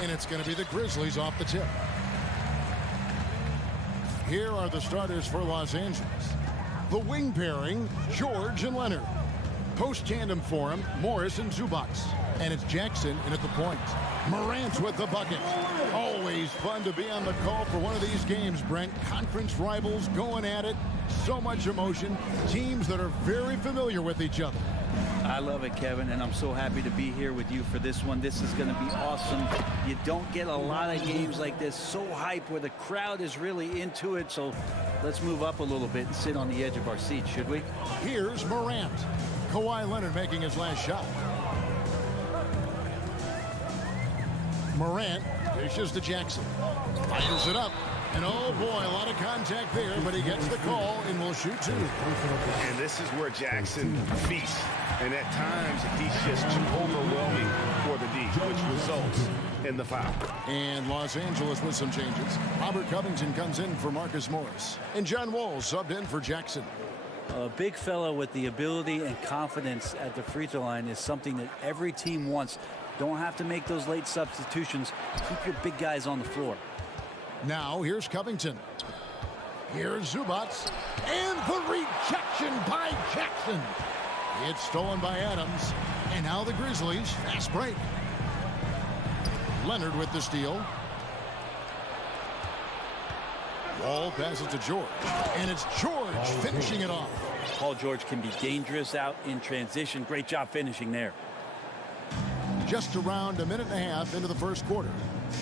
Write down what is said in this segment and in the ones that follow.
And it's going to be the Grizzlies off the tip. Here are the starters for Los Angeles. The wing pairing, George and Leonard. Post tandem for him, Morris and Zubac. And it's Jackson in at the point. Morant with the bucket. Always fun to be on the call for one of these games, Brent. Conference rivals going at it. So much emotion. Teams that are very familiar with each other. I love it, Kevin, and I'm so happy to be here with you for this one. This is going to be awesome. You don't get a lot of games like this, so hype, where the crowd is really into it. So let's move up a little bit and sit on the edge of our seat, should we? Here's Morant. Kawhi Leonard making his last shot. Morant dishes to Jackson. Fires it up. And oh boy, a lot of contact there, but he gets the call and will shoot two. And this is where Jackson feasts. And at times, he's just overwhelming for the D, which results in the foul. And Los Angeles with some changes. Robert Covington comes in for Marcus Morris. And John Wall subbed in for Jackson. A big fella with the ability and confidence at the free throw line is something that every team wants. Don't have to make those late substitutions. Keep your big guys on the floor. Now here's Covington. Here's Zubac. And the rejection by Jackson. It's stolen by Adams. And now the Grizzlies. Fast break. Leonard with the steal. Ball passes to George. And it's George finishing it off. Paul George can be dangerous out in transition. Great job finishing there. Just around a minute and a half into the first quarter.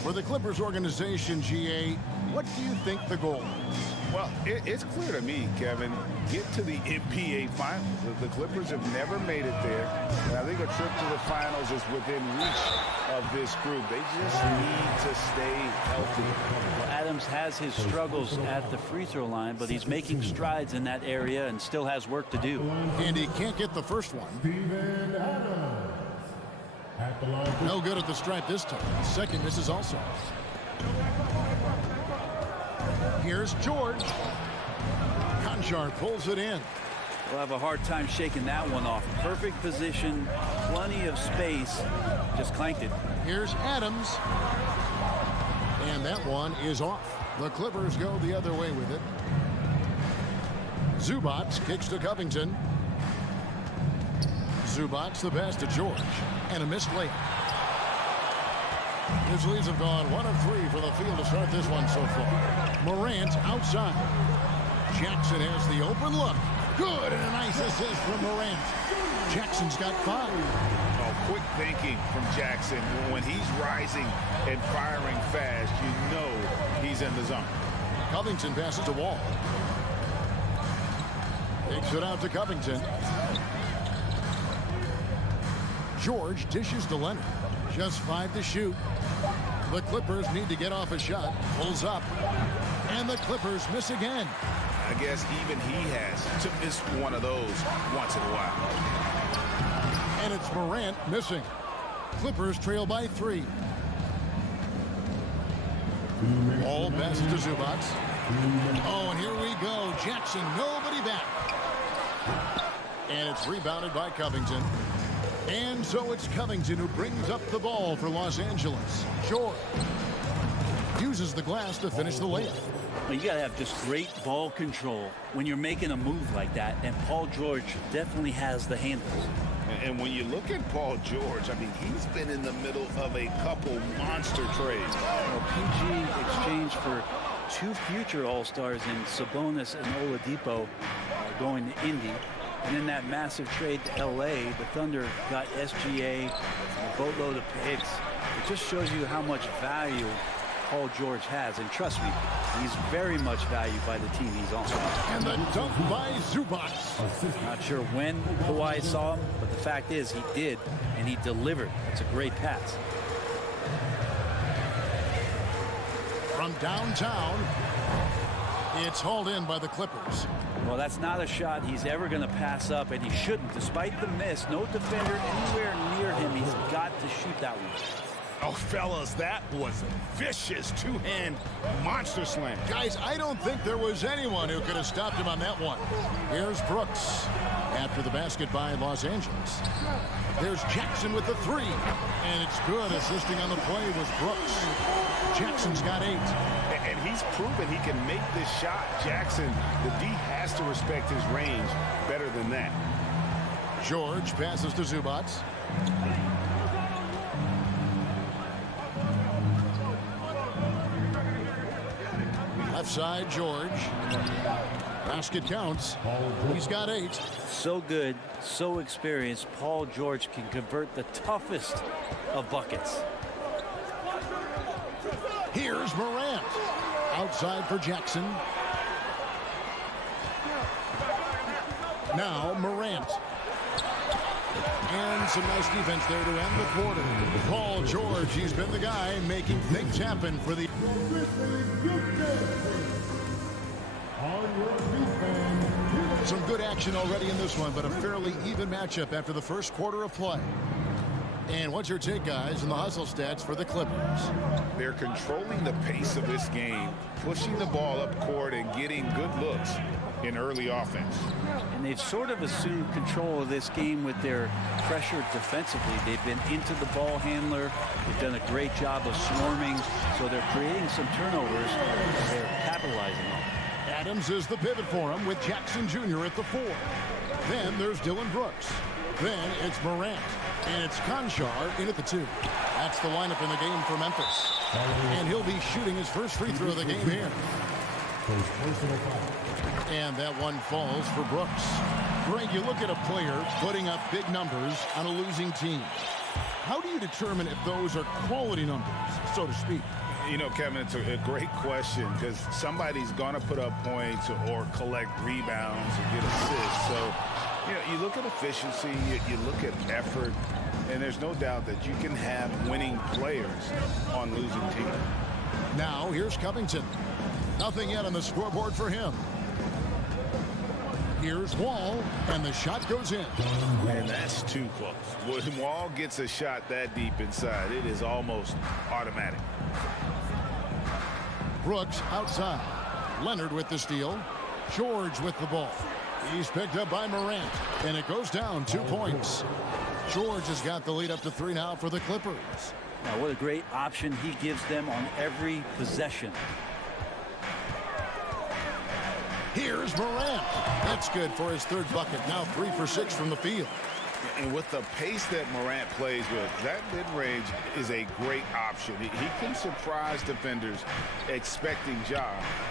For the Clippers organization, GA, what do you think the goal is? Well, it's clear to me, Kevin, get to the NBA Finals. The Clippers have never made it there. And I think a trip to the Finals is within reach of this group. They just need to stay healthy. Well, Adams has his struggles at the free throw line, but he's making strides in that area and still has work to do. And he can't get the first one. No good at the stripe this time. Second misses also. Here's George. Conchar pulls it in. We'll have a hard time shaking that one off. Perfect position, plenty of space. Just clanked it. Here's Adams. And that one is off. The Clippers go the other way with it. Zubac kicks to Covington. Zubac the pass to George. And a missed layup. Grizzlies have gone 1 of 3 for the field to start this one so far. Morant outside. Jackson has the open look. Good, and a nice assist from Morant. Jackson's got 5. Oh, quick thinking from Jackson. When he's rising and firing fast, you know he's in the zone. Covington passes to Wall. Takes it out to Covington. George dishes to Leonard. Just 5 to shoot. The Clippers need to get off a shot. Pulls up. And the Clippers miss again. I guess even he has to miss one of those once in a while. And it's Morant missing. Clippers trail by 3. Ball passes to Zubac. Oh, and here we go. Jackson, nobody back. And it's rebounded by Covington. And so it's Covington who brings up the ball for Los Angeles. George uses the glass to finish the layup. Well, you got to have just great ball control when you're making a move like that, and Paul George definitely has the handles. And when you look at Paul George, I mean, he's been in the middle of a couple monster trades. Well, PG exchanged for 2 future All-Stars in Sabonis and Oladipo going to Indy. And in that massive trade to L.A., the Thunder got SGA, a boatload of picks. It just shows you how much value Paul George has. And trust me, he's very much valued by the team he's on. And the dunk by Zubac. Not sure when Kawhi saw him, but the fact is he did, and he delivered. That's a great pass. From downtown, it's hauled in by the Clippers. Well, that's not a shot he's ever going to pass up, and he shouldn't. Despite the miss, no defender anywhere near him. He's got to shoot that one. Oh, fellas, that was a vicious two-hand monster slam. Guys, I don't think there was anyone who could have stopped him on that one. Here's Brooks after the basket by Los Angeles. There's Jackson with the three, and it's good. Assisting on the play was Brooks. Jackson's got 8. And he's proven he can make this shot. Jackson, the D has to respect his range better than that. George passes to Zubac. Left side, George. Basket counts. He's got 8. So good, so experienced. Paul George can convert the toughest of buckets. Here's Morant. Outside for Jackson. Now Morant. And some nice defense there to end the quarter. Paul George, he's been the guy making things happen for the... Some good action already in this one, but a fairly even matchup after the first quarter of play. And what's your take, guys, in the hustle stats for the Clippers? They're controlling the pace of this game, pushing the ball up court and getting good looks in early offense. And they've sort of assumed control of this game with their pressure defensively. They've been into the ball handler. They've done a great job of swarming, so they're creating some turnovers. They're capitalizing on it. Adams is the pivot for him with Jackson Jr. at the 4. Then there's Dylan Brooks. Then it's Morant. And it's Conchar in at the 2. That's the lineup in the game for Memphis. And he'll be shooting his first free throw of the game here. And that one falls for Brooks. Greg, you look at a player putting up big numbers on a losing team. How do you determine if those are quality numbers, so to speak? You know, Kevin, it's a great question because somebody's going to put up points or collect rebounds or get assists. So, you know, you look at efficiency, you look at effort, and there's no doubt that you can have winning players on losing teams. Now, here's Covington. Nothing yet on the scoreboard for him. Here's Wall, and the shot goes in. And that's too close. When Wall gets a shot that deep inside, it is almost automatic. Brooks outside. Leonard with the steal. George with the ball. He's picked up by Morant, and it goes down 2 points. George has got the lead up to 3 now for the Clippers. Now, what a great option he gives them on every possession. Here's Morant. That's good for his 3rd bucket. Now 3 for 6 from the field. And with the pace that Morant plays with, that mid-range is a great option. He can surprise defenders expecting Ja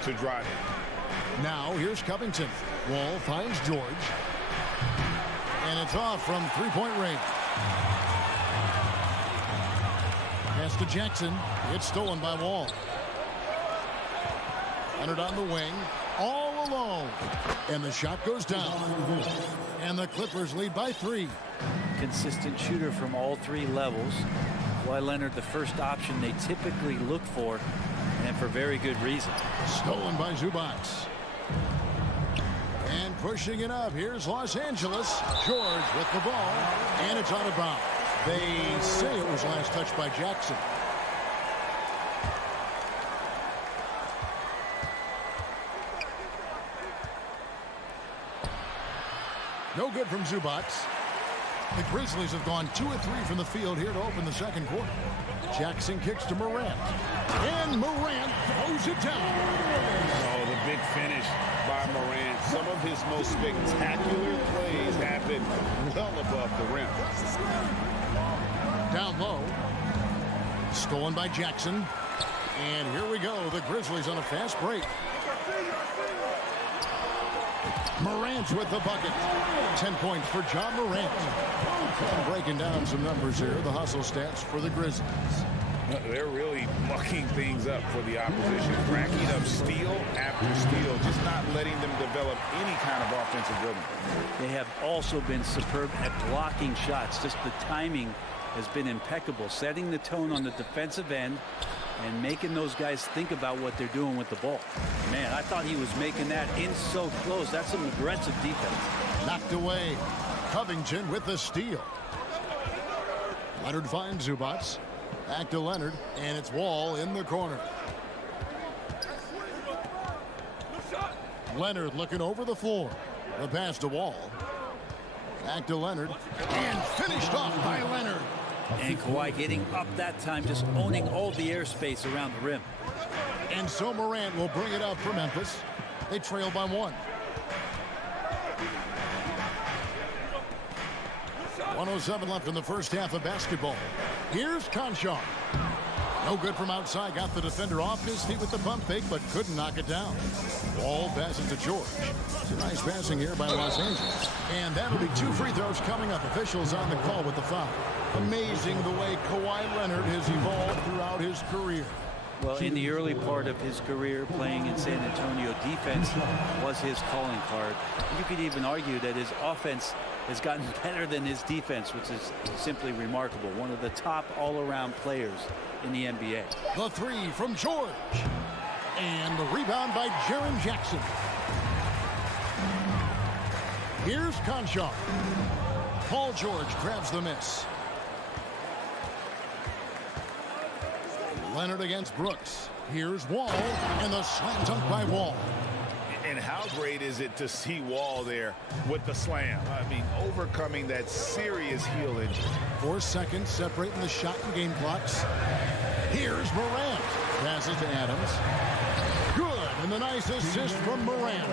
to drive it. Now here's Covington. Wall finds George. And it's off from 3-point range. Pass to Jackson. It's stolen by Wall. Leonard on the wing. All alone. And the shot goes down. And the Clippers lead by 3. Consistent shooter from all 3 levels. Kawhi Leonard, the first option they typically look for, and for very good reason. Stolen by Zubac. And pushing it up. Here's Los Angeles. George with the ball. And it's out of bounds. They say it was last touched by Jackson. No good from Zubac. The Grizzlies have gone 2 of 3 from the field here to open the second quarter. Jackson kicks to Morant. And Morant throws it down. Oh, the big finish by Morant. Some of his most spectacular plays happen well above the rim. Down low. Stolen by Jackson. And here we go. The Grizzlies on a fast break. Morant with the bucket. 10 points for John Morant. Breaking down some numbers here. The hustle stats for the Grizzlies. They're really mucking things up for the opposition. Racking up steal after steal. Just not letting them develop any kind of offensive rhythm. They have also been superb at blocking shots. Just the timing has been impeccable. Setting the tone on the defensive end and making those guys think about what they're doing with the ball. Man, I thought he was making that in so close. That's some aggressive defense. Knocked away. Covington with the steal. Leonard finds Zubac. Back to Leonard, and it's Wall in the corner. Leonard looking over the floor. The pass to Wall. Back to Leonard, and finished off by Leonard. And Kawhi getting up that time, just owning all the airspace around the rim. And so Morant will bring it up for Memphis. They trail by 1. 1:07 left in the first half of basketball. Here's Conchar. No good from outside. Got the defender off his feet with the pump fake, but couldn't knock it down. Ball passes to George. It's a nice passing here by Los Angeles. And that'll be 2 free throws coming up. Officials on the call with the foul. Amazing the way Kawhi Leonard has evolved throughout his career. Well, in the early part of his career playing in San Antonio, defense was his calling card. You could even argue that his offense has gotten better than his defense, which is simply remarkable. One of the top all-around players in the NBA. The 3 from George. And the rebound by Jaren Jackson. Here's Conchar. Paul George grabs the miss. Leonard against Brooks. Here's Wall, and the slam dunk by Wall. And how great is it to see Wall there with the slam? I mean, overcoming that serious heel injury. 4 seconds separating the shot and game clocks. Here's Morant. Passes to Adams. Good, and the nice assist from Morant.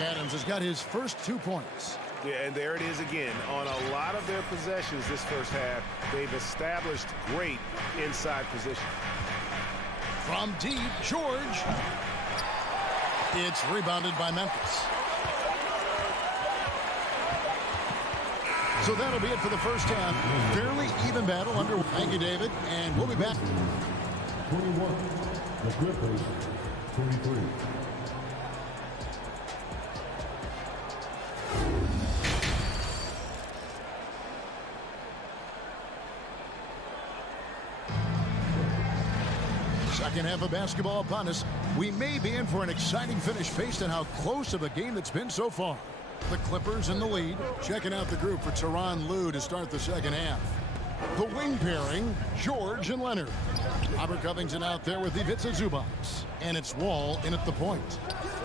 Adams has got his first 2 points. Yeah, and there it is again. On a lot of their possessions this first half, they've established great inside position. From deep, George. It's rebounded by Memphis. So that'll be it for the first half. Fairly even battle under. Thank you, David, and we'll be back. 21, the Grizzlies, 23. Second half of basketball upon us. We may be in for an exciting finish based on how close of a game it's been so far. The Clippers in the lead. Checking out the group for Tyronn Lue to start the second half. The wing pairing, George and Leonard. Robert Covington out there with Ivica Zubac. And it's Wall in at the point.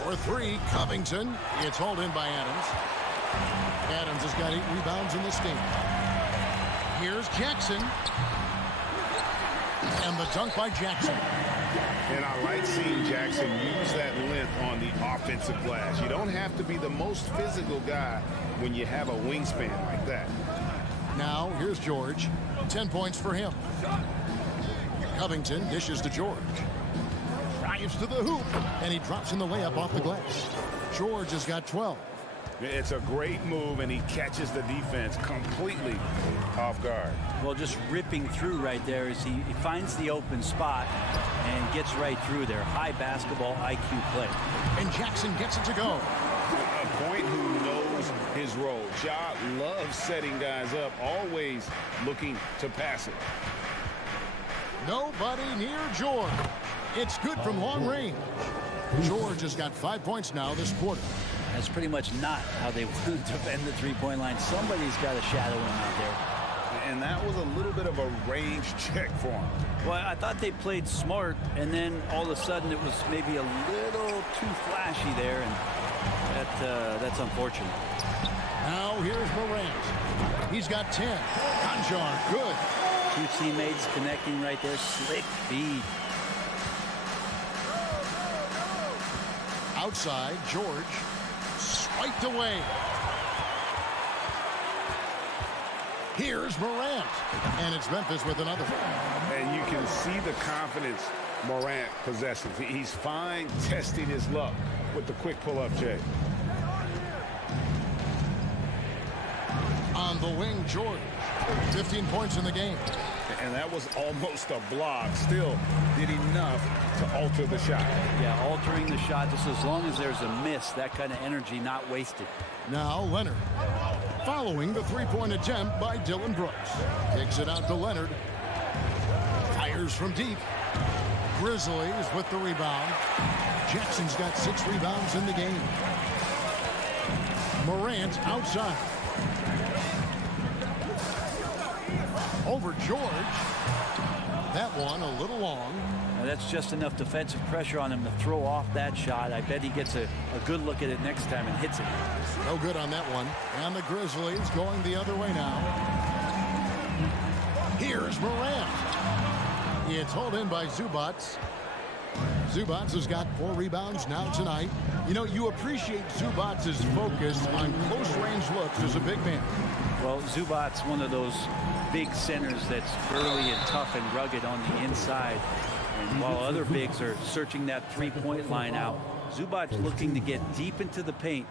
For 3, Covington. It's hauled in by Adams. Adams has got 8 rebounds in this game. Here's Jackson. And the dunk by Jackson. And I like seeing Jackson use that length on the offensive glass. You don't have to be the most physical guy when you have a wingspan like that. Now, here's George. 10 points for him. Covington dishes to George. Drives to the hoop, and he drops in the layup off the glass. George has got 12. It's a great move, and he catches the defense completely off guard. Well, just ripping through right there as he finds the open spot and gets right through there. High basketball IQ play. And Jackson gets it to go. A point who knows his role. Ja loves setting guys up, always looking to pass it. Nobody near George. It's good from long range. George has got 5 points now this quarter. That's pretty much not how they want to defend the three-point line. Somebody's got to shadow him out there. And that was a little bit of a range check for him. Well, I thought they played smart, and then all of a sudden it was maybe a little too flashy there, and that's unfortunate. Now here's Morant. He's got 10. Conchar, good. 2 teammates connecting right there. Slick feed. Outside, George. Swiped away. Here's Morant. And it's Memphis with another. And you can see the confidence Morant possesses. He's fine testing his luck with the quick pull-up, Jay. On the wing, George. 15 points in the game. And that was almost a block. Still did enough to alter the shot. Yeah, altering the shot just as long as there's a miss. That kind of energy not wasted. Now Leonard. Following the three-point attempt by Dillon Brooks. Kicks it out to Leonard. Fires from deep. Grizzlies with the rebound. Jackson's got 6 rebounds in the game. Morant outside. Over George. That one a little long. Now that's just enough defensive pressure on him to throw off that shot. I bet he gets a good look at it next time and hits it. No good on that one. And the Grizzlies going the other way now. Here's Morant. It's hauled in by Zubats. Zubats has got 4 rebounds now tonight. You know, you appreciate Zubats' focus on close-range looks as a big man. Well, Zubats, one of those big centers that's burly and tough and rugged on the inside. And while other bigs are searching that three-point line out, Zubats looking to get deep into the paint.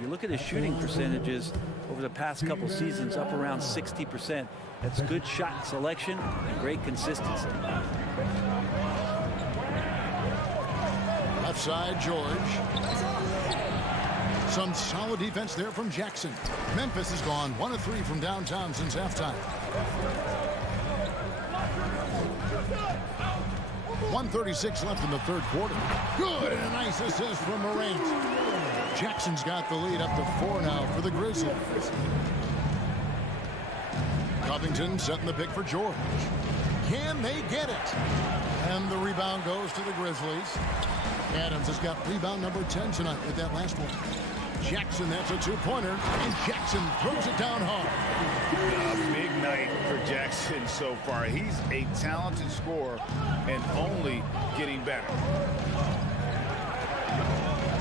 You look at his shooting percentages over the past couple seasons, up around 60%. That's good shot selection and great consistency. Left side, George. Some solid defense there from Jackson. Memphis has gone 1 of 3 from downtown since halftime. 1:36 left in the third quarter. Good, and a nice assist from Morant. Jackson's got the lead up to 4 now for the Grizzlies. Covington setting the pick for George. Can they get it? And the rebound goes to the Grizzlies. Adams has got rebound number 10 tonight with that last one. Jackson, that's a 2-pointer, and Jackson throws it down hard. A big night for Jackson so far. He's a talented scorer and only getting better.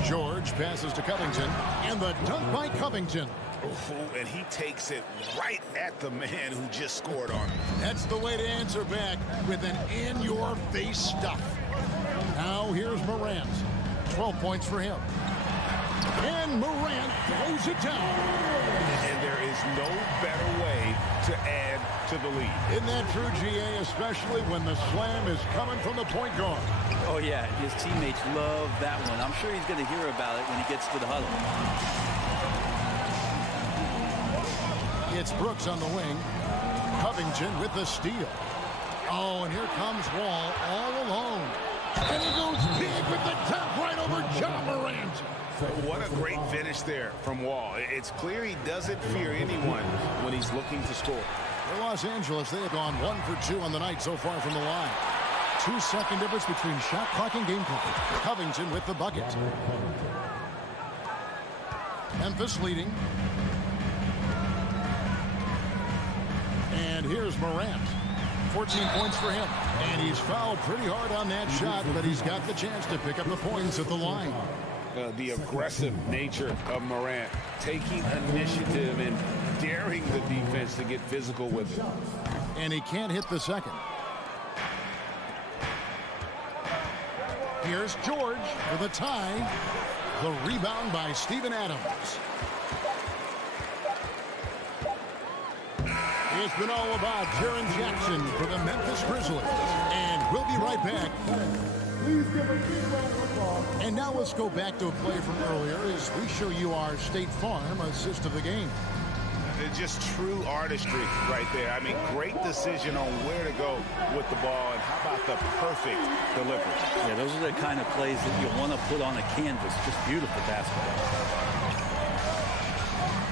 George passes to Covington, and the dunk by Covington. Oh, and he takes it right at the man who just scored on him. That's the way to answer back with an in-your-face stuff. Now here's Morant. 12 points for him. And Morant throws it down. And there is no better way to add to the lead. Isn't that true, GA, especially when the slam is coming from the point guard? Oh, yeah, his teammates love that one. I'm sure he's going to hear about it when he gets to the huddle. It's Brooks on the wing. Covington with the steal. Oh, and here comes Wall all alone. And he goes big with the tap right over John Morant. What a great finish there from Wall. It's clear he doesn't fear anyone when he's looking to score. For Los Angeles, they have gone 1 for 2 on the night so far from the line. 2-second difference between shot clock and game clock. Covington with the bucket. Memphis leading. And here's Morant. 14 points for him. And he's fouled pretty hard on that shot, but he's got the chance to pick up the points at the line. The aggressive nature of Morant, taking initiative and daring the defense to get physical with it. And he can't hit the second. Here's George for the tie. The rebound by Steven Adams. It's been all about Jaren Jackson for the Memphis Grizzlies. And we'll be right back. And now let's go back to a play from earlier as we show you our State Farm assist of the game. It's just true artistry right there. I mean, great decision on where to go with the ball, and how about the perfect delivery? Yeah, those are the kind of plays that you want to put on a canvas. Just beautiful basketball.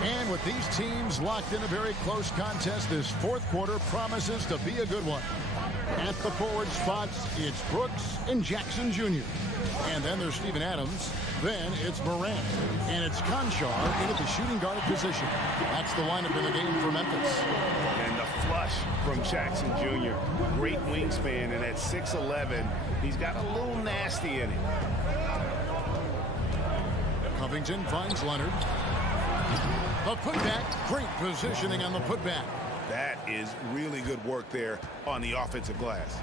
And with these teams locked in a very close contest, this fourth quarter promises to be a good one. At the forward spots, it's Brooks and Jackson Jr. And then there's Steven Adams. Then it's Morant. And it's Conchar in at the shooting guard position. That's the lineup in the game for Memphis. And the flush from Jackson Jr. Great wingspan, and at 6'11", he's got a little nasty in him. Covington finds Leonard. A putback. Great positioning on the putback. That is really good work there on the offensive glass.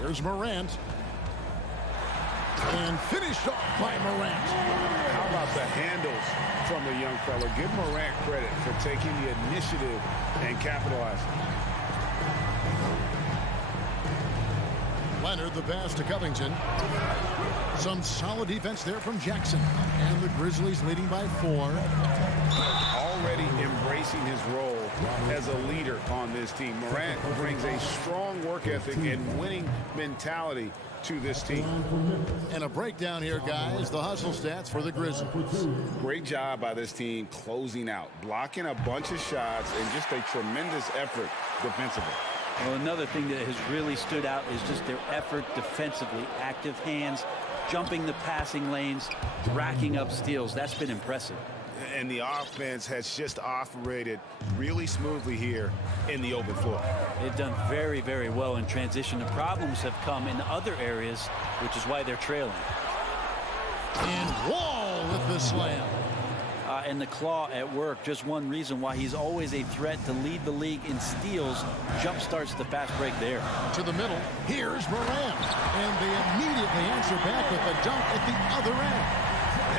Here's Morant. And finished off by Morant. How about the handles from the young fella? Give Morant credit for taking the initiative and capitalizing. Leonard, the pass to Covington. Some solid defense there from Jackson. And the Grizzlies leading by 4. Already embracing his role as a leader on this team. Morant brings a strong work ethic and winning mentality to this team. And a breakdown here, guys. The hustle stats for the Grizzlies. Great job by this team closing out, blocking a bunch of shots, and just a tremendous effort defensively. Well, another thing that has really stood out is just their effort defensively. Active hands, jumping the passing lanes, racking up steals. That's been impressive. And the offense has just operated really smoothly here in the open floor. They've done very, very well in transition. The problems have come in other areas, which is why they're trailing. And Wall with the slam. And the claw at work, just one reason why he's always a threat to lead the league in steals. Jump starts the fast break there. To the middle, here's Morant. And they immediately answer back with a dunk at the other end.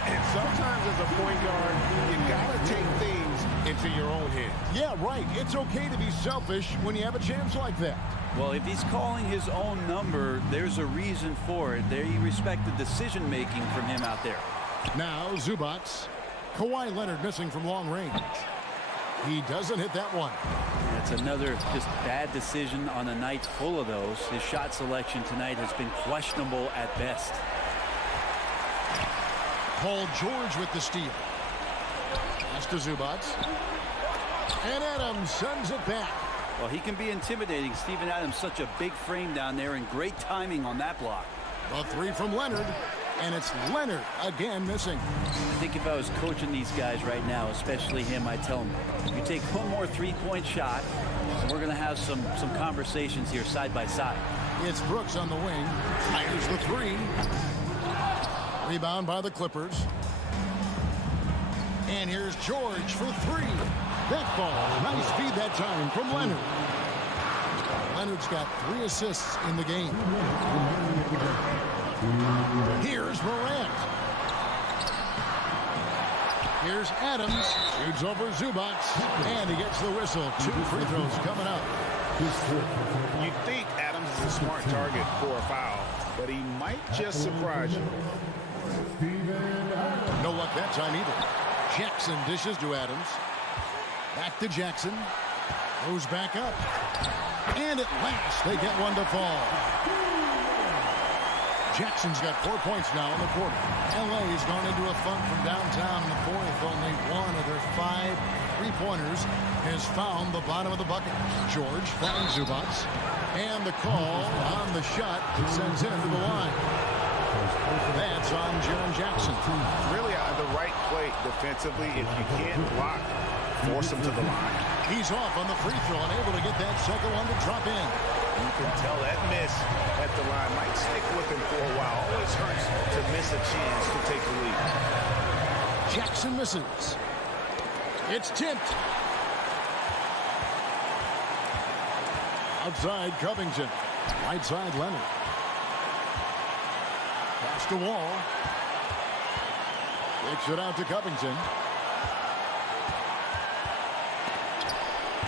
And sometimes as a point guard, you gotta take things into your own hands. Yeah, right. It's okay to be selfish when you have a chance like that. Well, if he's calling his own number, there's a reason for it. They respect the decision-making from him out there. Now, Zubac. Kawhi Leonard missing from long range. He doesn't hit that one. That's another just bad decision on a night full of those. His shot selection tonight has been questionable at best. Paul George with the steal. Pass to Zubac. And Adams sends it back. Well, he can be intimidating. Steven Adams, such a big frame down there, and great timing on that block. A three from Leonard. And it's Leonard again missing. I think if I was coaching these guys right now, especially him, I'd tell him, you take one more three-point shot, and we're going to have some conversations here side by side. It's Brooks on the wing. Fires the three. Rebound by the Clippers. And here's George for three. That falls. Nice feed that time from Leonard. Leonard's got 3 assists in the game. Here's Morant. Here's Adams. Shoots over Zubac. And he gets the whistle. 2 free throws coming up. You think Adams is a smart target for a foul, but he might just surprise you. No luck that time either. Jackson dishes to Adams. Back to Jackson. Goes back up. And at last, they get one to fall. Jackson's got 4 points now in the quarter. LA's gone into a funk from downtown in the fourth. Only one of their 5 three-pointers has found the bottom of the bucket. George finds Zubac. And the call on the shot sends him to the line. That's on Jaren Jackson. Really at the right play defensively. If you can't block, force him to the line. He's off on the free throw and able to get that second one to drop in. You can tell that miss at the line might stick with him for a while. Always hurts to miss a chance to take the lead. Jackson misses. It's tipped. Outside Covington. Right side Leonard. Pass to Wall. Kicks it out to Covington.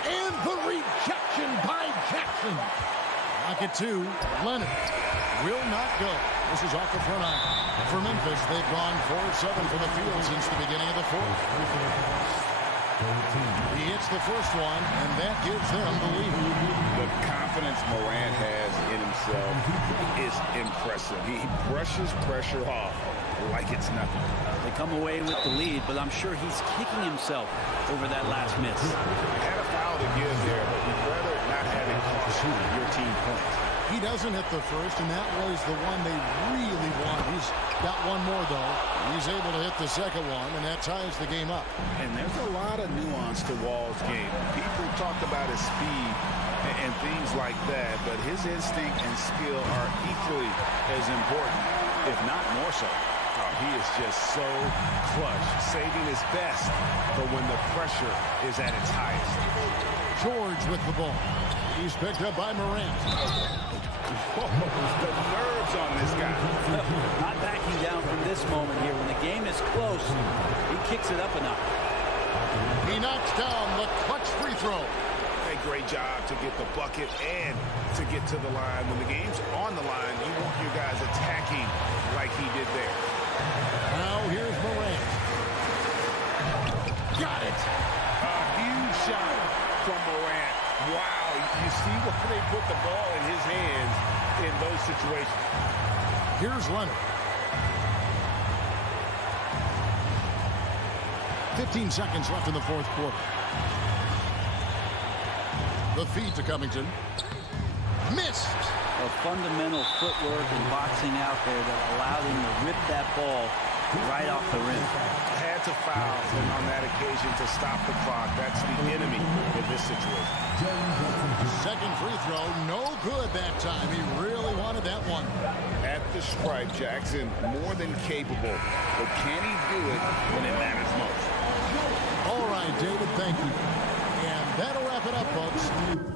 And the rejection by Jackson. Pocket 2. Leonard will not go. This is off the front line. For Memphis, they've gone 4-7 from the field since the beginning of the fourth. He hits the first one, and that gives them the lead. The confidence Morant has in himself is impressive. He brushes pressure off like it's nothing. They come away with the lead, but I'm sure he's kicking himself over that last miss. Had a foul to give there, but you'd rather not have it cost your team points. He doesn't hit the first, and that was the one they really want. He's got one more, though. He's able to hit the second one, and that ties the game up. And there's a lot of nuance to Wall's game. People talk about his speed and things like that, but his instinct and skill are equally as important, if not more so. He is just so clutch, saving his best for when the pressure is at its highest. George with the ball. He's picked up by Morant. The nerves on this guy. Not backing down from this moment here. When the game is close, he kicks it up a notch. He knocks down the clutch free throw. A great job to get the bucket and to get to the line. When the game's on the line, you want your guys attacking like he did there. Now here's Morant. Got it. A huge shot see why they put the ball in his hands in those situations. Here's Leonard. 15 seconds left in the fourth quarter. The feed to Covington. Missed. A fundamental footwork and boxing out there that allowed him to rip that ball right off the rim. Had to foul him on that occasion to stop the clock. That's the enemy in this situation. Second free throw, no good that time. He really wanted that one. At the stripe, Jackson more than capable, but can he do it when it matters most? All right, David, thank you. And that'll wrap it up, folks.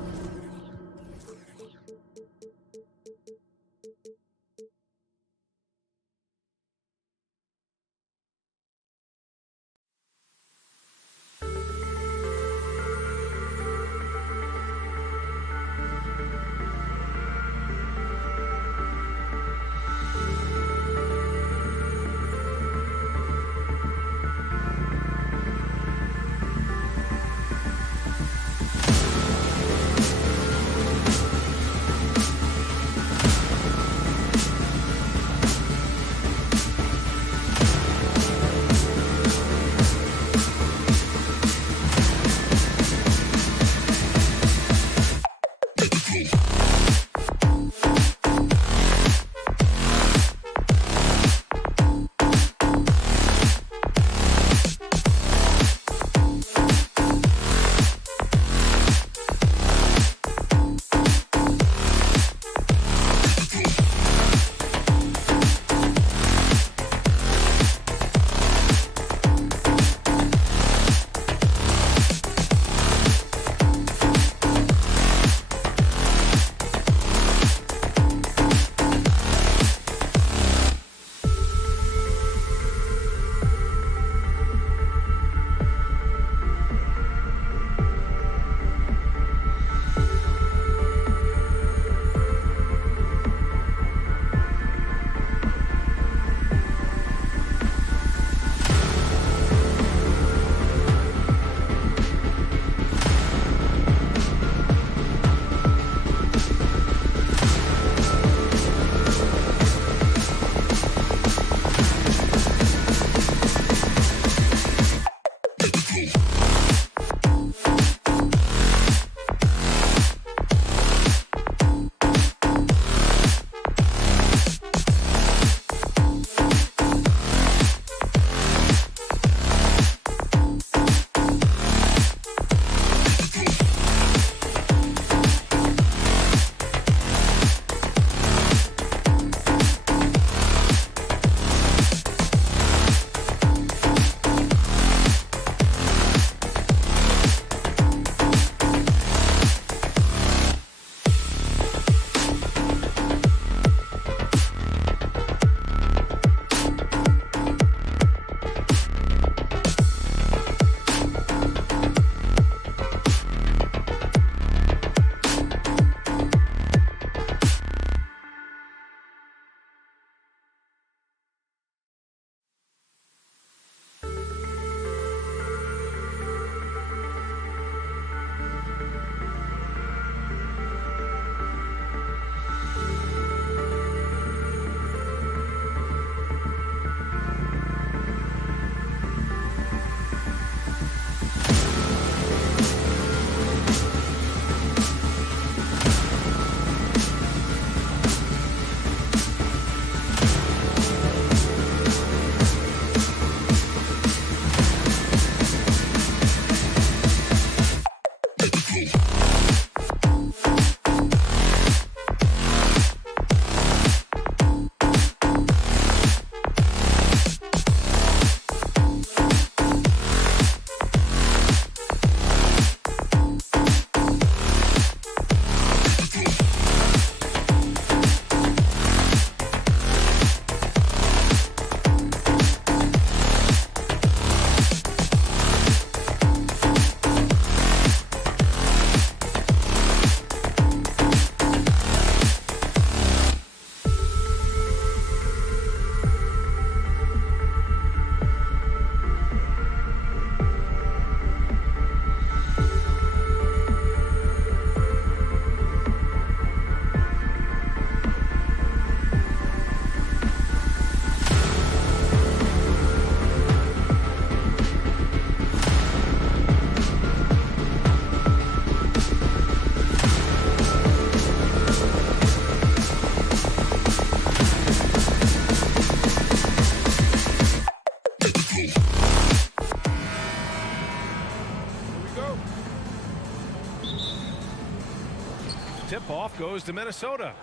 Tip-off goes to Minnesota.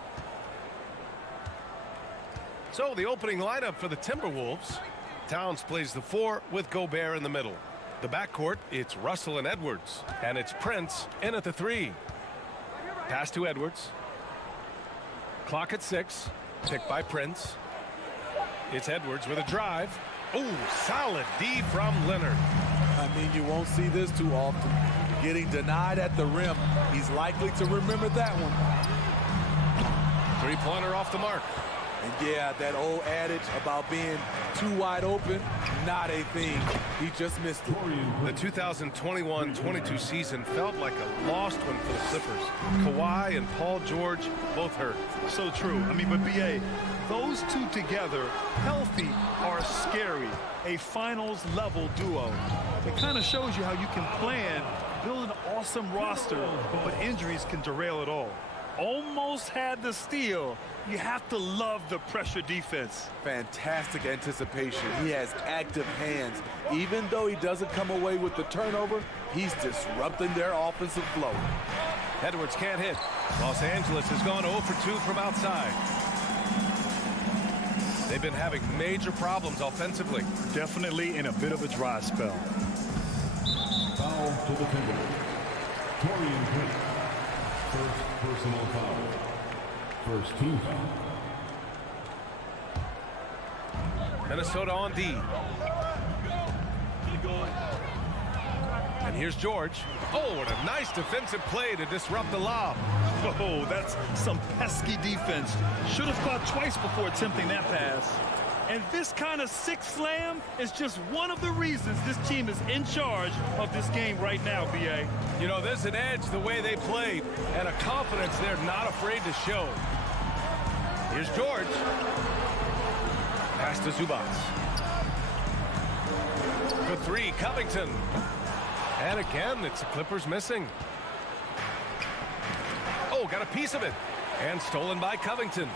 So the opening lineup for the Timberwolves. Towns plays the 4 with Gobert in the middle. The backcourt, it's Russell and Edwards. And it's Prince in at the 3. Pass to Edwards. Clock at 6. Picked by Prince. It's Edwards with a drive. Oh, solid D from Leonard. I mean, you won't see this too often. Getting denied at the rim. He's likely to remember that one. Three-pointer off the mark. And yeah, that old adage about being too wide open, not a thing. He just missed it. The 2021-22 season felt like a lost one for the Clippers. Kawhi and Paul George both hurt. So true. I mean, but BA, those two together, healthy, are scary. A finals-level duo. It kind of shows you how you can plan, build an awesome roster, but injuries can derail it all. Almost had the steal. You have to love the pressure defense. Fantastic anticipation. He has active hands. Even though he doesn't come away with the turnover, he's disrupting their offensive flow. Edwards can't hit. Los Angeles has gone 0 for 2 from outside. They've been having major problems offensively. Definitely in a bit of a dry spell. Foul to the Timberwolves. Torian Prince. First personal foul. First team foul. Minnesota on D. And here's George. Oh, what a nice defensive play to disrupt the lob. Oh, that's some pesky defense. Should have caught twice before attempting that pass. And this kind of sick slam is just one of the reasons this team is in charge of this game right now, BA. You know, there's an edge the way they play and a confidence they're not afraid to show. Here's George. Pass to Zubats. For 3, Covington. And again, it's the Clippers missing. Oh, got a piece of it. And stolen by Covington.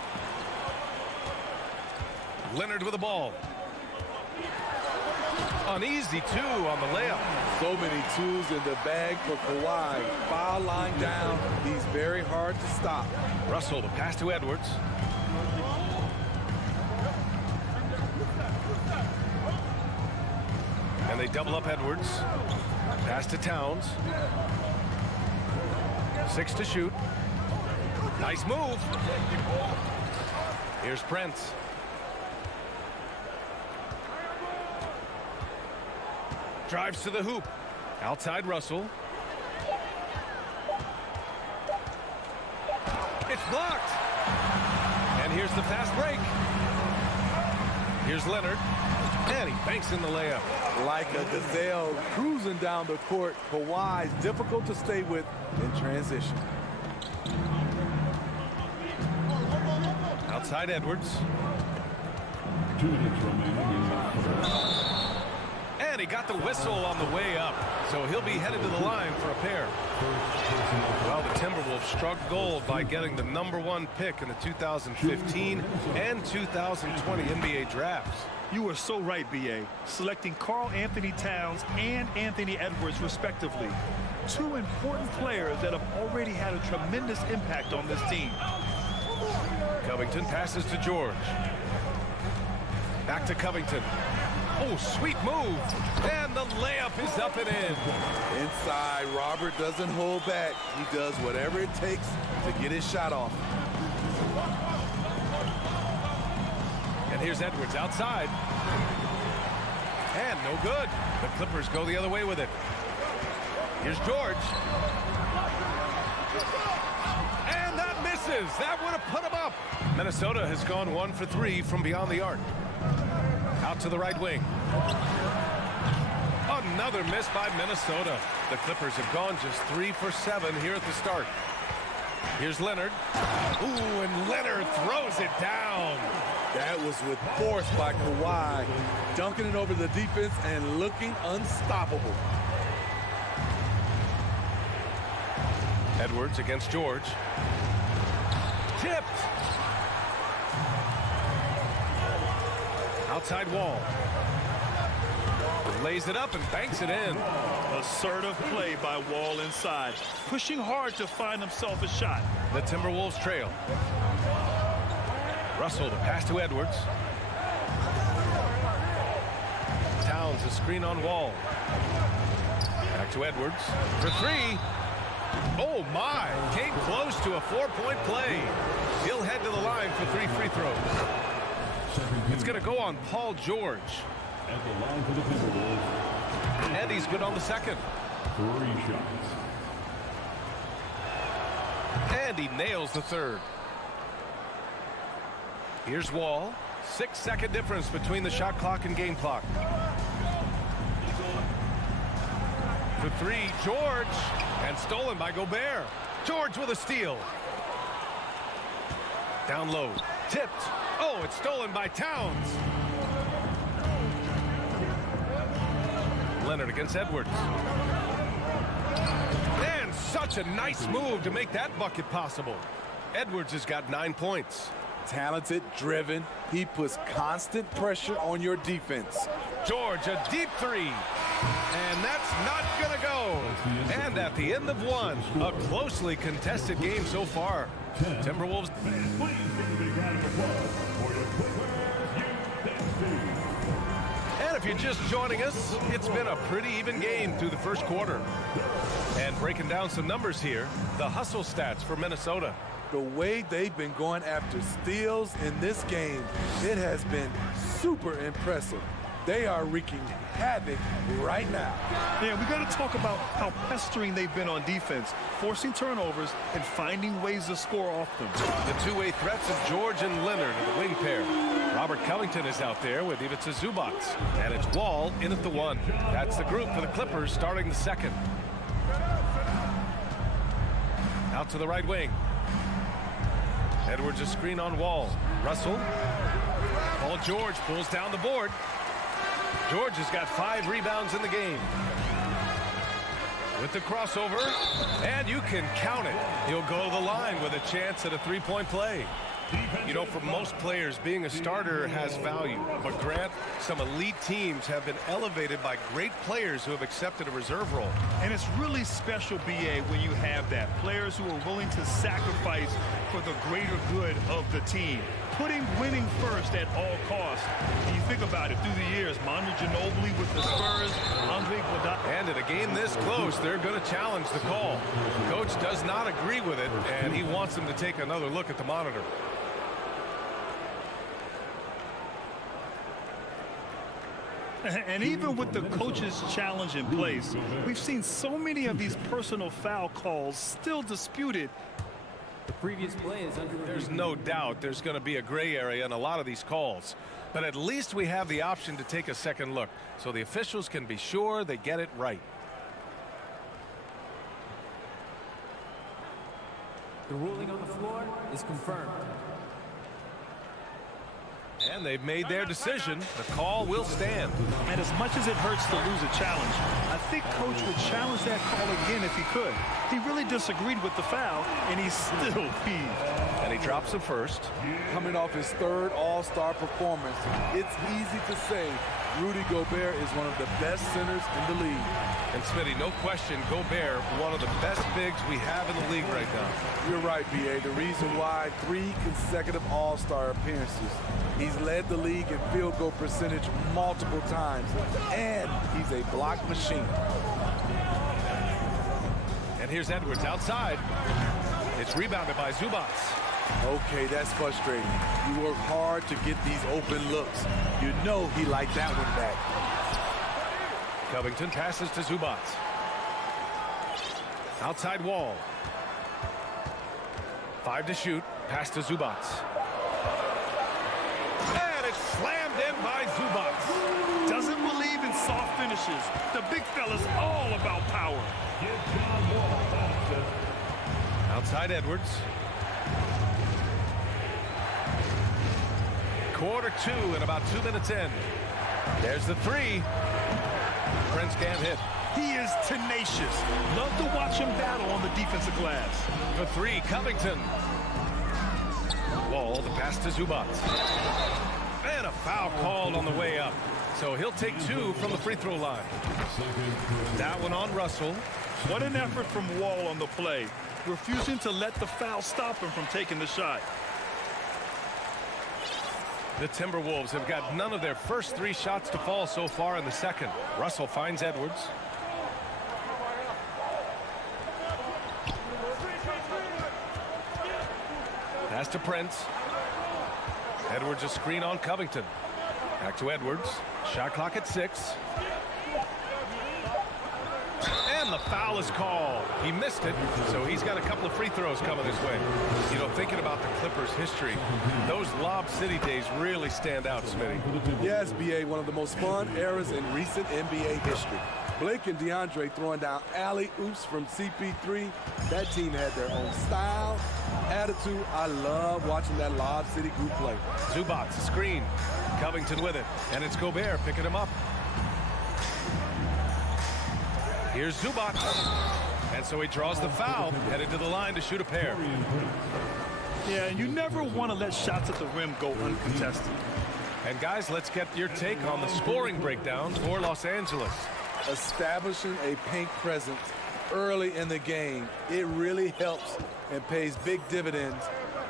Leonard with the ball. An easy 2 on the layup. So many twos in the bag for Kawhi. Foul line down. He's very hard to stop. Russell, the pass to Edwards. And they double up Edwards. Pass to Towns. 6 to shoot. Nice move. Here's Prince. Drives to the hoop. Outside Russell. It's blocked. And here's the fast break. Here's Leonard. And he banks in the layup. Like a gazelle cruising down the court, Kawhi's difficult to stay with in transition. Outside Edwards. 2 minutes remaining in the first. And he got the whistle on the way up. So he'll be headed to the line for a pair. Well, the Timberwolves struck gold by getting the #1 pick in the 2015 and 2020 NBA drafts. You are so right, BA. Selecting Karl Anthony Towns and Anthony Edwards, respectively. 2 important players that have already had a tremendous impact on this team. Covington passes to George. Back to Covington. Oh, sweet move. And the layup is up and in. Inside, Robert doesn't hold back. He does whatever it takes to get his shot off. And here's Edwards outside. And no good. The Clippers go the other way with it. Here's George. And that misses. That would have put him up. Minnesota has gone 1 for 3 from beyond the arc. Out to the right wing. Another miss by Minnesota. The Clippers have gone just 3 for 7 here at the start. Here's Leonard. Ooh, and Leonard throws it down. That was with force by Kawhi, dunking it over the defense and looking unstoppable. Edwards against George. Tipped. Outside wall. Lays it up and banks it in. Assertive play by Wall inside, pushing hard to find himself a shot. The Timberwolves trail. Russell, the pass to Edwards. Towns, a screen on Wall. Back to Edwards for three. Oh my, came close to a 4-point play. He'll head to the line for 3 free throws. It's going to go on Paul George. At the line for the Timberwolves. And he's good on the second. 3 shots. And he nails the third. Here's Wall. 6-second difference between the shot clock and game clock. For three, George. And stolen by Gobert. George with a steal. Down low. Tipped. Oh, it's stolen by Towns. Leonard against Edwards. And such a nice move to make that bucket possible. Edwards has got 9 points. Talented, driven. He puts constant pressure on your defense. George, a deep three. And that's not going to go. And at the end of one, a closely contested game so far. Timberwolves. Please give a big round of applause for your Clippers, And if you're just joining us, it's been a pretty even game through the first quarter. And breaking down some numbers here, the hustle stats for Minnesota. The way they've been going after steals in this game, it has been super impressive. They are wreaking havoc right now. Yeah, we got to talk about how pestering they've been on defense, forcing turnovers and finding ways to score off them. The two-way threats of George and Leonard in the wing pair. Robert Covington is out there with Ivica Zubac. And it's Wall in at the one. That's the group for the Clippers starting the second. Out to the right wing. Edwards a screen on Wall. Russell. Paul George pulls down the board. George has got 5 rebounds in the game. With the crossover, and you can count it. He'll go to the line with a chance at a 3-point play. You know, for most players, being a starter has value. But Grant, some elite teams have been elevated by great players who have accepted a reserve role. And it's really special, B.A., when you have that. Players who are willing to sacrifice for the greater good of the team. Putting winning first at all costs. When you think about it, through the years, Manu Ginobili with the Spurs, Andre Iguodala. And in a game this close, they're going to challenge the call. Coach does not agree with it, and he wants them to take another look at the monitor. And even with the coach's challenge in place, we've seen so many of these personal foul calls still disputed. The previous play is under review. There's no doubt there's going to be a gray area in a lot of these calls. But at least we have the option to take a second look, so the officials can be sure they get it right. The ruling on the floor is confirmed. And they've made their decision. The call will stand. And as much as it hurts to lose a challenge, I think Coach would challenge that call again if he could. He really disagreed with the foul, and he's still peeved. And he drops it first. Coming off his 3rd All-Star performance, it's easy to say Rudy Gobert is one of the best centers in the league. And Smitty, no question, Gobert, one of the best bigs we have in the league right now. You're right, B.A. The reason why 3 consecutive All-Star appearances. He's led the league in field goal percentage multiple times, and he's a block machine. And here's Edwards outside. It's rebounded by Zubac. Okay, that's frustrating. You work hard to get these open looks. You know he liked that one back. Covington passes to Zubac. Outside Wall. 5 to shoot. Pass to Zubac. And it's slammed in by Zubac. Doesn't believe in soft finishes. The big fella's all about power. Outside Edwards. Quarter 2 and about 2 minutes in. There's the 3. Prince can't hit. He is tenacious. Love to watch him battle on the defensive glass. For 3, Covington. Wall, the pass to Zubac. And a foul called on the way up. So he'll take 2 from the free throw line. That one on Russell. What an effort from Wall on the play, refusing to let the foul stop him from taking the shot. The Timberwolves have got none of their first 3 shots to fall so far in the second. Russell finds Edwards. Pass to Prince. Edwards a screen on Covington. Back to Edwards. Shot clock at 6. And the foul is called. He missed it, so he's got a couple of free throws coming his way. You know, thinking about the Clippers' history, those Lob City days really stand out, Smitty. Yes, B.A., one of the most fun eras in recent NBA history. Blake and DeAndre throwing down alley-oops from CP3. That team had their own style, attitude. I love watching that Lob City group play. Zubac, a screen. Covington with it, and it's Gobert picking him up. Here's Zubac. And so he draws the foul, headed to the line to shoot a pair. Yeah, and you never want to let shots at the rim go uncontested. And guys, let's get your take on the scoring breakdown for Los Angeles. Establishing a paint presence early in the game, it really helps and pays big dividends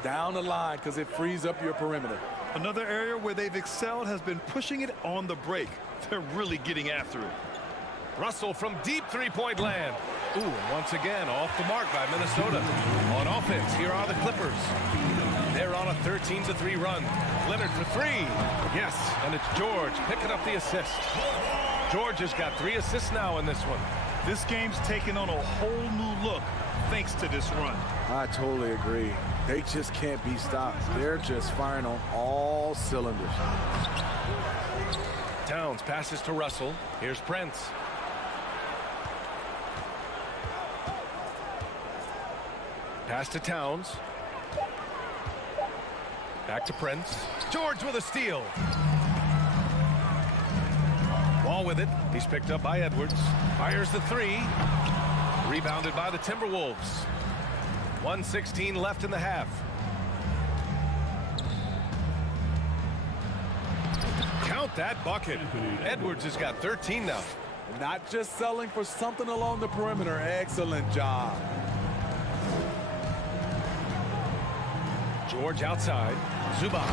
down the line because it frees up your perimeter. Another area where they've excelled has been pushing it on the break. They're really getting after it. Russell from deep three-point land. Ooh, and once again, off the mark by Minnesota. On offense, here are the Clippers. They're on a 13-3 run. Leonard for 3. Yes, and it's George picking up the assist. George has got 3 assists now in this one. This game's taken on a whole new look thanks to this run. I totally agree. They just can't be stopped. They're just firing on all cylinders. Towns passes to Russell. Here's Prince. Pass to Towns. Back to Prince. George with a steal. Ball with it. He's picked up by Edwards. Fires the 3. Rebounded by the Timberwolves. 1:16 left in the half. Count that bucket. Edwards has got 13 now. Not just selling for something along the perimeter. Excellent job. George outside. Zubac.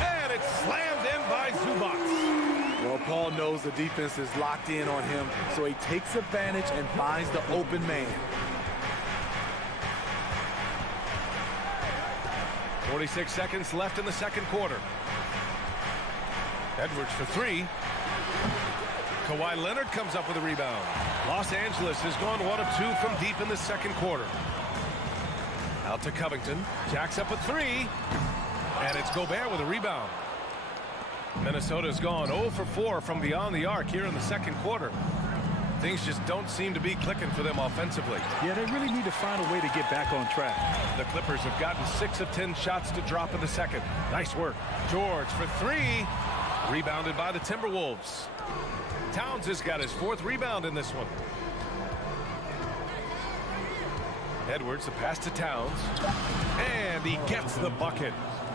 And it's slammed in by Zubac. Well, Paul knows the defense is locked in on him, so he takes advantage and finds the open man. 46 seconds left in the second quarter. Edwards for 3. Kawhi Leonard comes up with a rebound. Los Angeles has gone 1 of 2 from deep in the second quarter. Out to Covington. Jacks up a 3. And it's Gobert with a rebound. Minnesota's gone 0 for 4 from beyond the arc here in the second quarter. Things just don't seem to be clicking for them offensively. Yeah, they really need to find a way to get back on track. The Clippers have gotten 6 of 10 shots to drop in the second. Nice work. George for 3. Rebounded by the Timberwolves. Towns has got his 4th rebound in this one. Edwards, the pass to Towns. And he gets the bucket.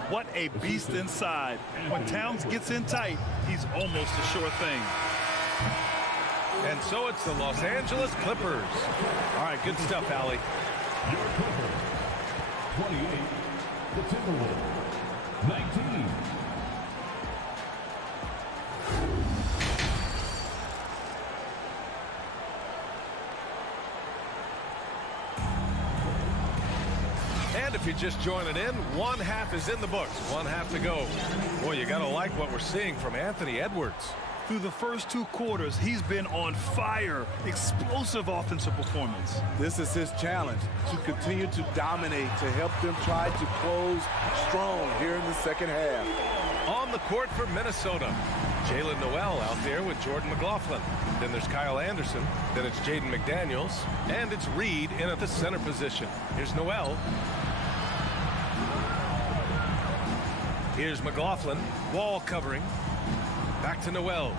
What a beast inside. When Towns gets in tight, he's almost a sure thing. And so it's the Los Angeles Clippers. All right, good stuff, Allie. Your Clippers, 28. The Timberwolves, 19. And if you're just joining in, 1 half is in the books. 1 half to go. Boy, you got to like what we're seeing from Anthony Edwards. Through the first 2 quarters, he's been on fire. Explosive offensive performance. This is his challenge, to continue to dominate, to help them try to close strong here in the second half. On the court for Minnesota, Jalen Noel out there with Jordan McLaughlin. Then there's Kyle Anderson. Then it's Jaden McDaniels. And it's Reed in at the center position. Here's Noel. Here's McLaughlin. Wall covering. Back to Noel.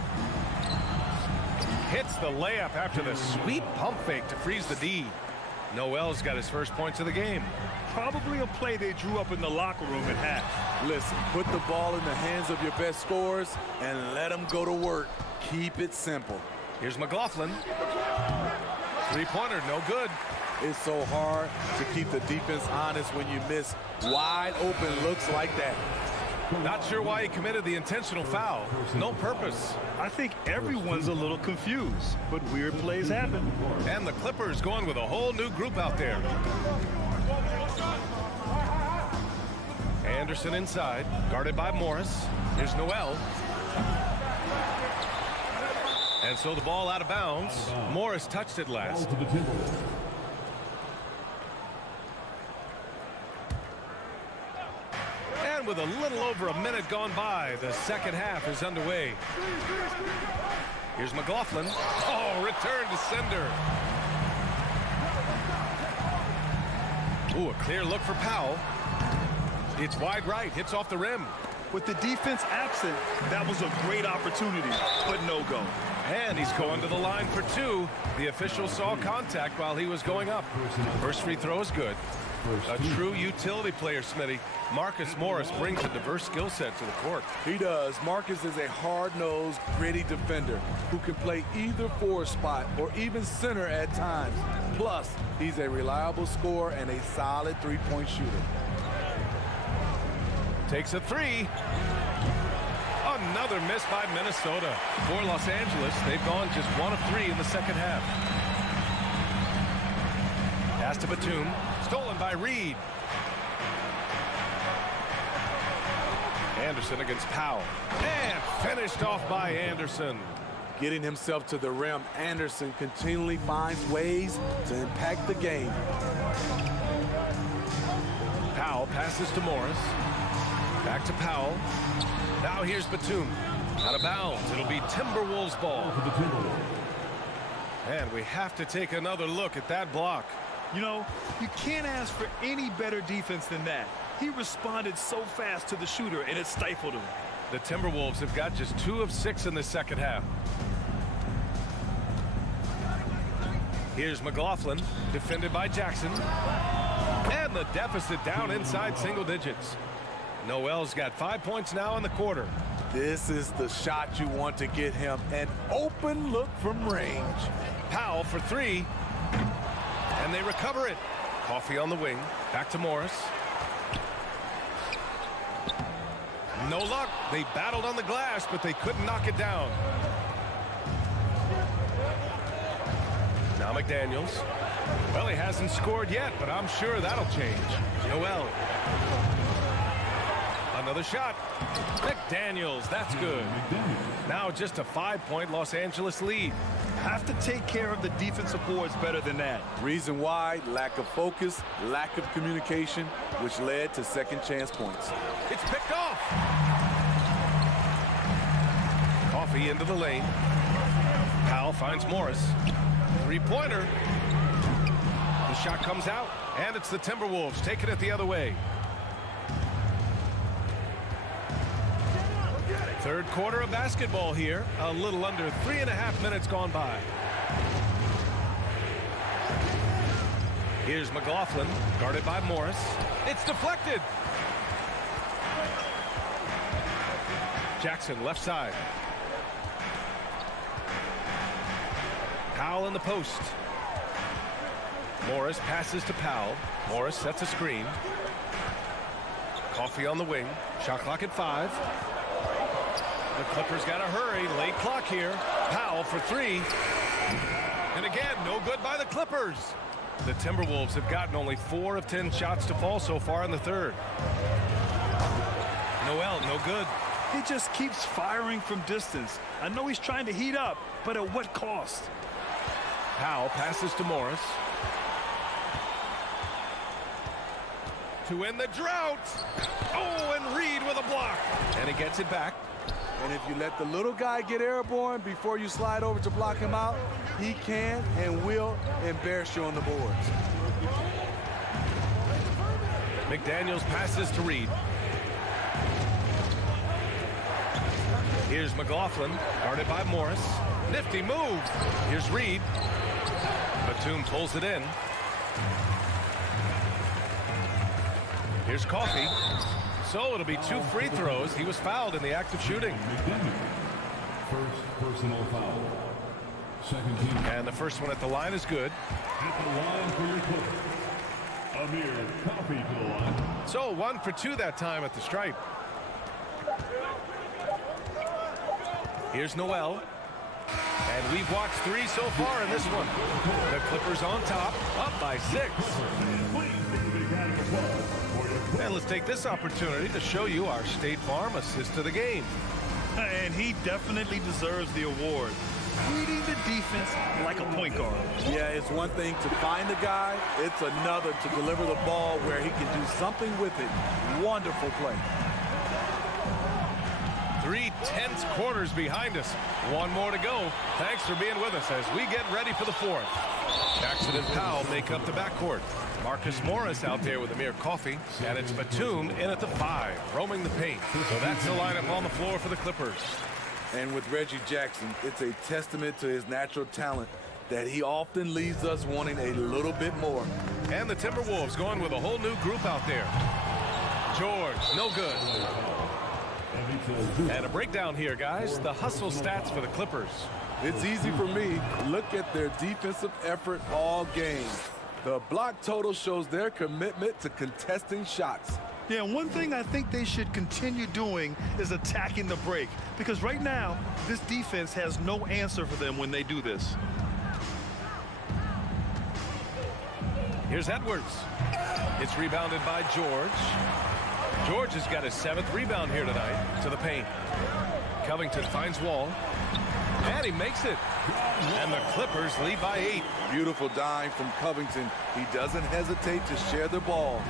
Hits the layup after the sweet pump fake to freeze the D. Noel's got his first points of the game. Probably a play they drew up in the locker room at half. Listen, put the ball in the hands of your best scorers and let them go to work. Keep it simple. Here's McLaughlin. Three-pointer, no good. It's so hard to keep the defense honest when you miss wide open looks like that. Not sure why he committed the intentional foul. No purpose. I think everyone's a little confused, but weird plays happen. And the Clippers going with a whole new group out there. Anderson inside, guarded by Morris. Here's Noel. And so the ball out of bounds. Morris touched it last. And with a little over a minute gone by, the second half is underway. Here's McLaughlin. Oh, return to sender. Ooh, a clear look for Powell. It's wide right, hits off the rim. With the defense absent, that was a great opportunity, but no go. And he's going to the line for two. The official saw contact while he was going up. First free throw is good. A true utility player, Smitty. Marcus Morris brings a diverse skill set to the court. He does. Marcus is a hard-nosed, gritty defender who can play either forward spot or even center at times. Plus, he's a reliable scorer and a solid three-point shooter. Takes a three. Another miss by Minnesota. For Los Angeles, they've gone just 1 of 3 in the second half. Pass to Batum. Stolen by Reed. Anderson against Powell. And finished off by Anderson. Getting himself to the rim, Anderson continually finds ways to impact the game. Powell passes to Morris. Back to Powell. Now here's Batum. Out of bounds. It'll be Timberwolves ball. And we have to take another look at that block. You know, you can't ask for any better defense than that. He responded so fast to the shooter, and it stifled him. The Timberwolves have got just 2 of 6 in the second half. Here's McLaughlin, defended by Jackson. And the deficit down inside single digits. Noel's got 5 points now in the quarter. This is the shot you want to get him. An open look from range. Powell for 3. And they recover it. Coffee on the wing. Back to Morris. No luck. They battled on the glass, but they couldn't knock it down. Now McDaniels. Well, he hasn't scored yet, but I'm sure that'll change. Noel. Another shot. McDaniels, that's good. Now just a 5-point Los Angeles lead. Have to take care of the defensive boards better than that. Reason why, lack of focus, lack of communication, which led to second chance points. It's picked off. Coffee into the lane. Powell finds Morris. Three-pointer. The shot comes out, and it's the Timberwolves taking it the other way. Third quarter of basketball here. A little under 3.5 minutes gone by. Here's McLaughlin, guarded by Morris. It's deflected. Jackson left side. Powell in the post. Morris passes to Powell. Morris sets a screen. Coffee on the wing. Shot clock at 5. The Clippers got to hurry. Late clock here. Powell for 3. And again, no good by the Clippers. The Timberwolves have gotten only 4 of 10 shots to fall so far in the third. Noel, no good. He just keeps firing from distance. I know he's trying to heat up, but at what cost? Powell passes to Morris. To end the drought. Oh, and Reed with a block. And he gets it back. And if you let the little guy get airborne before you slide over to block him out, he can and will embarrass you on the boards. McDaniels passes to Reed. Here's McLaughlin, guarded by Morris. Nifty move. Here's Reed. Batum pulls it in. Here's Coffee. So it'll be 2 free throws. He was fouled in the act of shooting. First personal foul. Second team. And the first one at the line is good. At the line for your Clippers. Amir Coffee to the line. So 1 for 2 that time at the stripe. Here's Noel. And we've watched 3 so far in this one. The Clippers on top, up by 6. And let's take this opportunity to show you our State Farm assist of the game. And he definitely deserves the award. Reading the defense like a point guard. Yeah, it's one thing to find the guy. It's another to deliver the ball where he can do something with it. Wonderful play. 3 tense quarters behind us. 1 more to go. Thanks for being with us as we get ready for the 4th. Jackson and Powell make up the backcourt. Marcus Morris out there with Amir Coffee. And it's Batum in at the 5, roaming the paint. So that's the lineup on the floor for the Clippers. And with Reggie Jackson, it's a testament to his natural talent that he often leaves us wanting a little bit more. And the Timberwolves going with a whole new group out there. George, no good. And a breakdown here, guys. The hustle stats for the Clippers. It's easy for me. Look at their defensive effort all game. The block total shows their commitment to contesting shots. Yeah, one thing I think they should continue doing is attacking the break. Because right now, this defense has no answer for them when they do this. Here's Edwards. It's rebounded by George. George has got his 7th rebound here tonight to the paint. Covington finds Wall. And he makes it. And the Clippers lead by 8. Beautiful dime from Covington. He doesn't hesitate to share the ball.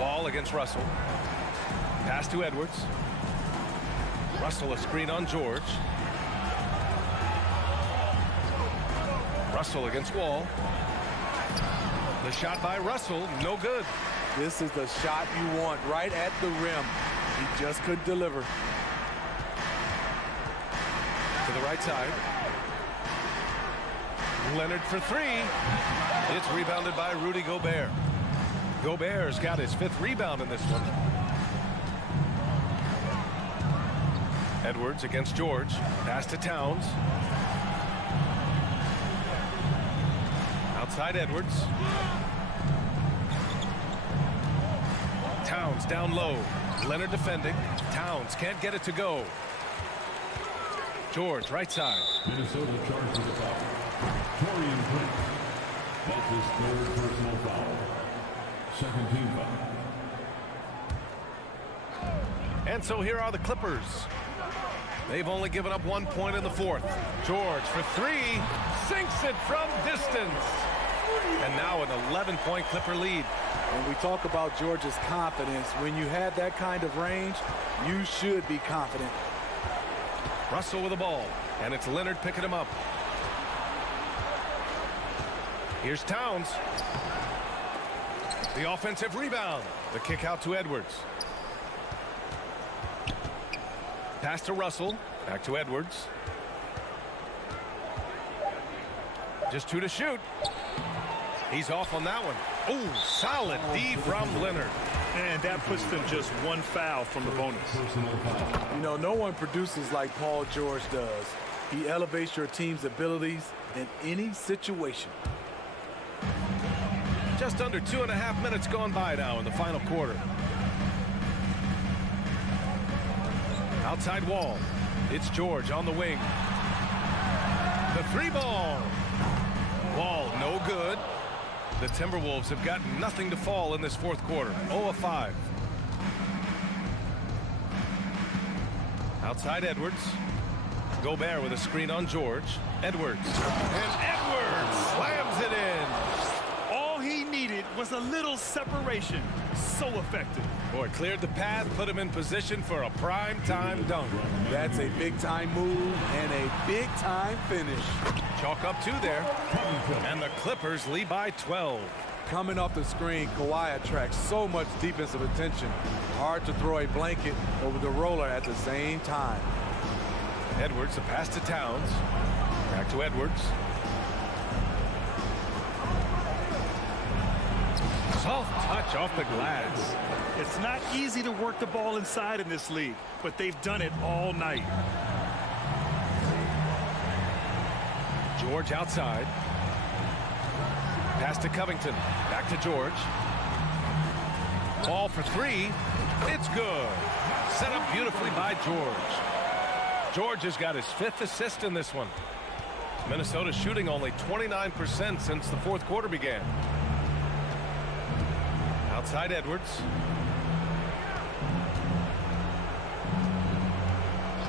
Wall against Russell. Pass to Edwards. Russell a screen on George. Russell against Wall. The shot by Russell, no good. This is the shot you want right at the rim. He just couldn't deliver. To the right side. Leonard for 3. It's rebounded by Rudy Gobert. Gobert's got his 5th rebound in this one. Edwards against George. Pass to Towns. Outside Edwards. Towns down low. Leonard defending. Towns can't get it to go. George, right side. Minnesota charged with the foul. Torian Prince. That's his 3rd personal foul. Second team foul. And so here are the Clippers. They've only given up 1 point in the 4th. George for 3. Sinks it from distance. And now an 11-point Clipper lead. When we talk about George's confidence, when you have that kind of range, you should be confident. Russell with the ball. And it's Leonard picking him up. Here's Towns. The offensive rebound. The kick out to Edwards. Pass to Russell. Back to Edwards. Just 2 to shoot. He's off on that one. Oh, solid D from Leonard. And that puts them just 1 foul from the bonus. You know, no one produces like Paul George does. He elevates your team's abilities in any situation. Just under 2.5 minutes gone by now in the final quarter. Outside Wall. It's George on the wing. The 3-ball. Wall, no good. The Timberwolves have got nothing to fall in this 4th quarter. 0 of 5. Outside Edwards. Gobert with a screen on George. Edwards. And Edwards slams it in. All he needed was a little separation. So effective. Boy, cleared the path, put him in position for a prime-time dunk. That's a big-time move and a big-time finish. Chalk up 2 there. And the Clippers lead by 12. Coming off the screen, Kawhi attracts so much defensive attention. Hard to throw a blanket over the roller at the same time. Edwards, a pass to Towns. Back to Edwards. touch off the glass. It's not easy to work the ball inside in this league, but they've done it all night. George outside. Pass to Covington. Back to George. Ball for three. It's good. Set up beautifully by George. George has got his 5th assist in this one. Minnesota shooting only 29% since the 4th quarter began. Outside Edwards.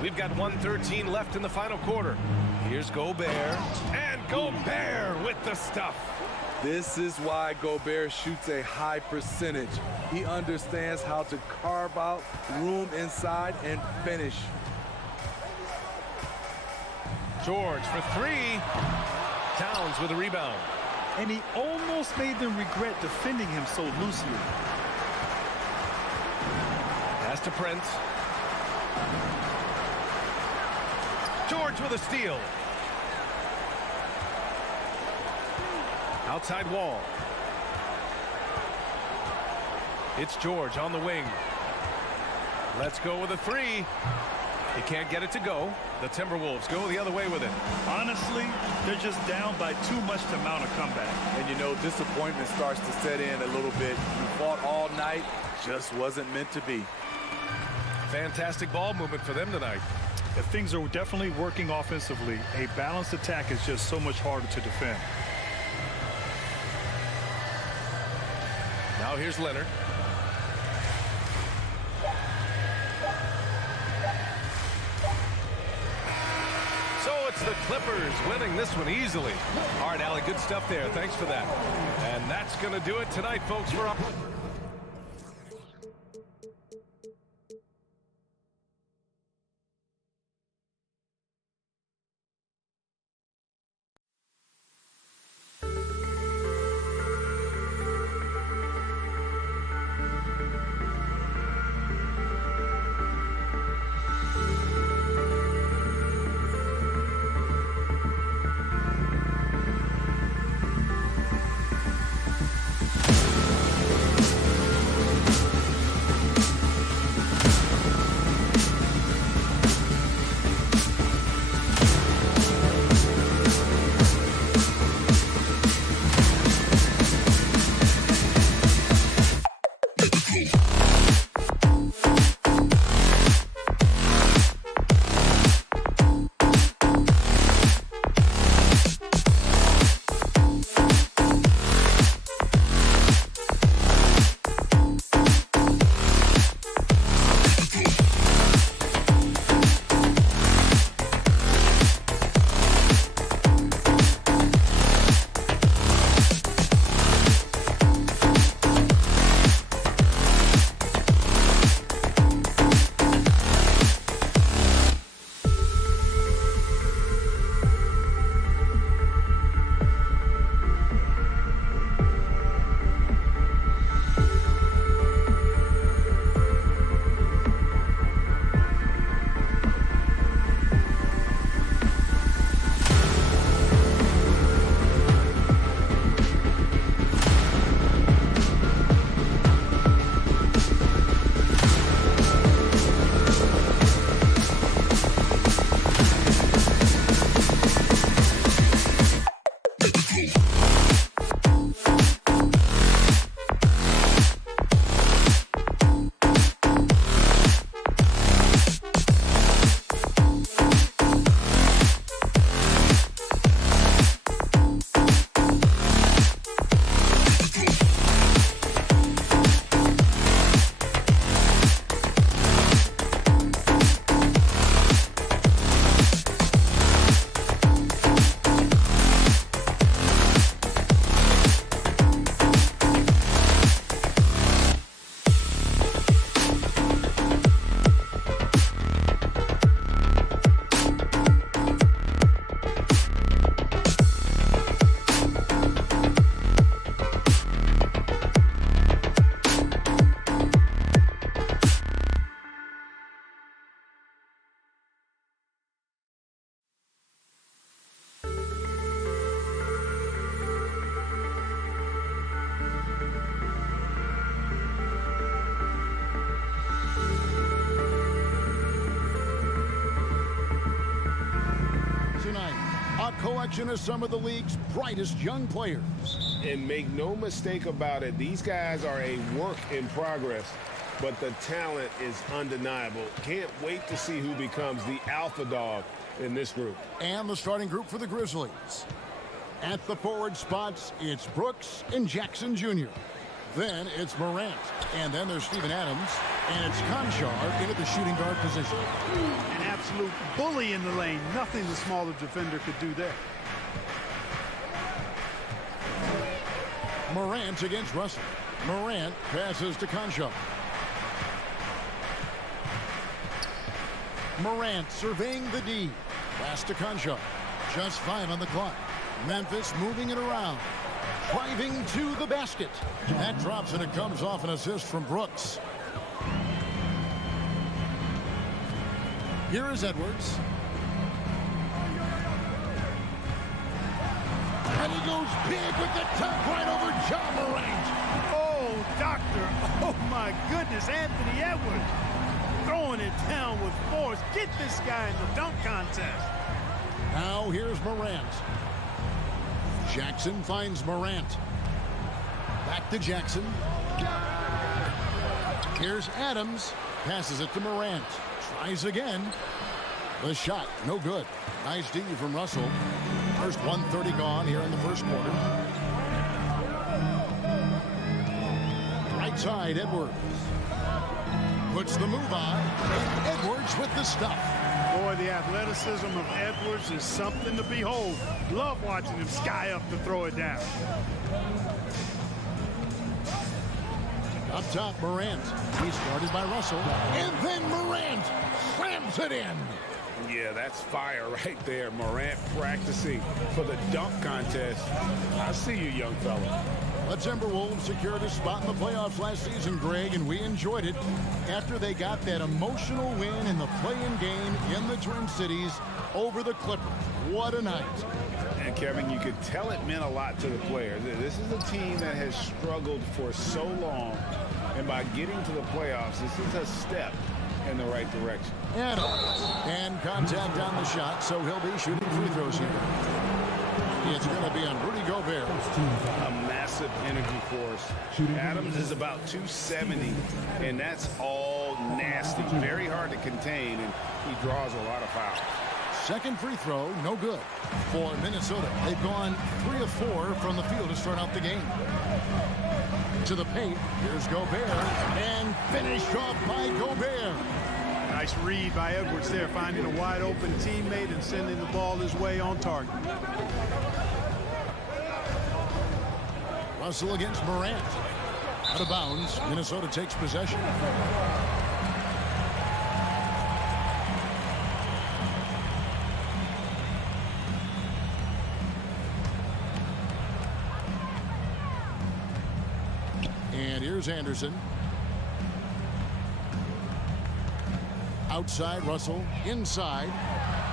We've got 1:13 left in the final quarter. Here's Gobert. And Gobert with the stuff. This is why Gobert shoots a high percentage. He understands how to carve out room inside and finish. George for three. Towns with a rebound. And he almost made them regret defending him so loosely. Pass to Prince. George with a steal. Outside wall. It's George on the wing. Let's go with a three. He can't get it to go. The Timberwolves go the other way with it. Honestly, they're just down by too much to mount a comeback. And, you know, disappointment starts to set in a little bit. You fought all night, just wasn't meant to be. Fantastic ball movement for them tonight. If things are definitely working offensively, a balanced attack is just so much harder to defend. Now here's Leonard. So it's the Clippers winning this one easily. All right, Allie, good stuff there. Thanks for that. And that's going to do it tonight, folks, for collection of some of the league's brightest young players. And make no mistake about it, these guys are a work in progress, but the talent is undeniable. Can't wait to see who becomes the alpha dog in this group. And the starting group for the Grizzlies. At the forward spots, it's Brooks and Jackson Jr. Then it's Morant. And then there's Steven Adams. And it's Conchar in at the shooting guard position. An absolute bully in the lane. Nothing the smaller defender could do there. Morant against Russell. Morant passes to Conchar. Morant surveying the D. Pass to Conchar. Just 5 on the clock. Memphis moving it around. Driving to the basket. That drops and it comes off an assist from Brooks. Here is Edwards. And he goes big with the top right over John Morant. Oh, doctor. Oh, my goodness. Anthony Edwards throwing it down with force. Get this guy in the dunk contest. Now here's Morant. Jackson finds Morant. Back to Jackson. Here's Adams. Passes it to Morant. Tries again. The shot, no good. Nice D from Russell. First 1:30 gone here in the first quarter. Right side, Edwards. Puts the move on. Edwards with the stuff. Boy, the athleticism of Edwards is something to behold. Love watching him sky up to throw it down. Up top, Morant. He's guarded by Russell. And then Morant slams it in. Yeah, that's fire right there. Morant practicing for the dunk contest. I see you, young fella. The Timberwolves secured a spot in the playoffs last season, Greg, and we enjoyed it after they got that emotional win in the play-in game in the Twin Cities over the Clippers. What a night. And Kevin, you could tell it meant a lot to the players. This is a team that has struggled for so long, and by getting to the playoffs, this is a step in the right direction. And contact on the shot, so he'll be shooting free throws here. It's going to be on Rudy Gobert. A massive energy force. Adams is about 270, and that's all nasty. Very hard to contain, and he draws a lot of fouls. Second free throw, no good for Minnesota. They've gone 3 of 4 from the field to start out the game. To the paint, here's Gobert, and finished off by Gobert. Nice read by Edwards there, finding a wide open teammate and sending the ball his way on target. Russell against Morant. Out of bounds, Minnesota takes possession. And here's Anderson. Outside, Russell. Inside.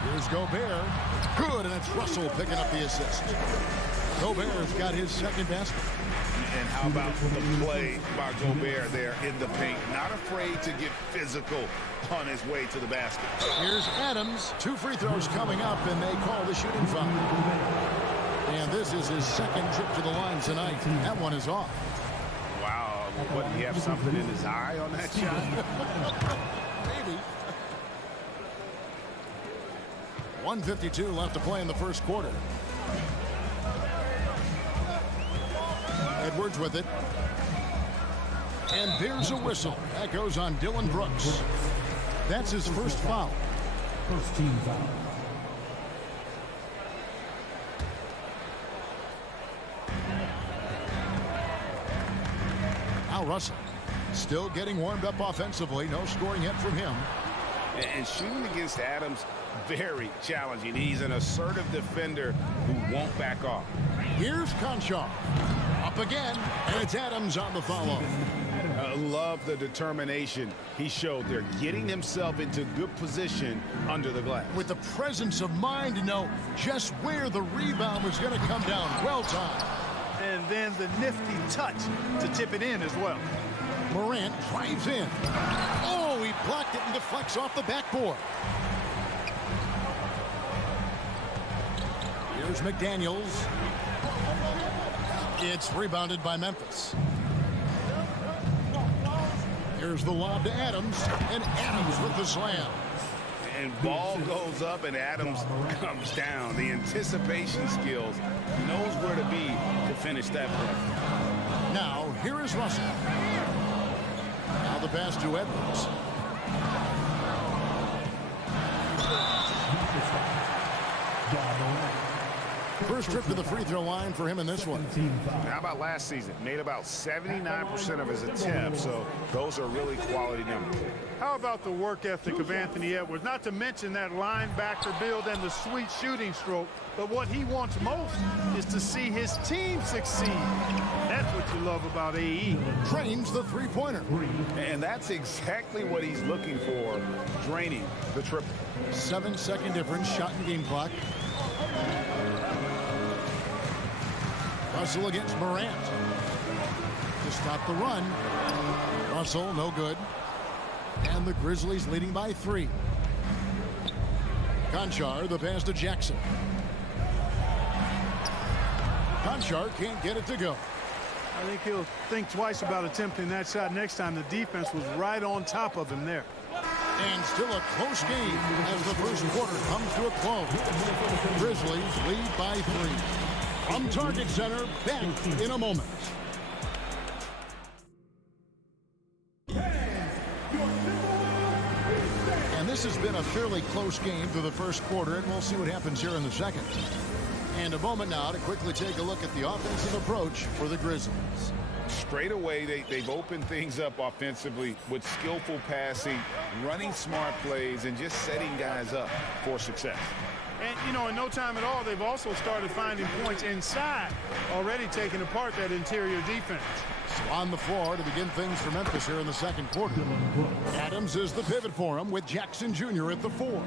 Here's Gobert. Good, and it's Russell picking up the assist. Gobert's got his second basket. And how about the play by Gobert there in the paint? Not afraid to get physical on his way to the basket. Here's Adams. 2 free throws coming up, and they call the shooting foul. And this is his second trip to the line tonight. That one is off. Wow. What, do you have something in his eye on that shot? Maybe. 1:52 left to play in the first quarter. Edwards with it. And there's a whistle. That goes on Dylan Brooks. That's his first foul. First team foul. Now Russell still getting warmed up offensively. No scoring yet from him. And shooting against Adams, very challenging. He's an assertive defender who won't back off. Here's Conchar. Up again, and it's Adams on the follow. I love the determination he showed there, getting himself into good position under the glass. With the presence of mind to know just where the rebound was going to come down. Well timed. And then the nifty touch to tip it in as well. Morant drives in. Oh, he blocked it and deflects off the backboard. Here's McDaniels. It's rebounded by Memphis. Here's the lob to Adams, and Adams with the slam. And ball goes up and Adams comes down. The anticipation skills, knows where to be to finish that play. Now, here is Russell. Now the pass to Edwards. First trip to the free throw line for him in this one. How about last season? Made about 79% of his attempts, so those are really quality numbers. How about the work ethic of Anthony Edwards? Not to mention that linebacker build and the sweet shooting stroke, but what he wants most is to see his team succeed. That's what you love about AE. Drains the three-pointer. And that's exactly what he's looking for, draining the triple. 7-second difference, shot and game clock. Russell against Morant. To stop the run. Russell, no good. And the Grizzlies leading by 3. Conchar, the pass to Jackson. Conchar can't get it to go. I think he'll think twice about attempting that shot next time. The defense was right on top of him there. And still a close game as the first quarter comes to a close. Grizzlies lead by 3. From Target Center, back in a moment. And this has been a fairly close game through the first quarter, and we'll see what happens here in the second. And a moment now to quickly take a look at the offensive approach for the Grizzlies. Straight away, they've opened things up offensively with skillful passing, running smart plays, and just setting guys up for success. And, you know, in no time at all, they've also started finding points inside, already taking apart that interior defense. So on the floor to begin things for Memphis here in the second quarter. Adams is the pivot for him with Jackson Jr. at the 4.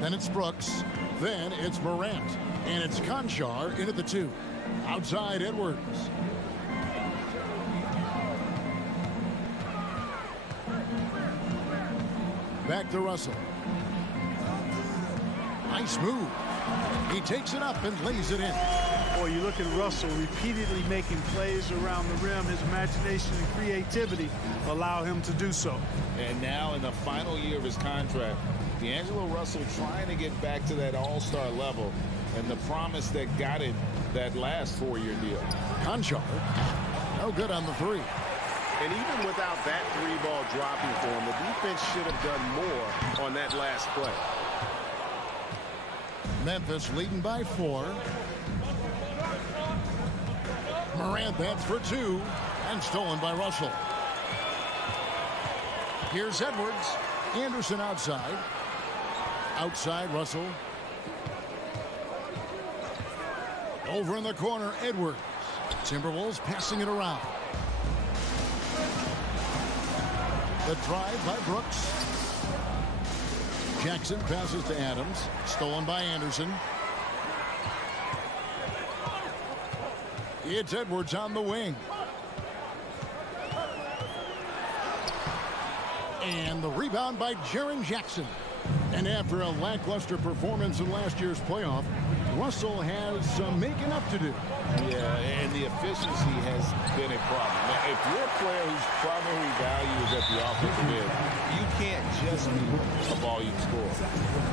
Then it's Brooks. Then it's Morant. And it's Conchar in at the 2. Outside Edwards. Back to Russell. Nice move. He takes it up and lays it in. Boy, you look at Russell repeatedly making plays around the rim. His imagination and creativity allow him to do so. And now in the final year of his contract, D'Angelo Russell trying to get back to that all-star level and the promise that got him that last 4-year deal. Conchar, no good on the 3. And even without that 3-ball dropping for him, the defense should have done more on that last play. Memphis leading by 4. Morant bats for 2 and stolen by Russell. Here's Edwards. Anderson outside. Outside Russell. Over in the corner, Edwards. Timberwolves passing it around. The drive by Brooks. Jackson passes to Adams. Stolen by Anderson. It's Edwards on the wing. And the rebound by Jaren Jackson. And after a lackluster performance in last year's playoff, Russell has some making up to do. Yeah, and the efficiency has been a problem. Now, if you're a player whose primary value is at the offensive end, you can't just be a volume scorer.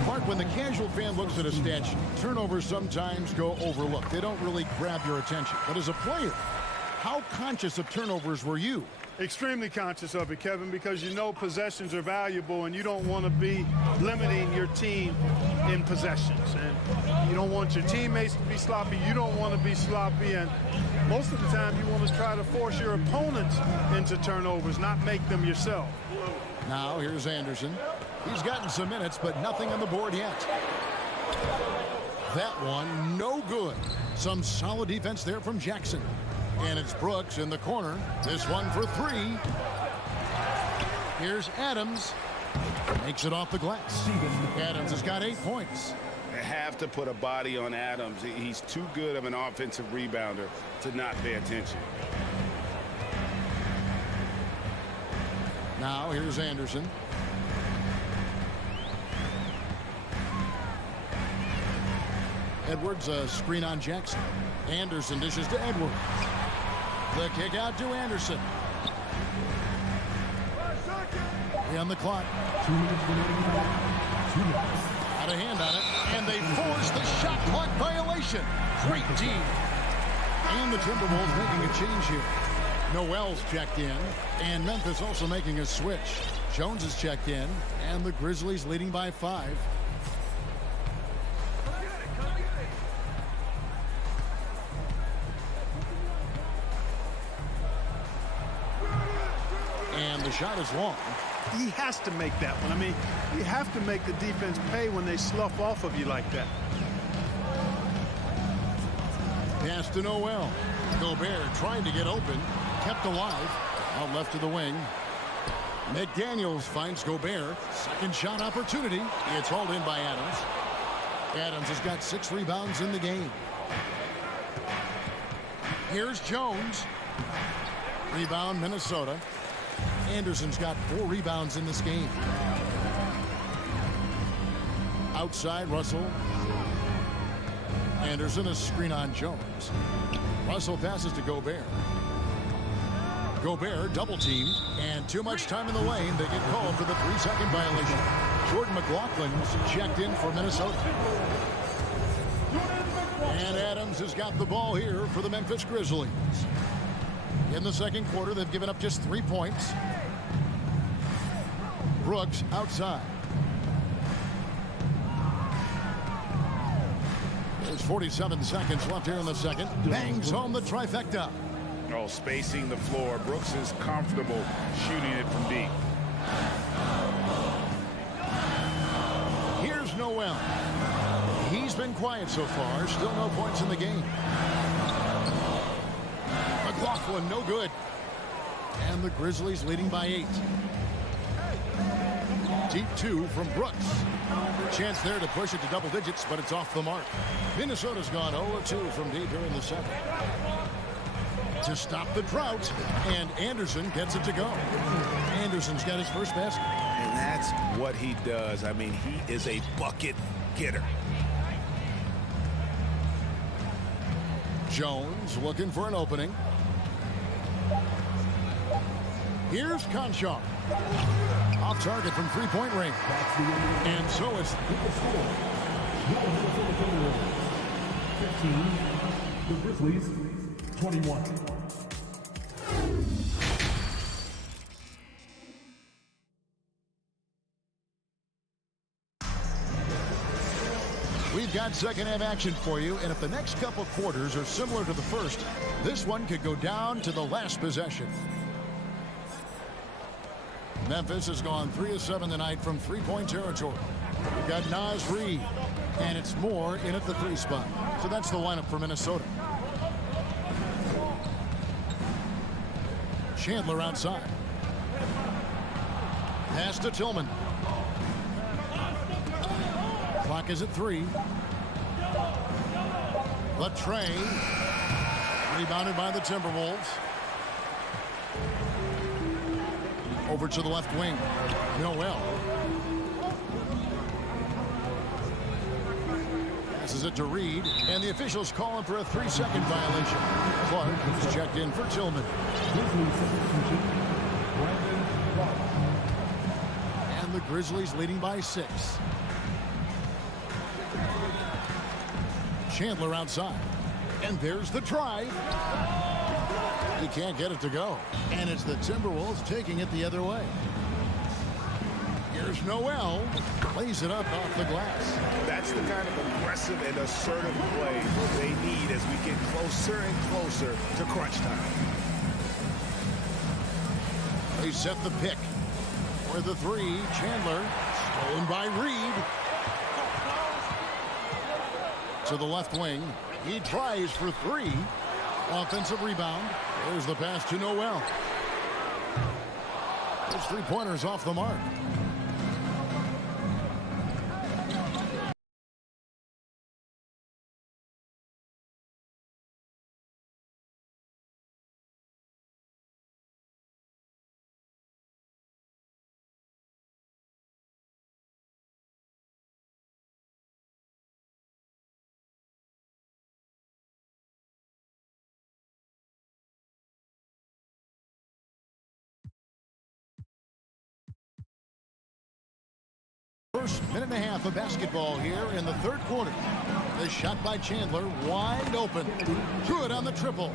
Mark, when the casual fan looks at a stat sheet, turnovers sometimes go overlooked. They don't really grab your attention. But as a player, how conscious of turnovers were you? Extremely conscious of it, Kevin, because you know possessions are valuable and you don't want to be limiting your team in possessions. And you don't want your teammates to be sloppy. You don't want to be sloppy. And most of the time you want to try to force your opponents into turnovers, not make them yourself. Now here's Anderson. He's gotten some minutes, but nothing on the board yet. That one, no good. Some solid defense there from Jackson. And it's Brooks in the corner. This one for 3. Here's Adams. Makes it off the glass. Adams has got 8 points. They have to put a body on Adams. He's too good of an offensive rebounder to not pay attention. Now here's Anderson. Edwards, a screen on Jackson. Anderson dishes to Edwards. The kick out to Anderson. 3 on the clock. 2 minutes remaining. 2 minutes. Got a hand on it, and they force the shot clock violation. Great D. And the Timberwolves making a change here. Noel's checked in, and Memphis also making a switch. Jones is checked in, and the Grizzlies leading by 5. And the shot is long. He has to make that one. I mean, you have to make the defense pay when they slough off of you like that. Pass to Noel. Gobert trying to get open. Kept alive. Out left to the wing. McDaniels finds Gobert. Second shot opportunity. It's hauled in by Adams. Adams has got 6 rebounds in the game. Here's Jones. Rebound, Minnesota. Anderson's got 4 rebounds in this game. Outside, Russell. Anderson, a screen on Jones. Russell passes to Gobert. Gobert double teamed, and too much time in the lane. They get called for the 3-second violation. Jordan McLaughlin's checked in for Minnesota. And Adams has got the ball here for the Memphis Grizzlies. In the second quarter, they've given up just 3 points. Brooks outside. There's 47 seconds left here in the second. Bangs home the trifecta. Oh, spacing the floor. Brooks is comfortable shooting it from deep. Here's Noel. He's been quiet so far. Still no points in the game. McLaughlin, no good. And the Grizzlies leading by 8. Deep 2 from Brooks. Chance there to push it to double digits, but it's off the mark. Minnesota's gone 0-2 from deep here in the second. To stop the drought, and Anderson gets it to go. Anderson's got his first basket. And that's what he does. I mean, he is a bucket getter. Jones looking for an opening. Here's Conchar. Off target from 3-point range. And so is 15. The Grizzlies, 21. We've got second half action for you, and if the next couple quarters are similar to the first, this one could go down to the last possession. Memphis has gone 3 of 7 tonight from 3-point territory. We've got Naz Reid, and it's Moore in at the 3 spot. So that's the lineup for Minnesota. Chandler outside. Pass to Tillman. Clock is at 3. Latrey. Rebounded by the Timberwolves. Over to the left wing. Noel. Passes it to Reid, and the officials calling for a 3-second violation. Clark is checked in for Tillman. And the Grizzlies leading by 6. Chandler outside. And there's the drive. He can't get it to go. And it's the Timberwolves taking it the other way. Here's Noel. Plays it up off the glass. That's the kind of aggressive and assertive play they need as we get closer and closer to crunch time. They set the pick. For the 3, Chandler. Stolen by Reid. To the left wing. He tries for 3. Offensive rebound. There's the pass to Noel. Those 3-pointers off the mark. Minute and a half of basketball here in the third quarter. The shot by Chandler, wide open. Good on the triple.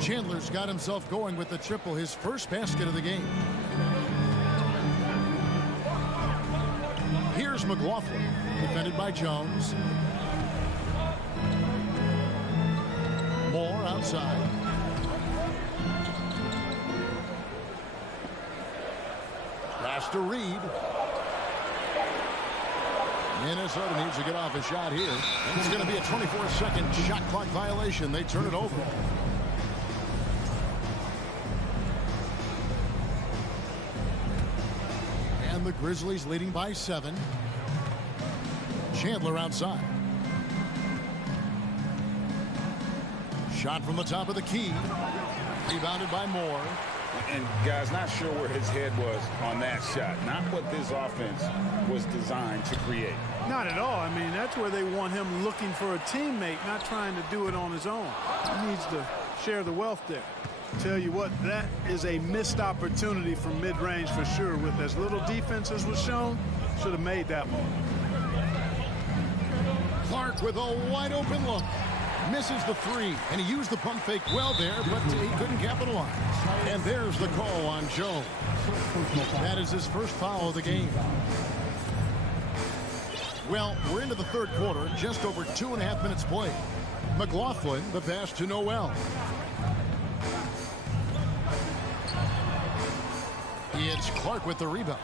Chandler's got himself going with the triple, his first basket of the game. Here's McLaughlin, defended by Jones. Moore outside. Pass to Reed. Minnesota needs to get off a shot here. And it's going to be a 24-second shot clock violation. They turn it over. And the Grizzlies leading by 7. Chandler outside. Shot from the top of the key. Rebounded by Moore. And guys, not sure where his head was on that shot. Not what this offense was designed to create. Not at all. I mean, that's where they want him looking for a teammate, not trying to do it on his own. He needs to share the wealth there. Tell you what, that is a missed opportunity from mid-range for sure. With as little defense as was shown, should have made that one. Clark with a wide open look. Misses the three, and he used the pump fake well there, but he couldn't capitalize. And there's the call on Jones. That is his first foul of the game. Well, we're into the third quarter, just over 2.5 minutes played. McLaughlin, the pass to Noel. It's Clark with the rebound.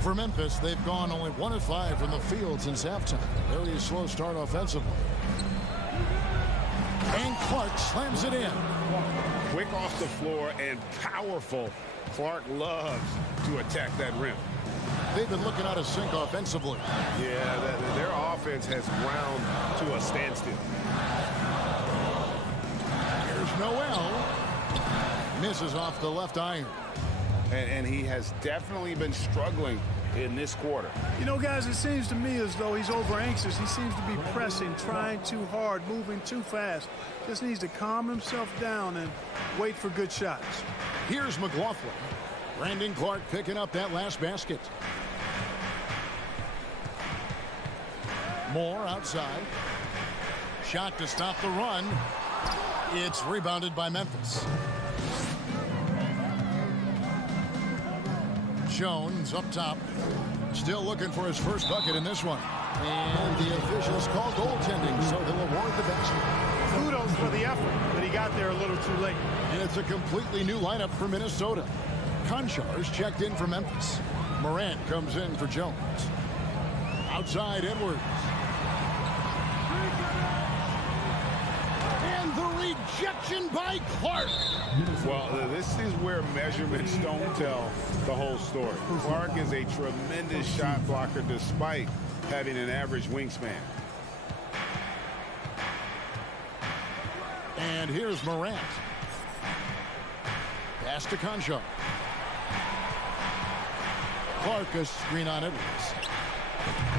For Memphis, they've gone only 1 of 5 from the field since halftime. Very slow start offensively. And Clark slams it in. Quick off the floor and powerful. Clark loves to attack that rim. They've been looking out of sync offensively. Yeah, their offense has ground to a standstill. Here's Noel. Misses off the left iron. And he has definitely been struggling in this quarter. You know, guys, it seems to me as though he's over anxious. He seems to be pressing, trying too hard, moving too fast. Just needs to calm himself down and wait for good shots. Here's McLaughlin. Brandon Clark picking up that last basket. Moore outside. Shot to stop the run. It's rebounded by Memphis. Jones up top. Still looking for his first bucket in this one. And the officials call goaltending, so they'll award the basket. Kudos for the effort, but he got there a little too late. And it's a completely new lineup for Minnesota. Conchar's checked in for Memphis. Morant comes in for Jones. Outside Edwards. And the rejection by Clark. Well, this is where measurements don't tell the whole story. Clark is a tremendous shot blocker despite having an average wingspan. And here's Morant. Pass to Conchar. Clark a screen on Edwards.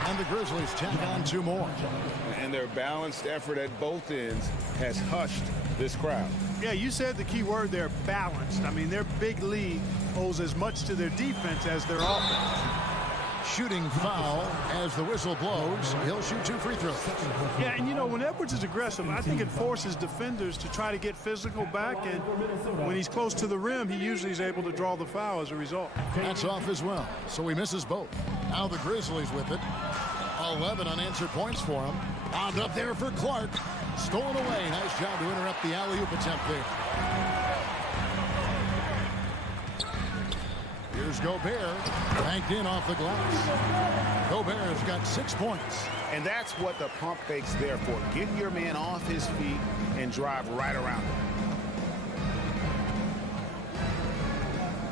And the Grizzlies tack on 2 more. And their balanced effort at both ends has hushed this crowd. Yeah, you said the key word there, balanced. I mean, their big lead owes as much to their defense as their offense. Shooting foul as the whistle blows. He'll shoot 2 free throws. Yeah, and you know, when Edwards is aggressive, I think it forces defenders to try to get physical back, and when he's close to the rim, he usually is able to draw the foul as a result. That's off as well, so he misses both. Now the Grizzlies with it. 11 unanswered points for him. Bombed up there for Clark. Stolen away. Nice job to interrupt the alley-oop attempt there. Here's Gobert. Banked in off the glass. Gobert's got 6 points. And that's what the pump fake's there for. Get your man off his feet and drive right around him.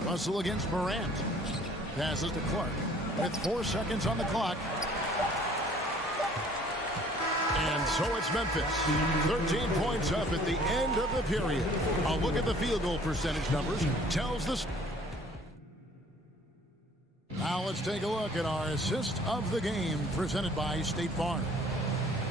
Russell against Morant. Passes to Clark with 4 seconds on the clock. And so it's Memphis. 13 points up at the end of the period. A look at the field goal percentage numbers tells us. Now let's take a look at our assist of the game presented by State Farm.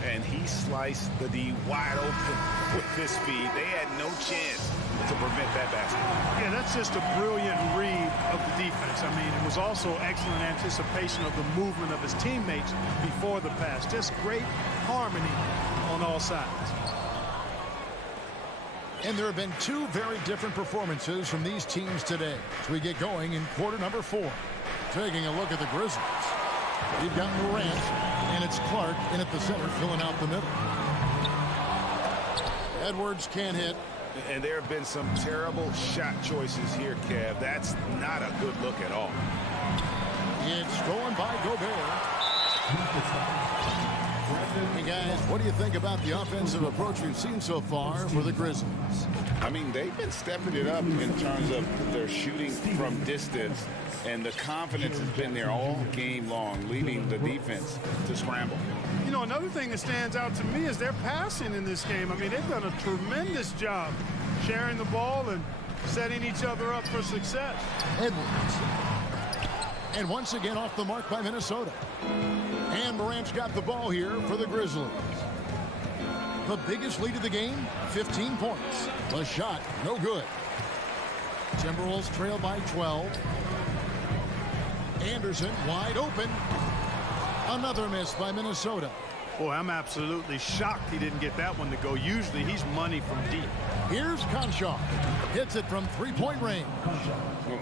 And he sliced the D wide open with his speed. They had no chance to prevent that basket. Yeah, that's just a brilliant read of the defense. I mean, it was also excellent anticipation of the movement of his teammates before the pass. Just great harmony on all sides. And there have been two very different performances from these teams today as we get going in quarter number 4. Taking a look at the Grizzlies. You've got Morant, and it's Clark in at the center, filling out the middle. Edwards can't hit. And there have been some terrible shot choices here, Kev. That's not a good look at all. It's stolen by Gobert. Hey, guys, what do you think about the offensive approach we've seen so far for the Grizzlies? I mean, they've been stepping it up in terms of their shooting from distance, and the confidence has been there all game long, leaving the defense to scramble. You know, another thing that stands out to me is their passing in this game. I mean, they've done a tremendous job sharing the ball and setting each other up for success. Edwards. And once again off the mark by Minnesota. And Morant's got the ball here for the Grizzlies. The biggest lead of the game, 15 points. The shot, no good. Timberwolves trail by 12. Anderson wide open. Another miss by Minnesota. Boy, I'm absolutely shocked he didn't get that one to go. Usually he's money from deep. Here's Conshaw. Hits it from three-point range.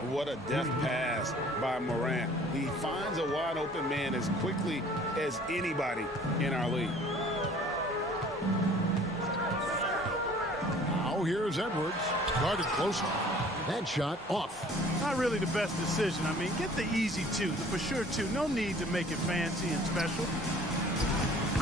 What a deft pass by Morant. He finds a wide open man as quickly as anybody in our league. Now here's Edwards. Guarded closely. That shot off. Not really the best decision. I mean, get the easy two, the for sure two. No need to make it fancy and special.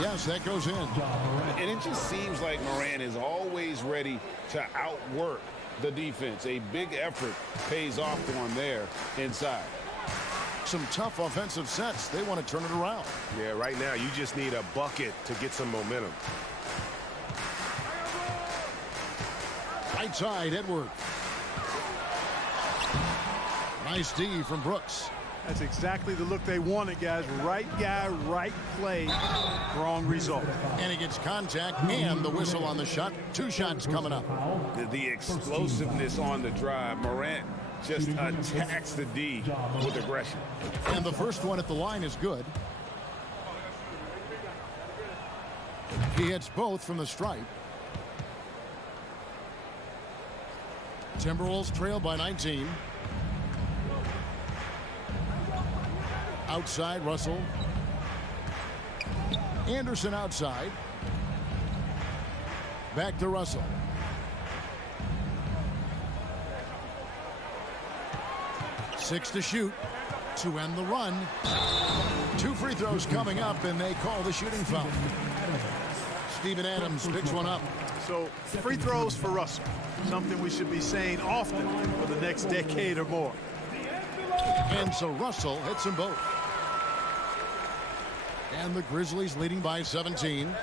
Yes, that goes in. And it just seems like Morant is always ready to outwork the defense. A big effort pays off for him there inside. Some tough offensive sets. They want to turn it around. Yeah, right now you just need a bucket to get some momentum. Right side, Edwards. Nice D from Brooks. That's exactly the look they wanted, guys. Right guy, right play, wrong result. And he gets contact and the whistle on the shot. 2 shots coming up. The explosiveness on the drive. Morant just attacks the D with aggression. And the first one at the line is good. He hits both from the stripe. Timberwolves trail by 19. Outside, Russell. Anderson outside. Back to Russell. Six to shoot to end the run. 2 free throws coming up, and they call the shooting foul. Steven Adams picks one up. So free throws for Russell. Something we should be saying often for the next decade or more. And so Russell hits them both. And the Grizzlies leading by 17.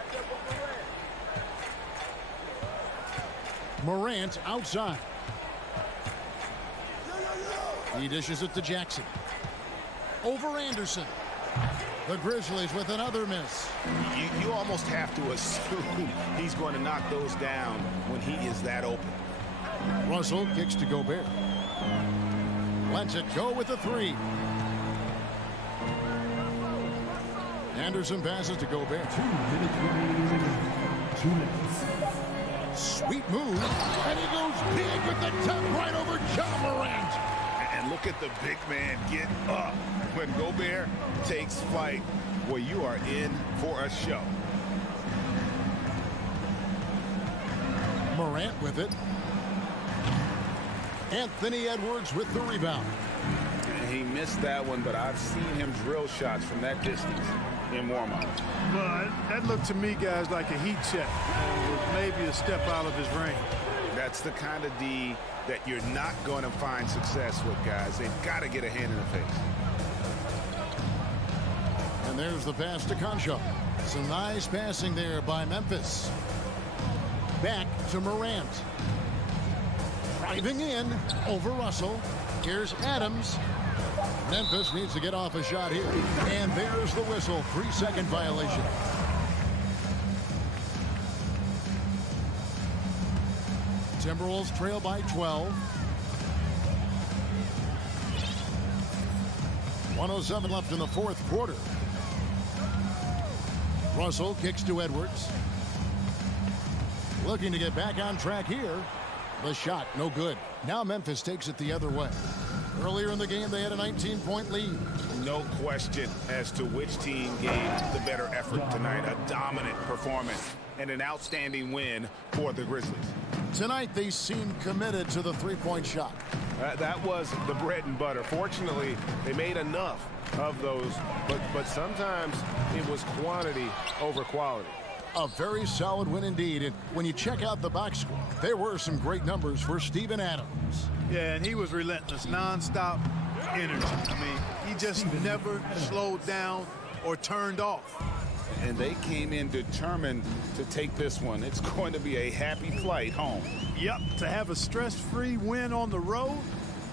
Morant outside. He dishes it to Jackson. Over Anderson. The Grizzlies with another miss. You almost have to assume he's going to knock those down when he is that open. Russell kicks to Gobert. Lets it go with a 3. Anderson passes to Gobert. 2 minutes remaining. 2 minutes. Sweet move. And he goes big with the tap right over John Morant. And look at the big man get up when Gobert takes flight. Well, you are in for a show. Morant with it. Anthony Edwards with the rebound. He missed that one, but I've seen him drill shots from that distance in warm-up. Well, that looked to me, guys, like a heat check. Maybe a step out of his range. That's the kind of D that you're not going to find success with, guys. They've got to get a hand in the face. And there's the pass to Conshaw. Some nice passing there by Memphis. Back to Morant. Driving in over Russell. Here's Adams. Memphis needs to get off a shot here. And there's the whistle. 3-second violation. Timberwolves trail by 12. 1:07 left in the fourth quarter. Russell kicks to Edwards. Looking to get back on track here. The shot, no good. Now Memphis takes it the other way. Earlier in the game, they had a 19-point lead. No question as to which team gave the better effort tonight. A dominant performance and an outstanding win for the Grizzlies. Tonight, they seem committed to the three-point shot. That was the bread and butter. Fortunately, they made enough of those, but sometimes it was quantity over quality. A very solid win indeed. And when you check out the box score, there were some great numbers for Steven Adams. Yeah, and he was relentless, nonstop energy. I mean, he just never slowed down or turned off. And they came in determined to take this one. It's going to be a happy flight home. Yep, to have a stress-free win on the road,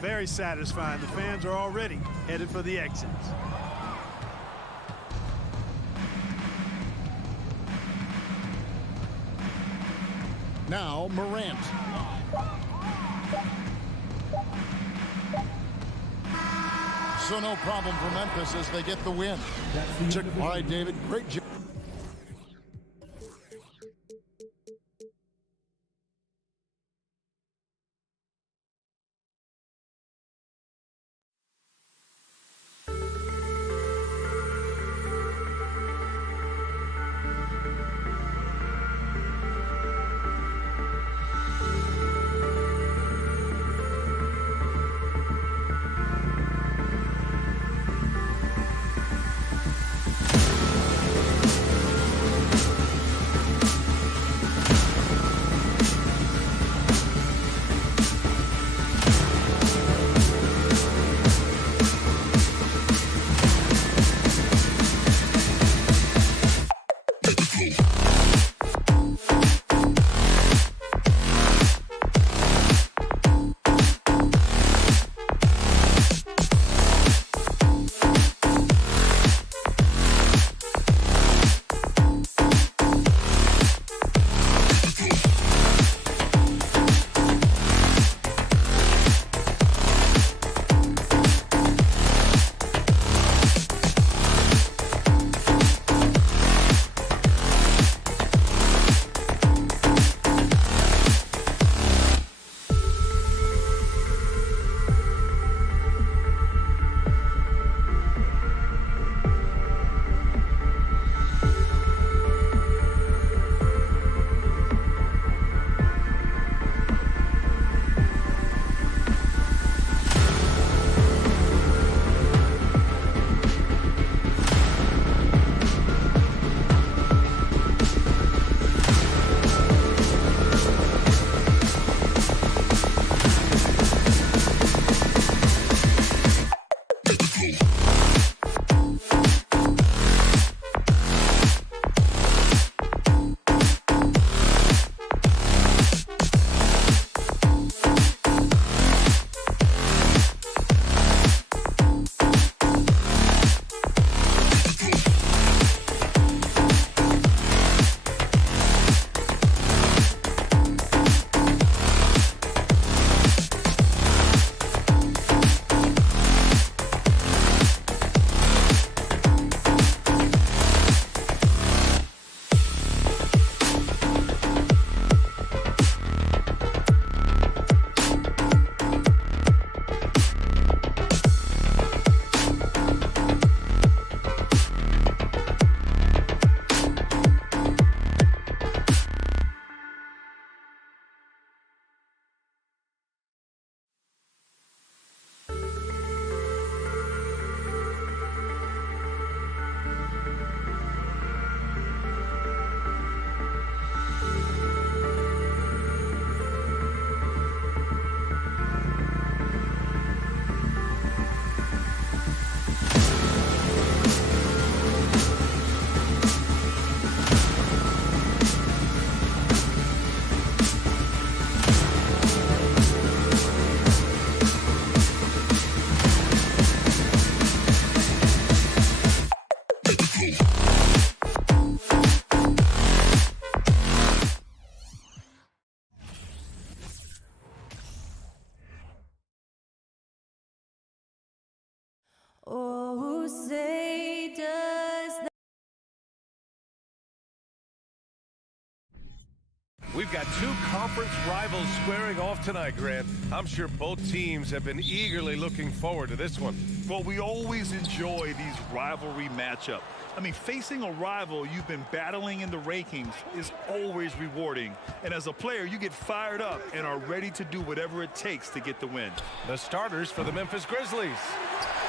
very satisfying. The fans are already headed for the exits. Now Morant. So no problem for Memphis as they get the win. All right, David, great job. say does that. We've got two conference rivals squaring off tonight, Grant. I'm sure both teams have been eagerly looking forward to this one. Well, we always enjoy these rivalry matchups. I mean, facing a rival you've been battling in the rankings is always rewarding. And as a player, you get fired up and are ready to do whatever it takes to get the win. The starters for the Memphis Grizzlies.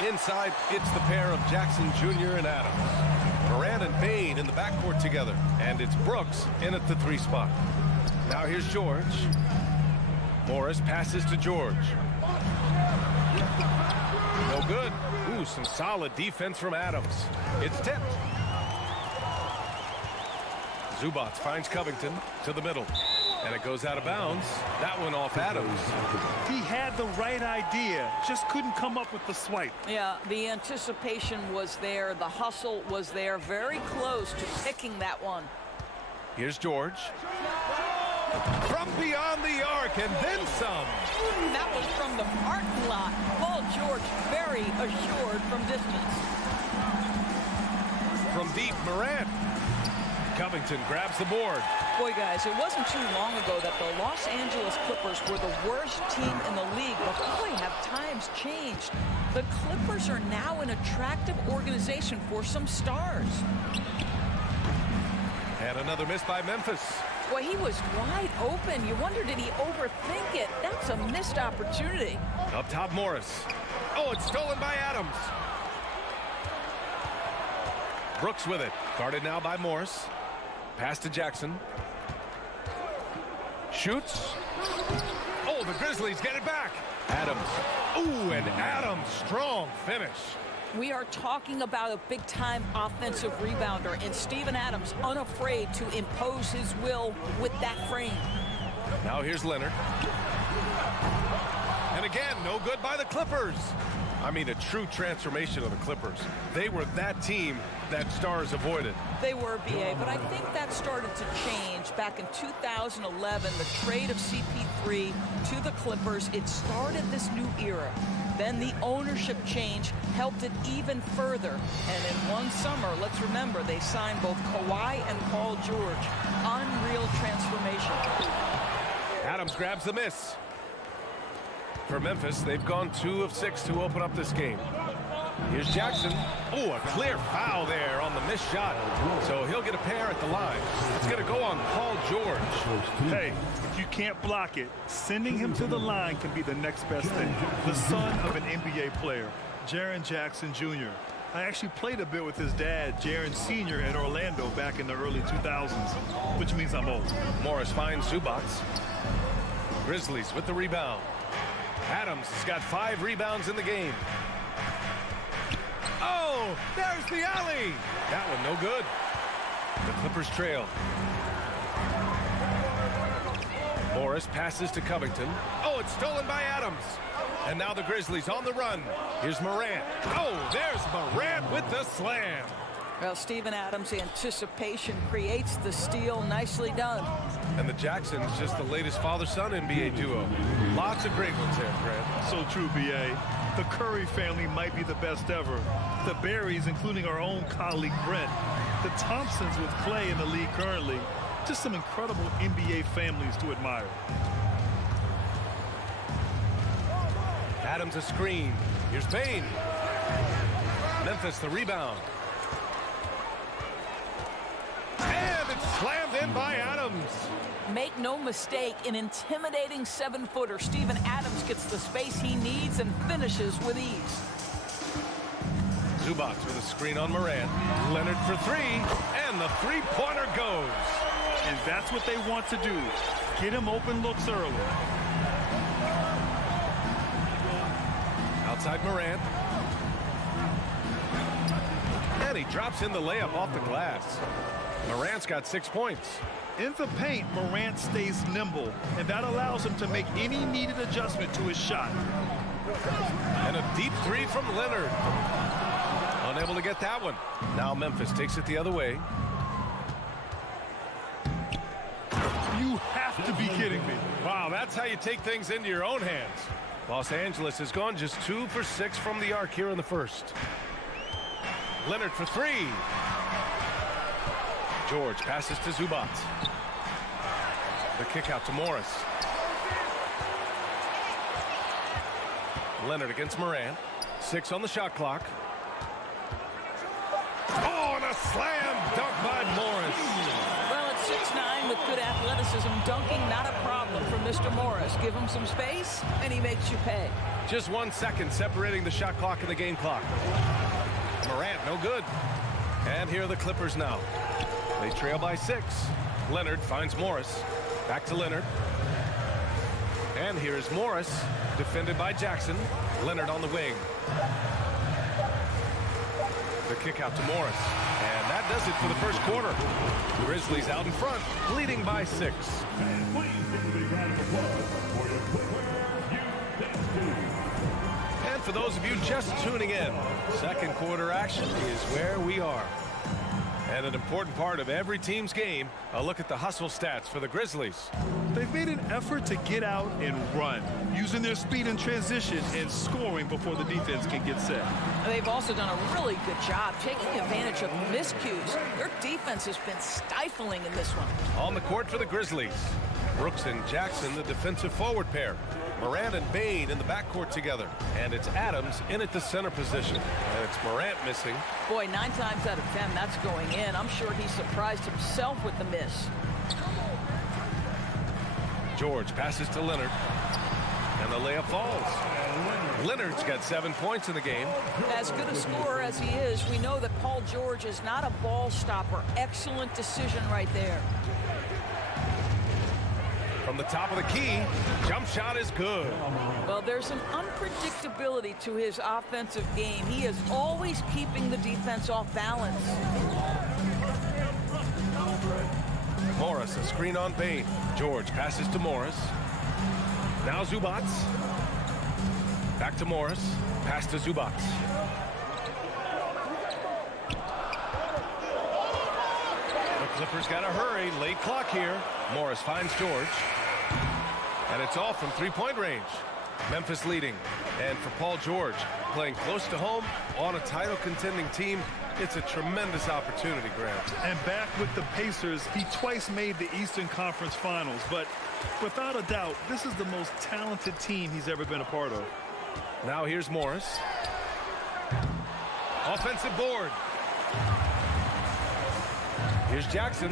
Inside, it's the pair of Jackson Jr. and Adams. Moran and Bain in the backcourt together. And it's Brooks in at the 3 spot. Now here's George. Morris passes to George. No good. Ooh, some solid defense from Adams. It's tipped. Zubac finds Covington to the middle. And it goes out of bounds. That one off Adams. He had the right idea, just couldn't come up with the swipe. Yeah, the anticipation was there. The hustle was there. Very close to picking that one. Here's George. From beyond the arc and then some. That was from the parking lot. Paul George very assured from distance. From deep, Moran. Covington grabs the board. Boy, guys, it wasn't too long ago that the Los Angeles Clippers were the worst team in the league. But boy, have times changed. The Clippers are now an attractive organization for some stars. And another miss by Memphis. Boy, he was wide open. You wonder, did he overthink it? That's a missed opportunity. Up top, Morris. Oh, it's stolen by Adams. Brooks with it. Guarded now by Morris. Pass to Jackson. Shoots. Oh, the Grizzlies get it back. Adams. Ooh, and Adams, strong finish. We are talking about a big-time offensive rebounder, and Steven Adams unafraid to impose his will with that frame. Now here's Leonard. And again, no good by the Clippers. I mean, a true transformation of the Clippers. They were that team that stars avoided. They were, BA, but I think that started to change back in 2011, the trade of CP3 to the Clippers. It started this new era. Then the ownership change helped it even further. And in one summer, let's remember, they signed both Kawhi and Paul George. Unreal transformation. Adams grabs the miss. For Memphis, they've gone 2 of 6 to open up this game. Here's Jackson. Oh, a clear foul there on the missed shot. So he'll get a pair at the line. It's going to go on Paul George. Hey, if you can't block it, sending him to the line can be the next best thing. The son of an NBA player, Jaren Jackson Jr. I actually played a bit with his dad, Jaren Sr. at Orlando back in the early 2000s, which means I'm old. Morris finds Zubac. Grizzlies with the rebound. Adams has got 5 rebounds in the game. Oh, there's the alley. That one no good. The Clippers trail. Morris passes to Covington. Oh, it's stolen by Adams. And now the Grizzlies on the run. Here's Morant. Oh, there's Morant with the slam. Well, Steven Adams' anticipation creates the steal. Nicely done. And the Jacksons, just the latest father-son NBA duo. Lots of great ones there, Grant. So true, B.A. The Curry family might be the best ever. The Berries, including our own colleague Brent. The Thompsons with Clay in the league currently. Just some incredible NBA families to admire. Adams a screen. Here's Bain. Memphis the rebound. And it's slammed in by Adams. Make no mistake, an intimidating 7-footer. Steven Adams gets the space he needs and finishes with ease. Zubac with a screen on Moran. Leonard for 3, and the three-pointer goes. And that's what they want to do. Get him open looks early. Outside Moran. And he drops in the layup off the glass. Morant's got 6 points. In the paint, Morant stays nimble, and that allows him to make any needed adjustment to his shot. And a deep 3 from Leonard. Unable to get that one. Now Memphis takes it the other way. You have to be kidding me. Wow, that's how you take things into your own hands. Los Angeles has gone just 2 for 6 from the arc here in the first. Leonard for three. George passes to Zubac. The kick out to Morris. Leonard against Morant. 6 on the shot clock. Oh, and a slam dunk by Morris. Well, at 6'9" with good athleticism, dunking not a problem for Mr. Morris. Give him some space, and he makes you pay. Just 1 second separating the shot clock and the game clock. Morant, no good. And here are the Clippers now. They trail by 6. Leonard finds Morris. Back to Leonard. And here's Morris, defended by Jackson. Leonard on the wing. The kick out to Morris. And that does it for the first quarter. Grizzlies out in front, leading by 6. And please give a big round of applause for your footwear. And for those of you just tuning in, second quarter action is where we are. And an important part of every team's game, a look at the hustle stats for the Grizzlies. They've made an effort to get out and run, using their speed in transition and scoring before the defense can get set. They've also done a really good job taking advantage of miscues. Their defense has been stifling in this one. On the court for the Grizzlies, Brooks and Jackson, the defensive forward pair. Morant and Bane in the backcourt together. And it's Adams in at the center position. And it's Morant missing. Boy, 9 times out of 10, that's going in. I'm sure he surprised himself with the miss. George passes to Leonard. And the layup falls. Leonard's got 7 points in the game. As good a scorer as he is, we know that Paul George is not a ball stopper. Excellent decision right there. From the top of the key, jump shot is good. Well, there's some unpredictability to his offensive game. He is always keeping the defense off balance. Morris, a screen on Bane. George passes to Morris. Now Zubac. Back to Morris. Pass to Zubac. The Clippers got to hurry. Late clock here. Morris finds George. And it's off from three-point range. Memphis leading. And for Paul George, playing close to home on a title-contending team, it's a tremendous opportunity, Graham. And back with the Pacers, he twice made the Eastern Conference Finals. But without a doubt, this is the most talented team he's ever been a part of. Now here's Morris. Offensive board. Here's Jackson.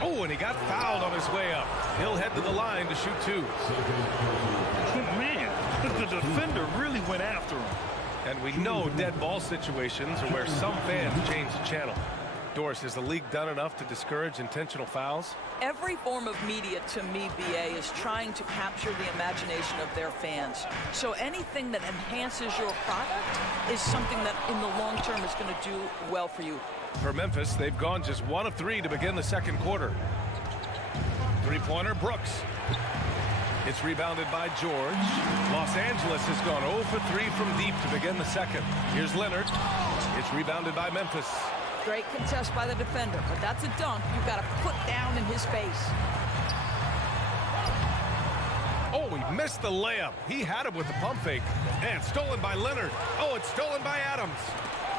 Oh, and he got fouled on his way up. He'll head to the line to shoot 2. Man, the defender really went after him. And we know dead ball situations are where some fans change the channel. Doris, has the league done enough to discourage intentional fouls? Every form of media, to me, BA, is trying to capture the imagination of their fans. So anything that enhances your product is something that in the long term is going to do well for you. For Memphis, they've gone just 1 of 3 to begin the second quarter. Three-pointer, Brooks. It's rebounded by George. Los Angeles has gone 0 for 3 from deep to begin the second. Here's Leonard. It's rebounded by Memphis. Great contest by the defender, but that's a dunk you've got to put down in his face. Oh, he missed the layup. He had it with the pump fake. And stolen by Leonard. Oh, it's stolen by Adams.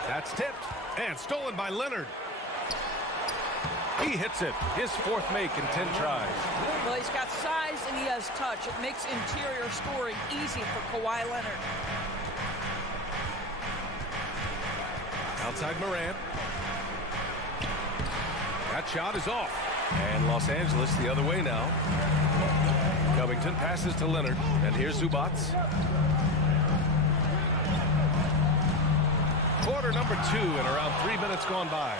That's tipped. And stolen by Leonard. He hits it. His 4th make in 10 tries. Well, he's got size and he has touch. It makes interior scoring easy for Kawhi Leonard. Outside Morant. That shot is off. And Los Angeles the other way now. Covington passes to Leonard. And here's Zubac. Quarter number 2 and around 3 minutes gone by.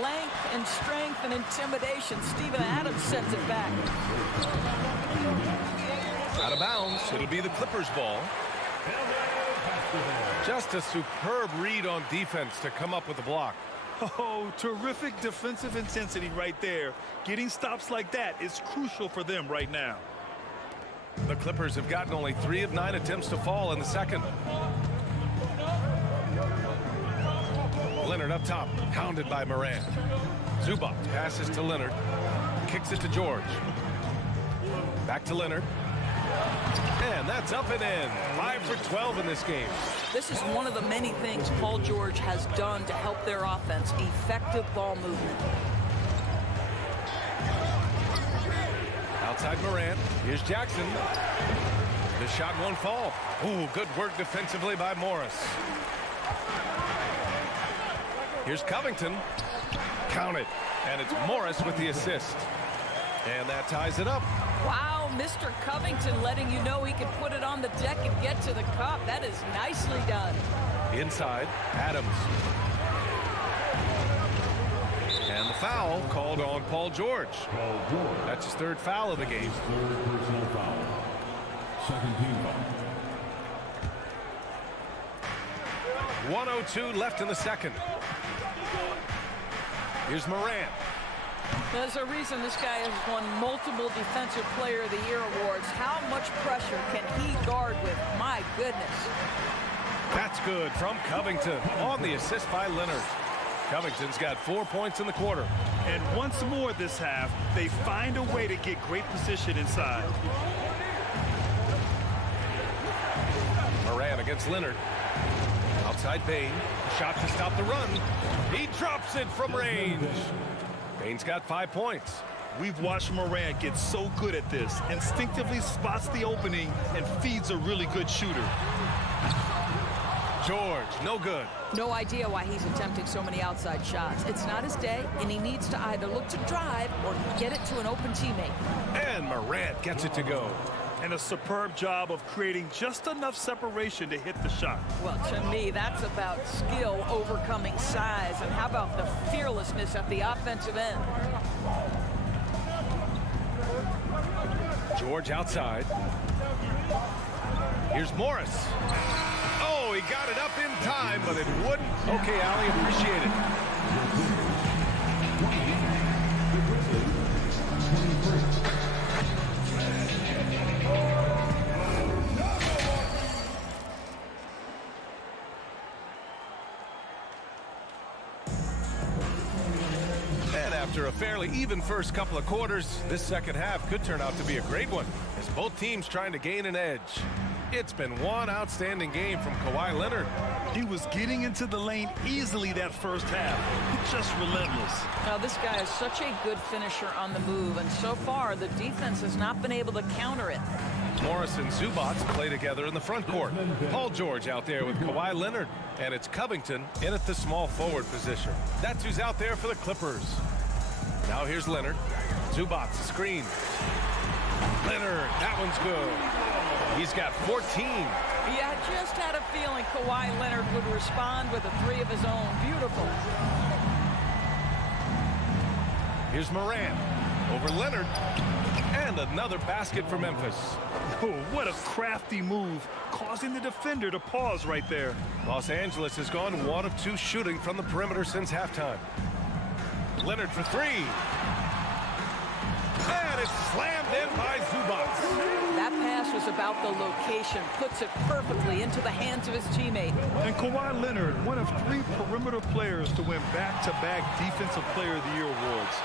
Length and strength and intimidation. Steven Adams sends it back. Out of bounds. It'll be the Clippers' ball. Just a superb read on defense to come up with the block. Oh, terrific defensive intensity right there. Getting stops like that is crucial for them right now. The Clippers have gotten only 3 of 9 attempts to fall in the second. Leonard up top, hounded by Morant. Zubac passes to Leonard, kicks it to George. Back to Leonard. And that's up and in. 5 for 12 in this game. This is one of the many things Paul George has done to help their offense. Effective ball movement. Outside Morant. Here's Jackson. The shot won't fall. Ooh, good work defensively by Morris. Here's Covington. Count it. And it's Morris with the assist. And that ties it up. Wow, Mr. Covington letting you know he can put it on the deck and get to the cup. That is nicely done. Inside, Adams. And the foul called on Paul George. That's his third foul of the game. Third personal foul. Second team foul. 1:02 left in the second. Here's Morant. There's a reason this guy has won multiple Defensive Player of the Year awards. How much pressure can he guard with? My goodness. That's good from Covington on the assist by Leonard. Covington's got 4 points in the quarter. And once more this half, they find a way to get great position inside. Morant against Leonard. Outside Bain. Shot to stop the run. He drops it from range. Bain's got 5 points. We've watched Morant get so good at this. Instinctively spots the opening and feeds a really good shooter. George, no good. No idea why he's attempting so many outside shots. It's not his day, and he needs to either look to drive or get it to an open teammate. And Morant gets it to go. And a superb job of creating just enough separation to hit the shot. Well, to me, that's about skill overcoming size. And how about the fearlessness at the offensive end? George outside. Here's Morris. Oh, he got it up in time, but it wouldn't. Okay, Allie, appreciate it. And after a fairly even first couple of quarters, this second half could turn out to be a great one, as both teams trying to gain an edge. It's been one outstanding game from Kawhi Leonard. He was getting into the lane easily that first half. Just relentless. Now, this guy is such a good finisher on the move, and so far, the defense has not been able to counter it. Morris and Zubac play together in the front court. Paul George out there with Kawhi Leonard, and it's Covington in at the small forward position. That's who's out there for the Clippers. Now here's Leonard. Zubac, screen. Leonard, that one's good. He's got 14. Yeah, I just had a feeling Kawhi Leonard would respond with a three of his own. Beautiful. Here's Morant over Leonard. And another basket for Memphis. Oh, what a crafty move, causing the defender to pause right there. Los Angeles has gone 1 of 2 shooting from the perimeter since halftime. Leonard for 3. And it's slammed in by Zubac. That pass was about the location, puts it perfectly into the hands of his teammate. And Kawhi Leonard, one of 3 perimeter players to win back-to-back Defensive Player of the Year awards.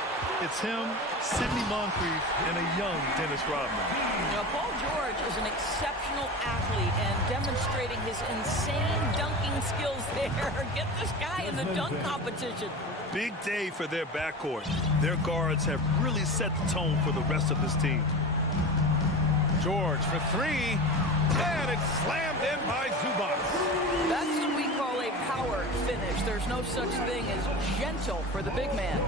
It's him, Sidney Moncrief, and a young Dennis Rodman. Now, Paul George is an exceptional athlete and demonstrating his insane dunking skills there. Get this guy in the dunk competition. Big day for their backcourt. Their guards have really set the tone for the rest of this team. George for 3. And it's slammed in by Zubac. That's what we call a power finish. There's no such thing as gentle for the big man.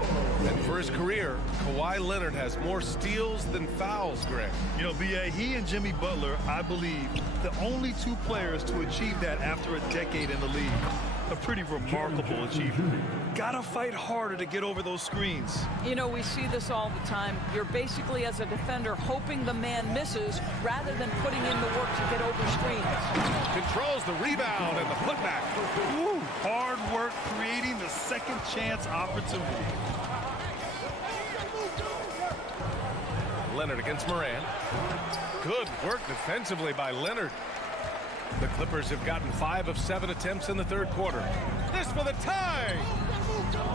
And for his career, Kawhi Leonard has more steals than fouls, Greg. You know, B.A., he and Jimmy Butler, I believe, the only 2 players to achieve that after a decade in the league. A pretty remarkable achievement. Gotta fight harder to get over those screens. You know, we see this all the time. You're basically, as a defender, hoping the man misses rather than putting in the work to get over screens. Controls the rebound and the putback. Woo, hard work creating the second chance opportunity. Leonard against Morant. Good work defensively by Leonard. The Clippers have gotten 5 of 7 attempts in the third quarter. This for the tie!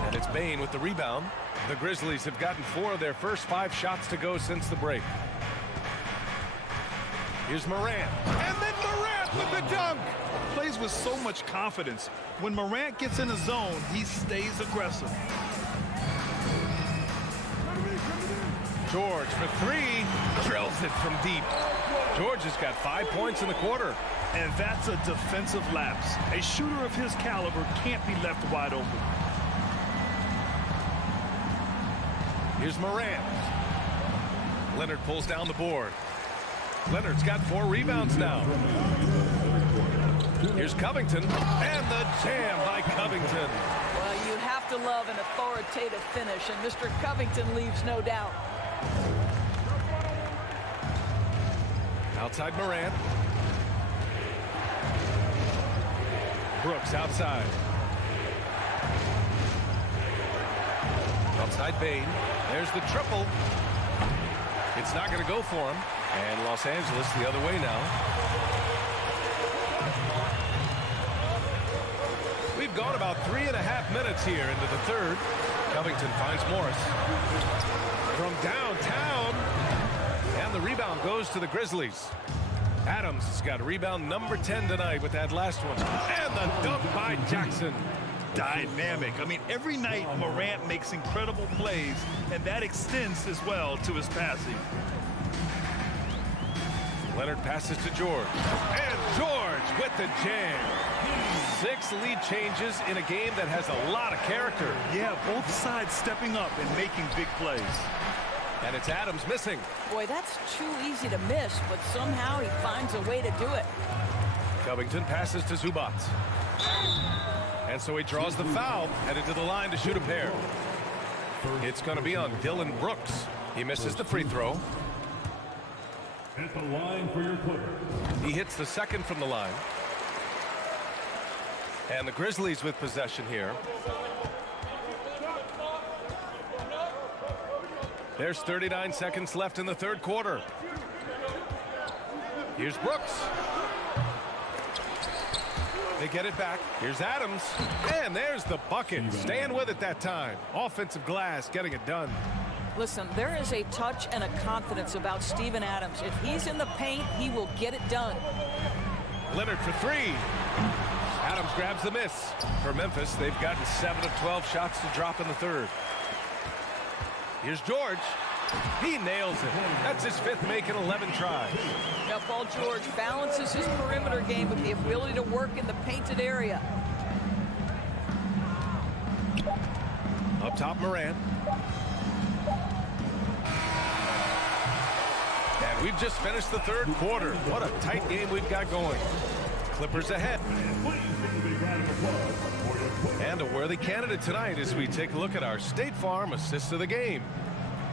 And it's Bain with the rebound. The Grizzlies have gotten 4 of their first 5 shots to go since the break. Here's Morant. And then Morant with the dunk. Plays with so much confidence. When Morant gets in a zone, he stays aggressive. George for three. Drills it from deep. George has got 5 points in the quarter. And that's a defensive lapse. A shooter of his caliber can't be left wide open. Here's Morant. Leonard pulls down the board. Leonard's got 4 rebounds now. Here's Covington. And the jam by Covington. Well, you have to love an authoritative finish, and Mr. Covington leaves no doubt. Outside Morant. Brooks outside. Outside Bain. There's the triple. It's not going to go for him. And Los Angeles the other way now. We've gone about 3.5 minutes here into the third. Covington finds Morris. From downtown. And the rebound goes to the Grizzlies. Adams has got rebound number 10 tonight with that last one. And the dunk by Jackson. Dynamic. I mean, every night Morant makes incredible plays, and that extends as well to his passing. Leonard passes to George. And George with the jam. 6 lead changes in a game that has a lot of character. Yeah, both sides stepping up and making big plays. And it's Adams missing. Boy, that's too easy to miss, but somehow he finds a way to do it. Covington passes to Zubac. And so he draws the foul, headed to the line to shoot a pair. It's going to be on Dylan Brooks. He misses the free throw. At the line for your Clippers. He hits the second from the line. And the Grizzlies with possession here. There's 39 seconds left in the third quarter. Here's Brooks. They get it back. Here's Adams. And there's the bucket. Staying with it that time. Offensive glass, getting it done. Listen, there is a touch and a confidence about Steven Adams. If he's in the paint, he will get it done. Leonard for three. Adams grabs the miss. For Memphis, they've gotten 7 of 12 shots to drop in the third. Here's George. He nails it. That's his 5th make in 11 tries. Now, Paul George balances his perimeter game with the ability to work in the painted area. Up top, Morant. And we've just finished the third quarter. What a tight game we've got going. Clippers ahead. And a worthy candidate tonight as we take a look at our State Farm assist of the game.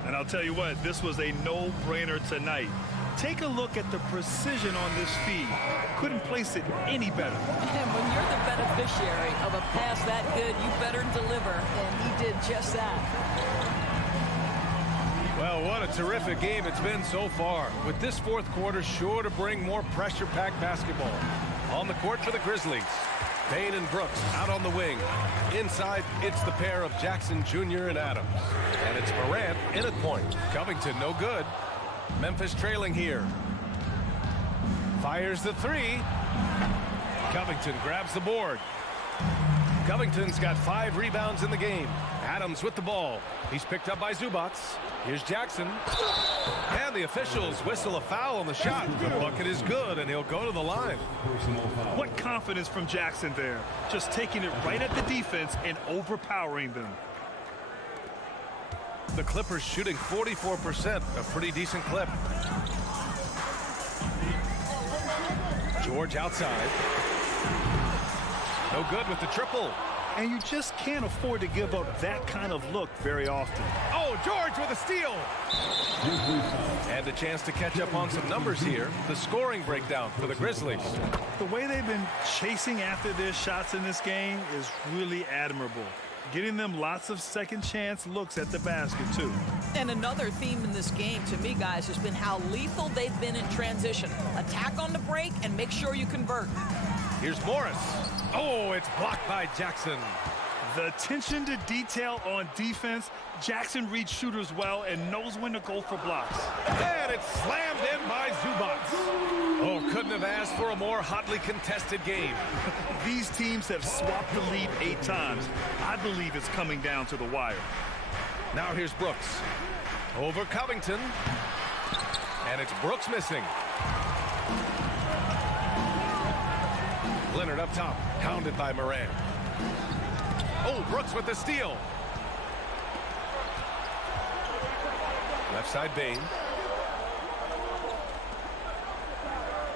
And I'll tell you what, this was a no-brainer tonight. Take a look at the precision on this feed. Couldn't place it any better. And when you're the beneficiary of a pass that good, you better deliver. And he did just that. Well, what a terrific game it's been so far. With this fourth quarter sure to bring more pressure-packed basketball. On the court for the Grizzlies. Bain and Brooks out on the wing. Inside, it's the pair of Jackson Jr. and Adams. And it's Morant in at point. Covington no good. Memphis trailing here. Fires the three. Covington grabs the board. Covington's got 5 rebounds in the game. Adams with the ball. He's picked up by Zubac. Here's Jackson. And the officials whistle a foul on the shot. The bucket is good, and he'll go to the line. What confidence from Jackson there. Just taking it right at the defense and overpowering them. The Clippers shooting 44%, a pretty decent clip. George outside. No good with the triple. And you just can't afford to give up that kind of look very often. Oh, George with a steal. And a chance to catch up on some numbers here. The scoring breakdown for the Grizzlies. The way they've been chasing after their shots in this game is really admirable. Getting them lots of second chance looks at the basket, too. And another theme in this game, to me, guys, has been how lethal they've been in transition. Attack on the break and make sure you convert. Here's Morris. Oh, it's blocked by Jackson. The attention to detail on defense. Jackson reads shooters well and knows when to go for blocks. And it's slammed in by Zubac. have asked for a more hotly contested game. These teams have swapped the lead 8 times. I believe it's coming down to the wire. Now here's Brooks. Over Covington. And it's Brooks missing. Leonard up top, hounded by Morant. Oh, Brooks with the steal. Left side Bain.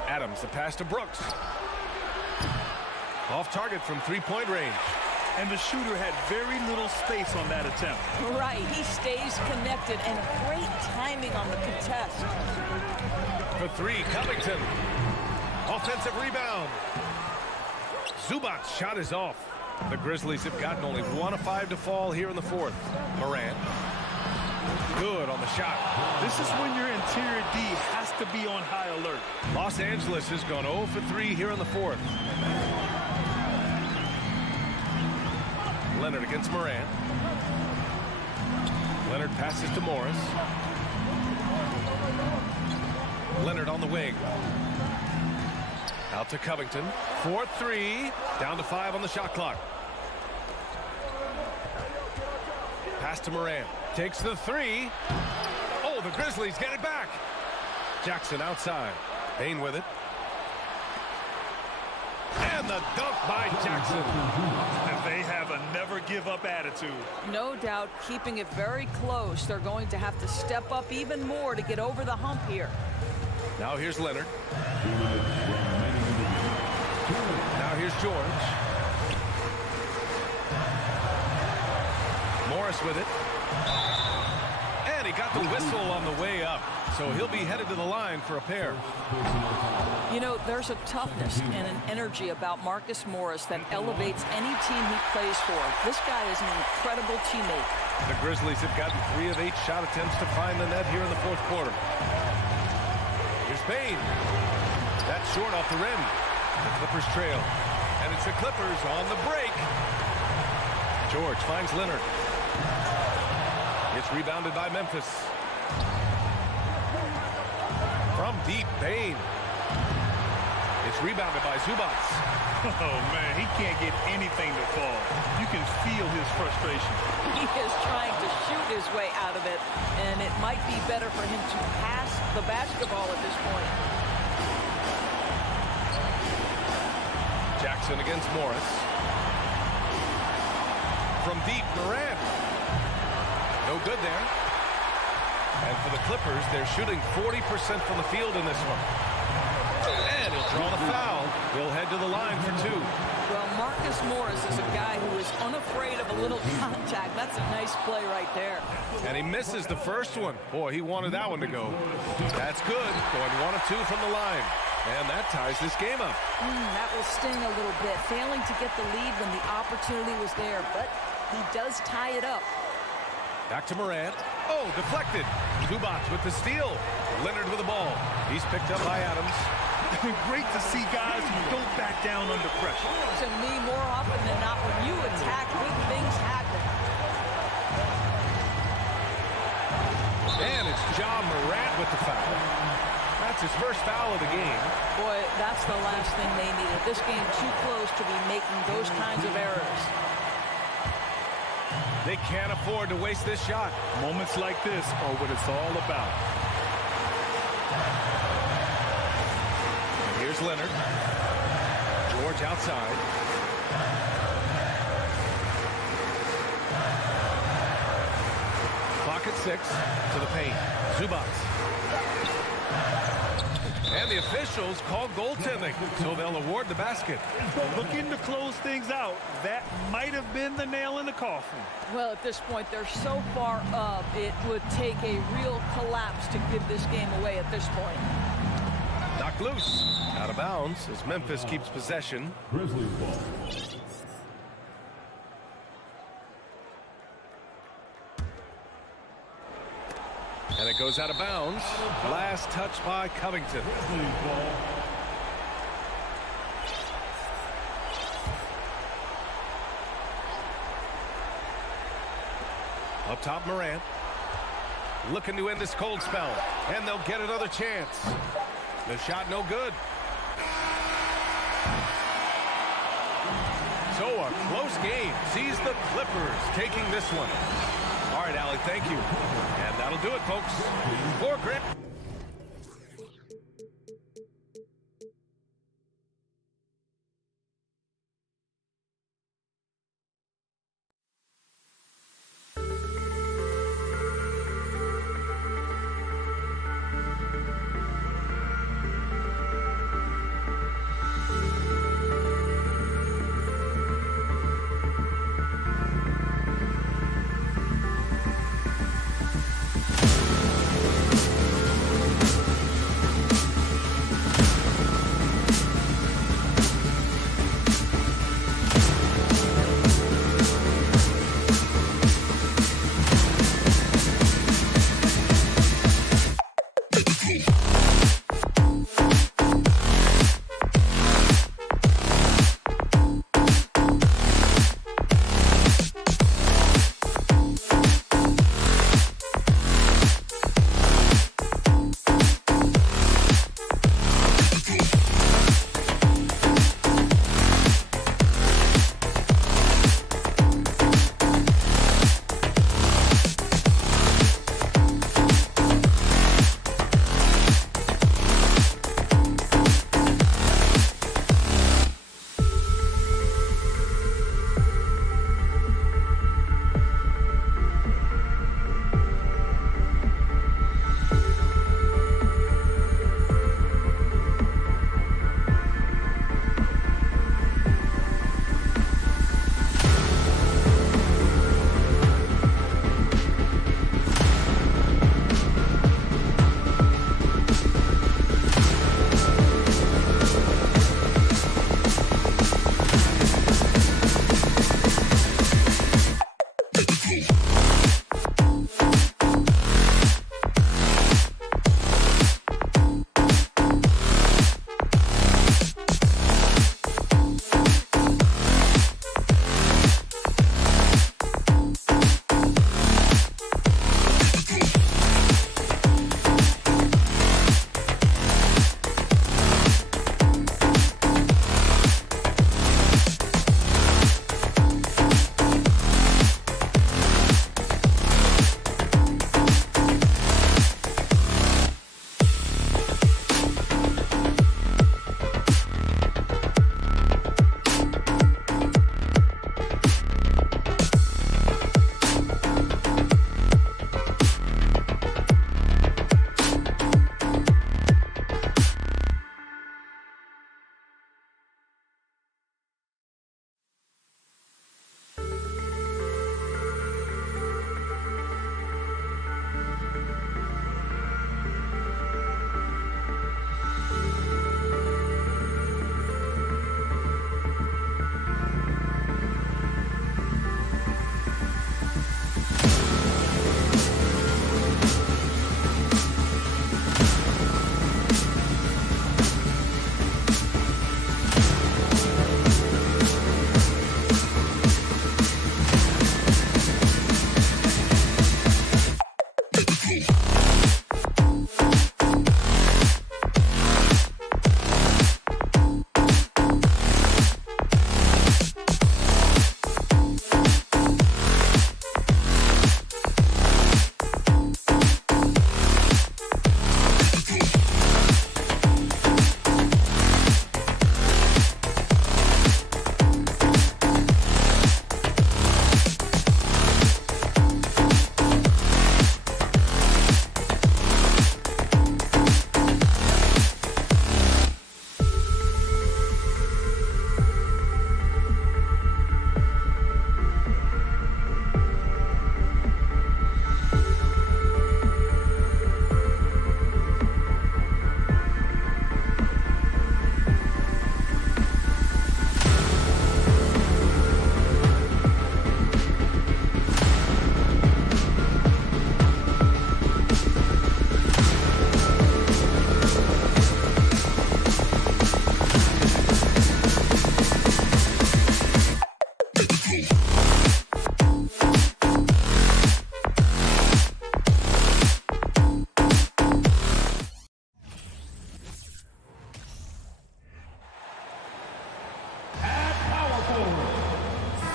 Adams, the pass to Brooks. Off target from three-point range. And the shooter had very little space on that attempt. Right, he stays connected, and great timing on the contest. For three, Covington. Offensive rebound. Zubac's shot is off. The Grizzlies have gotten only 1 of 5 to fall here in the fourth. Morant. Good on the shot. This is when your interior D has to be on high alert. Los Angeles has gone 0 for 3 here in the fourth. Leonard against Morant. Leonard passes to Morris. Leonard on the wing. Out to Covington. 4-3. Down to 5 on the shot clock. Pass to Morant. Takes the 3. Oh, the Grizzlies get it back. Jackson outside. Bain with it. And the dunk by Jackson. They have a never-give-up attitude. No doubt, keeping it very close. They're going to have to step up even more to get over the hump here. Now here's Leonard. Now here's George. Morris with it. And he got the whistle on the way up. So he'll be headed to the line for a pair. You know, there's a toughness and an energy about Marcus Morris that elevates any team he plays for. This guy is an incredible teammate. The Grizzlies have gotten 3 of 8 shot attempts to find the net here in the fourth quarter. Here's Bain. That's short off the rim. The Clippers trail. And it's the Clippers on the break. George finds Leonard. It's rebounded by Memphis. From deep, Bain. It's rebounded by Zubac. Oh, man, he can't get anything to fall. You can feel his frustration. He is trying to shoot his way out of it, and it might be better for him to pass the basketball at this point. Jackson against Morris. From deep, Morant. No good there. And for the Clippers, they're shooting 40% from the field in this one. And he'll draw the foul. He'll head to the line for 2. Well, Marcus Morris is a guy who is unafraid of a little contact. That's a nice play right there. And he misses the first one. Boy, he wanted that one to go. That's good. Going 1 of 2 from the line. And that ties this game up. That will sting a little bit. Failing to get the lead when the opportunity was there. But he does tie it up. Back to Morant. Oh, deflected. Zubac with the steal. Leonard with the ball. He's picked up by Adams. Great to see guys who don't back down under pressure. To me, more often than not, when you attack, good things happen. And it's John Morant with the foul. That's his first foul of the game. Boy, that's the last thing they needed. This game too close to be making those kinds of errors. They can't afford to waste this shot. Moments like this are what it's all about. And here's Leonard. George outside. Clock at 6 to the paint. Zubac. And the officials call goaltending, so they'll award the basket. Looking to close things out. That might have been the nail in the coffin. Well, at this point, they're so far up, it would take a real collapse to give this game away at this point. Knocked loose. Out of bounds as Memphis keeps possession. Grizzlies ball. And it goes out of bounds. Last touch by Covington. Up top, Morant. Looking to end this cold spell. And they'll get another chance. The shot no good. So a close game sees the Clippers taking this one. All right, Allie, thank you. And that'll do it, folks. For Grant.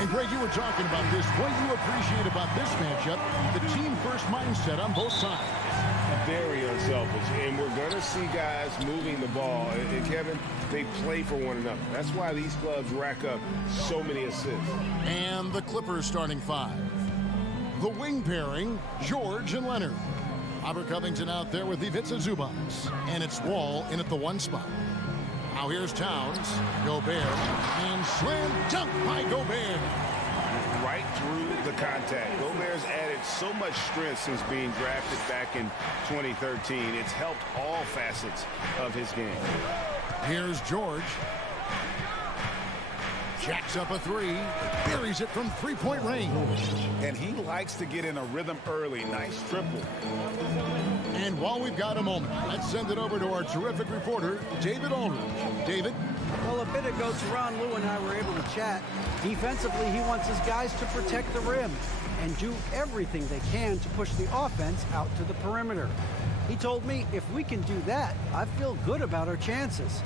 And Greg, you were talking about this. What you appreciate about this matchup, the team-first mindset on both sides. Very unselfish, and we're going to see guys moving the ball. And Kevin, they play for one another. That's why these clubs rack up so many assists. And the Clippers starting five. The wing pairing, George and Leonard. Robert Covington out there with Ivica Zubac. And it's Wall in at the one spot. Now here's Towns, Gobert, and slam dunk by Gobert. Right through the contact. Gobert's added so much strength since being drafted back in 2013. It's helped all facets of his game. Here's George. Jacks up a three, buries it from three-point range. And he likes to get in a rhythm early. Nice triple. And while we've got a moment, let's send it over to our terrific reporter, David Aldridge. David? Well, a bit ago, Teron, Lou, and I were able to chat. Defensively, he wants his guys to protect the rim and do everything they can to push the offense out to the perimeter. He told me if we can do that, I feel good about our chances.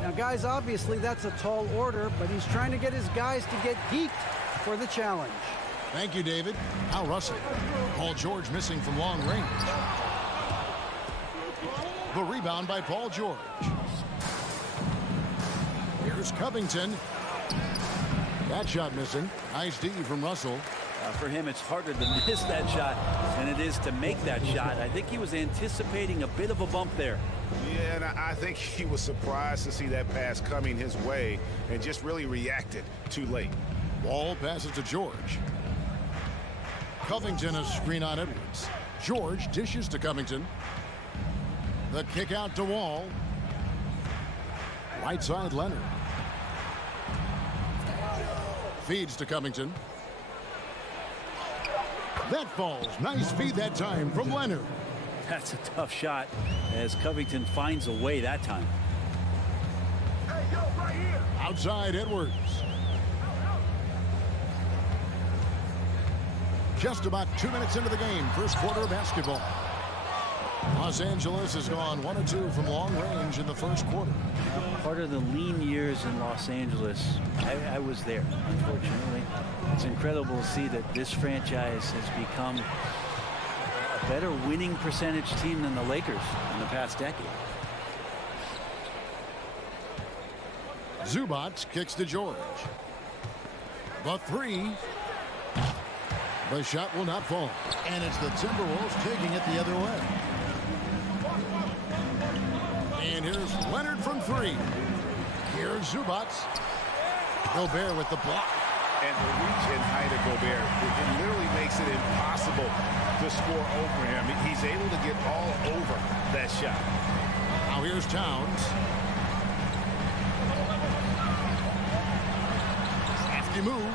Now, guys, obviously that's a tall order, but he's trying to get his guys to get geeked for the challenge. Thank you, David. Al Russell. Paul George missing from long range. The rebound by Paul George. Here's Covington. That shot missing. Nice D from Russell. For him, it's harder to miss that shot than it is to make that shot. I think he was anticipating a bit of a bump there. Yeah, and I think he was surprised to see that pass coming his way and just really reacted too late. Wall passes to George. Covington a screen on Edwards. George dishes to Covington. The kick out to Wall. Right side Leonard. Feeds to Covington. That falls. Nice feed that time from Leonard. That's a tough shot as Covington finds a way that time. Outside Edwards. Just about 2 minutes into the game. First quarter of basketball. Los Angeles has gone 1 of 2 from long range in the first quarter. Part of the lean years in Los Angeles, I was there, unfortunately. It's incredible to see that this franchise has become a better winning percentage team than the Lakers in the past decade. Zubac kicks to George. The three. The shot will not fall. And it's the Timberwolves taking it the other way. And here's Leonard from three. Here's Zubac. Gobert with the block. And the reach and height of Gobert, it literally makes it impossible to score over him. He's able to get all over that shot. Now here's Towns. Hefty move.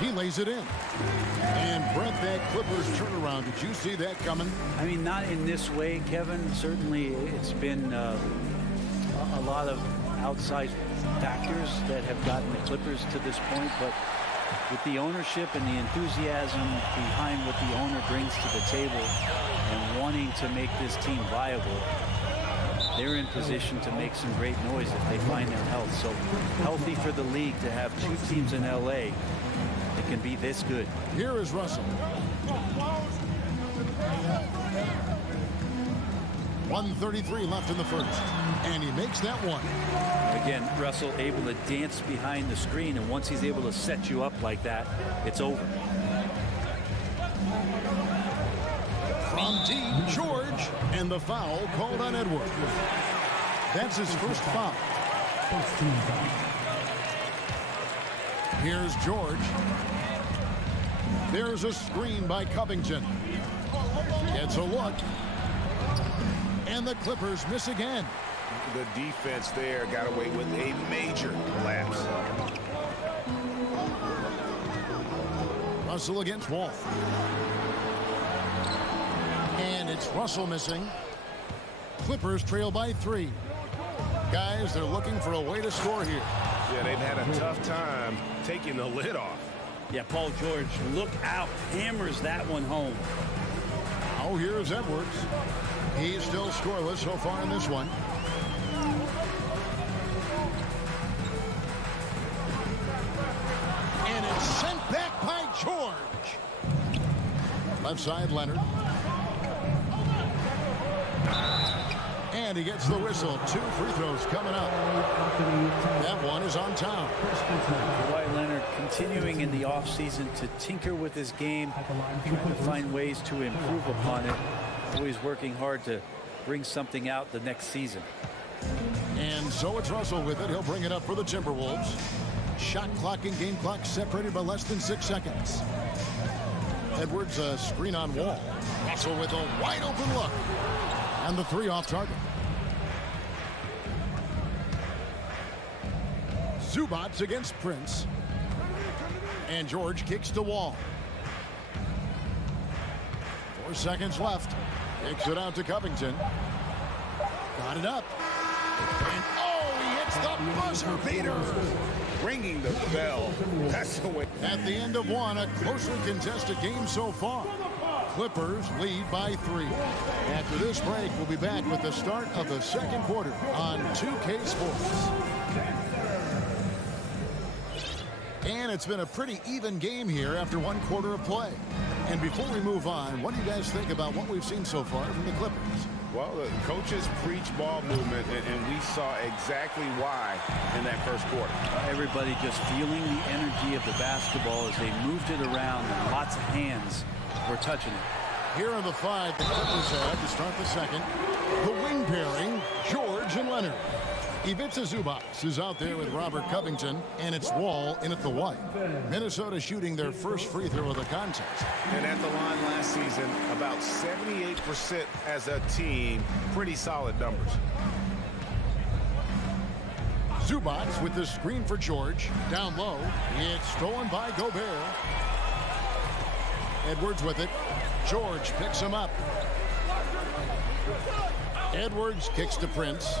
He lays it in. And Brett, that Clippers turnaround, did you see that coming? I mean, not in this way, Kevin. Certainly it's been a lot of outside factors that have gotten the Clippers to this point, but with the ownership and the enthusiasm behind what the owner brings to the table and wanting to make this team viable, they're in position to make some great noise if they find their health. So healthy for the league to have two teams in LA that can be this good. Here is Russell. 1:33 left in the first, and he makes that one. Again, Russell able to dance behind the screen, and once he's able to set you up like that, it's over. From deep, George, and the foul called on Edwards. That's his first foul. Here's George. There's a screen by Covington. Gets a look. And the Clippers miss again. The defense there got away with a major lapse. Russell against Wall. And it's Russell missing. Clippers trail by 3. Guys, they're looking for a way to score here. Yeah, they've had a tough time taking the lid off. Yeah, Paul George, look out. Hammers that one home. Oh, here's Edwards. He's still scoreless so far in this one. Left side, Leonard. And he gets the whistle. 2 free throws coming up. That one is on Town. Kawhi Leonard continuing in the offseason to tinker with his game, trying to find ways to improve upon it. Always working hard to bring something out the next season. And so it's Russell with it. He'll bring it up for the Timberwolves. Shot clock and game clock separated by less than 6 seconds. Edwards, a screen on Wall. Russell with a wide open look. And the 3 off target. Zubac against Prince. And George kicks to Wall. 4 seconds left. Kicks it out to Covington. Got it up. And oh, he hits the buzzer beater. Ringing the bell. That's the way. At the end of one, a closely contested game so far. Clippers lead by 3. After this break, we'll be back with the start of the second quarter on 2K Sports. And it's been a pretty even game here after 1 quarter of play. And before we move on, what do you guys think about what we've seen so far from the Clippers? Well, the coaches preach ball movement, and we saw exactly why in that first quarter. Everybody just feeling the energy of the basketball as they moved it around, and lots of hands were touching it. Here are the 5 the Clippers have to start the second. The wing pairing, George and Leonard. Ivica Zubac is out there with Robert Covington, and it's Wall in at the white. Minnesota shooting their first free throw of the contest. And at the line last season, about 78% as a team. Pretty solid numbers. Zubac with the screen for George. Down low. It's stolen by Gobert. Edwards with it. George picks him up. Edwards kicks to Prince.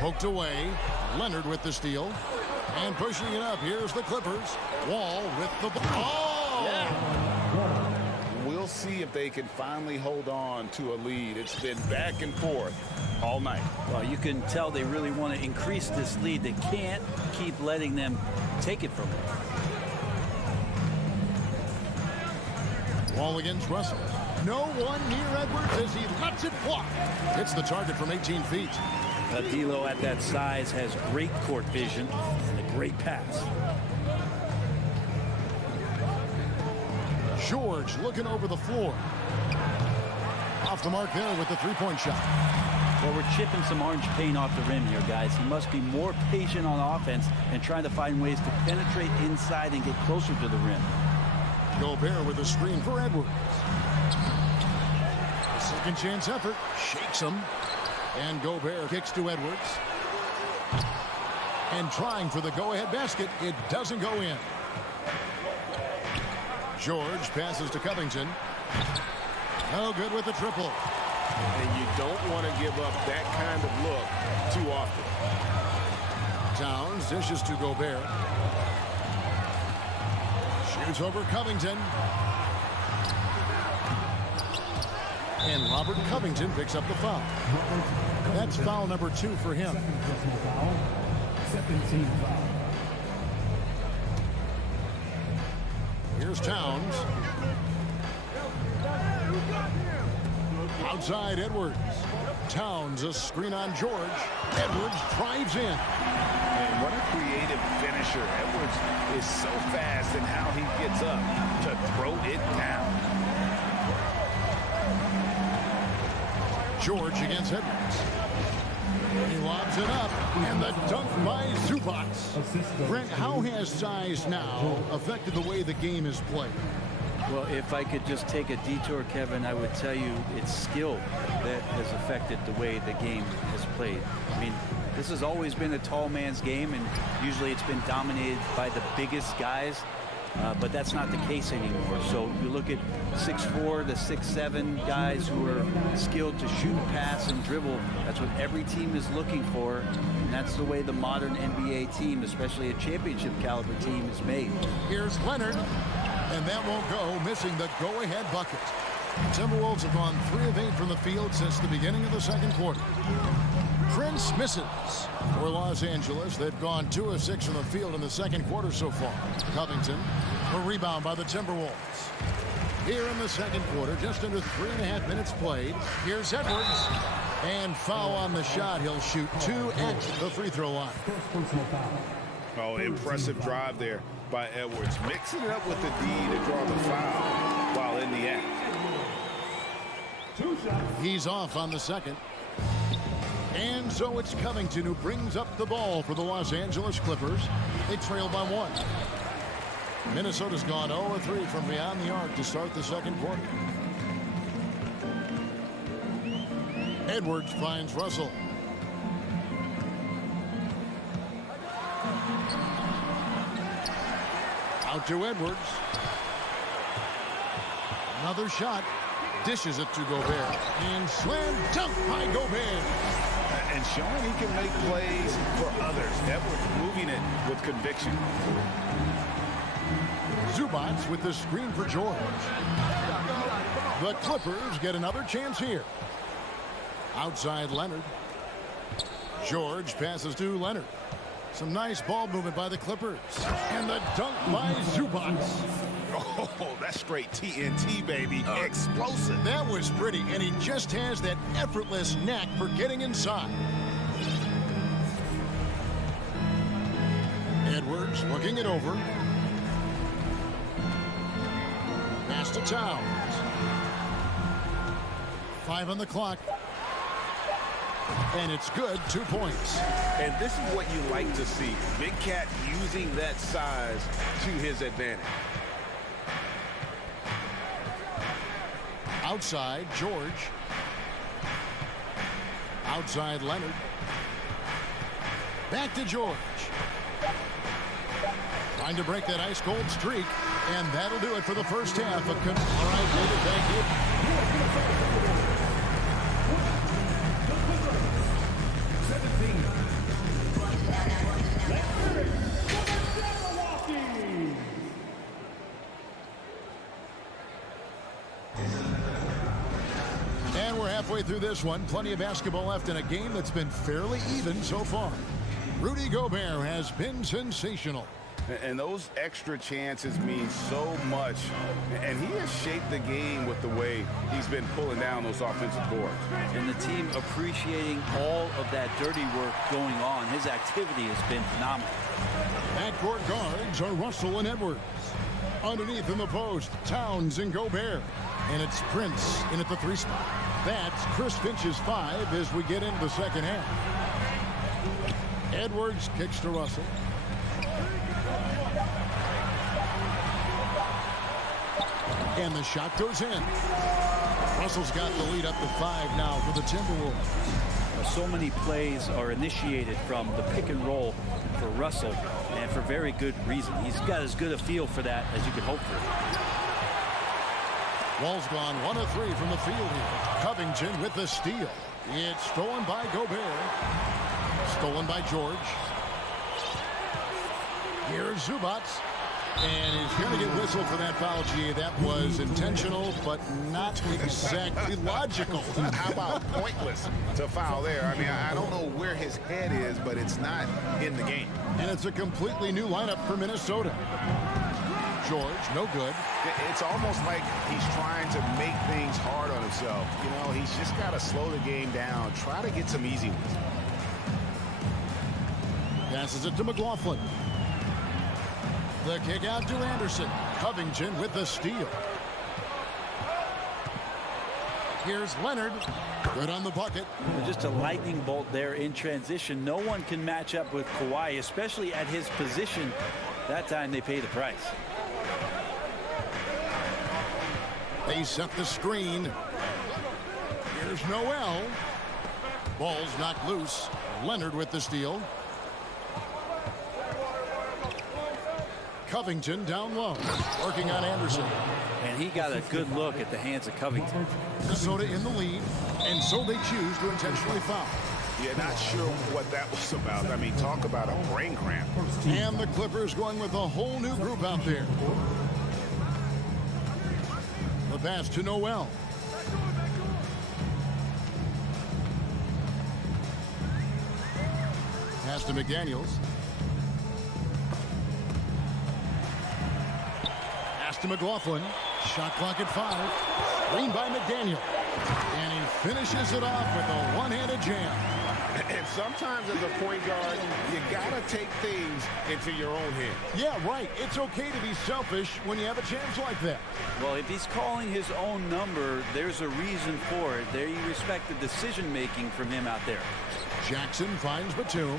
Poked away. Leonard with the steal. And pushing it up. Here's the Clippers. Wall with the ball. Oh! Yeah. We'll see if they can finally hold on to a lead. It's been back and forth all night. Well, you can tell they really want to increase this lead. They can't keep letting them take it from them. Wall against Russell. No one near Edwards as he lets it fly. Hits the target from 18 feet. D'Lo at that size has great court vision and a great pass. George looking over the floor. Off the mark there with the three-point shot. Well, we're chipping some orange paint off the rim here, guys. He must be more patient on offense and trying to find ways to penetrate inside and get closer to the rim. Gobert with a screen for Edwards. A second chance effort. Shakes him. And Gobert kicks to Edwards. And trying for the go-ahead basket. It doesn't go in. George passes to Covington. No good with the triple. And you don't want to give up that kind of look too often. Towns dishes to Gobert. Shoots over Covington. And Robert Covington picks up the foul. That's foul number 2 for him. Here's Towns. Outside Edwards. Towns a screen on George. Edwards drives in. And what a creative finisher. Edwards is so fast in how he gets up to throw it down. George against Edwards. He lobs it up, and the dunk by Zubac. Brent, how has size now affected the way the game is played? Well, if I could just take a detour, Kevin, I would tell you it's skill that has affected the way the game has played. I mean, this has always been a tall man's game, and usually it's been dominated by the biggest guys. But that's not the case anymore. So you look at 6'4" to 6'7" guys who are skilled to shoot, pass, and dribble. That's what every team is looking for. And that's the way the modern NBA team, especially a championship caliber team, is made. Here's Leonard. And that won't go, missing the go-ahead bucket. Timberwolves have gone 3 of 8 from the field since the beginning of the second quarter. Prince misses. For Los Angeles, they've gone 2 of 6 from the field in the second quarter so far. Covington, a rebound by the Timberwolves. Here in the second quarter, just under 3.5 minutes played. Here's Edwards. And foul on the shot. He'll shoot 2 at the free throw line. Oh, impressive drive there by Edwards. Mixing it up with the D to draw the foul while in the act. He's off on the second. And so it's Covington who brings up the ball for the Los Angeles Clippers. They trail by 1. Minnesota's gone 0 of 3 from beyond the arc to start the second quarter. Edwards finds Russell. Out to Edwards. Another shot. Dishes it to Gobert. And slam dunk by Gobert. And showing he can make plays for others. Edwards moving it with conviction. Zubac with the screen for George. The Clippers get another chance here. Outside Leonard. George passes to Leonard. Some nice ball movement by the Clippers. And the dunk by Zubac. Oh, that's straight TNT, baby. Explosive. That was pretty, and he just has that effortless knack for getting inside. Edwards looking it over. Pass to Towns. 5 on the clock. And it's good, 2 points. And this is what you like to see. Big Cat using that size to his advantage. Outside, George. Outside, Leonard. Back to George. Trying to break that ice-cold streak. And that'll do it for the first half. All right, David, thank you. And we're halfway through this one. Plenty of basketball left in a game that's been fairly even so far. Rudy Gobert has been sensational. And those extra chances mean so much. And he has shaped the game with the way he's been pulling down those offensive boards. And the team appreciating all of that dirty work going on. His activity has been phenomenal. Backcourt guards are Russell and Edwards. Underneath in the post, Towns and Gobert. And it's Prince in at the 3 spot. That's Chris Finch's 5 as we get into the second half. Edwards kicks to Russell. And the shot goes in. Russell's got the lead up to 5 now for the Timberwolves. So many plays are initiated from the pick and roll for Russell, and for very good reason. He's got as good a feel for that as you could hope for. Wall's gone 1 of 3 from the field here. Covington with the steal. It's stolen by Gobert. Stolen by George. Here's Zubac. And he's going to get whistled for that foul, G. That was intentional, but not exactly logical. How about pointless to foul there? I mean, I don't know where his head is, but it's not in the game. And it's a completely new lineup for Minnesota. George, no good. It's almost like he's trying to make things hard on himself. You know, he's just got to slow the game down, try to get some easy ones. Passes it to McLaughlin. The kick out to Anderson. Covington with the steal. Here's Leonard. Good on the bucket. Just a lightning bolt there in transition. No one can match up with Kawhi, especially at his position. That time they pay the price. They set the screen. Here's Noel. Ball's knocked loose. Leonard with the steal. Covington down low, working on Anderson. And he got a good look at the hands of Covington. Minnesota in the lead, and so they choose to intentionally foul. Yeah, not sure what that was about. I mean, talk about a brain cramp. And the Clippers going with a whole new group out there. The The pass to Noel. Pass to McDaniels. Pass to McLaughlin. Shot clock at 5. Screen by McDaniel. And he finishes it off with a one-handed jam. And sometimes as a point guard, you got to take things into your own hands. Yeah, right. It's okay to be selfish when you have a chance like that. Well, if he's calling his own number, there's a reason for it. There you respect the decision-making from him out there. Jackson finds Batum.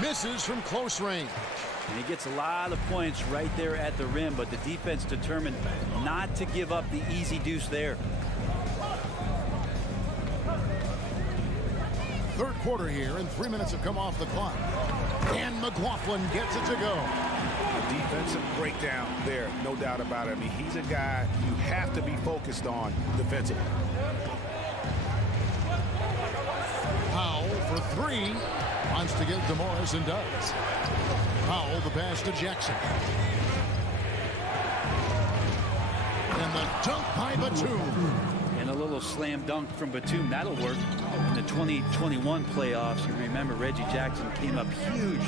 Misses from close range. And he gets a lot of points right there at the rim, but the defense determined not to give up the easy deuce there. Third quarter here, and 3 minutes have come off the clock. And McLaughlin gets it to go. A defensive breakdown there, no doubt about it. I mean, he's a guy you have to be focused on defensively. Powell for 3. Wants to get to Morris and does. Powell, the pass to Jackson. And the dunk by Batum. And a little slam dunk from Batum. That'll work. In the 2021 playoffs, you remember Reggie Jackson came up huge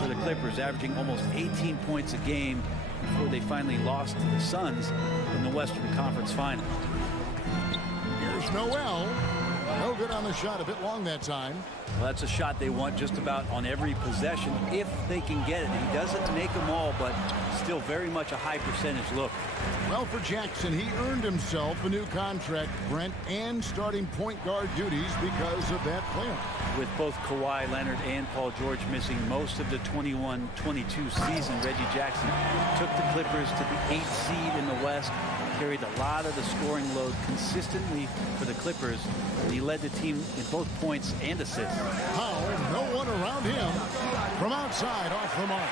for the Clippers, averaging almost 18 points a game before they finally lost to the Suns in the Western Conference Final. Here's Noel. No good on the shot. A bit long that time. Well, that's a shot they want just about on every possession if they can get it. He doesn't make them all, but still very much a high percentage look. Well, for Jackson, he earned himself a new contract, Brent, and starting point guard duties because of that playoff. With both Kawhi Leonard and Paul George missing most of the 21-22 season, Reggie Jackson took the Clippers to the 8th seed in the West, carried a lot of the scoring load consistently for the Clippers, and he led the team in both points and assists. Powell, no one around him. From outside, off the mark.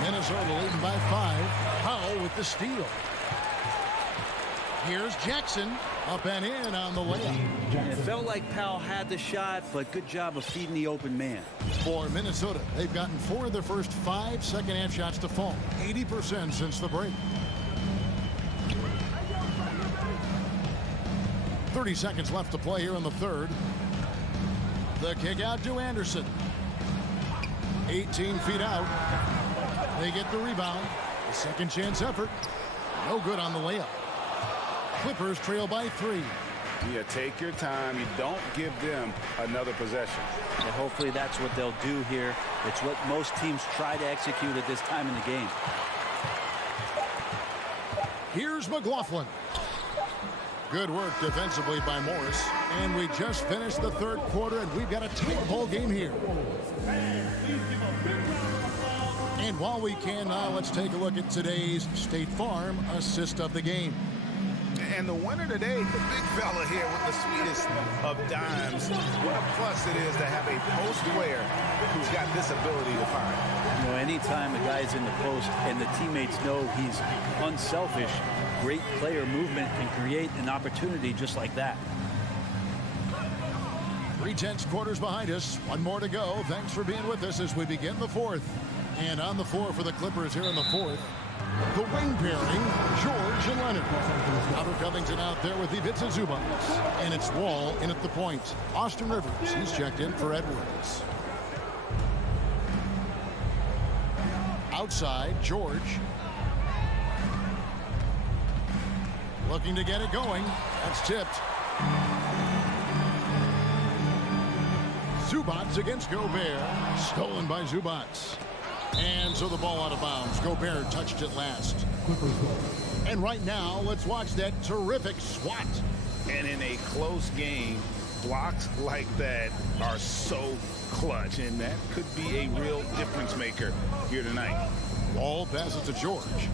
Minnesota leading by 5. Powell with the steal. Here's Jackson, up and in on the layup. It felt like Powell had the shot, but good job of feeding the open man. For Minnesota, they've gotten 4 of their first 5 second-half shots to fall. 80% since the break. 30 seconds left to play here in the third. The kick out to Anderson. 18 feet out. They get the rebound. A second chance effort. No good on the layup. Clippers trail by 3. Yeah, take your time. You don't give them another possession. And hopefully that's what they'll do here. It's what most teams try to execute at this time in the game. Here's McLaughlin. Good work defensively by Morris. And we just finished the third quarter, and we've got a tight ball game here. And while we can, let's take a look at today's State Farm assist of the game. And the winner today, the big fella here with the sweetest of dimes. What a plus it is to have a post player who's got this ability to find. You know, anytime a guy's in the post and the teammates know he's unselfish, great player movement can create an opportunity just like that. 3/10 quarters behind us. One more to go. Thanks for being with us as we begin the fourth. And on the floor for the Clippers here in the fourth, the wing pairing, George and Leonard. Albert Covington out there with Ivica Zubac. And it's Wall in at the point. Austin Rivers, he's checked in for Edwards. Outside, George. Looking to get it going. That's tipped. Zubac against Gobert. Stolen by Zubac. And so the ball out of bounds. Gobert touched it last. And right now, let's watch that terrific swat. And in a close game, blocks like that are so clutch. And that could be a real difference maker here tonight. Ball passes to George.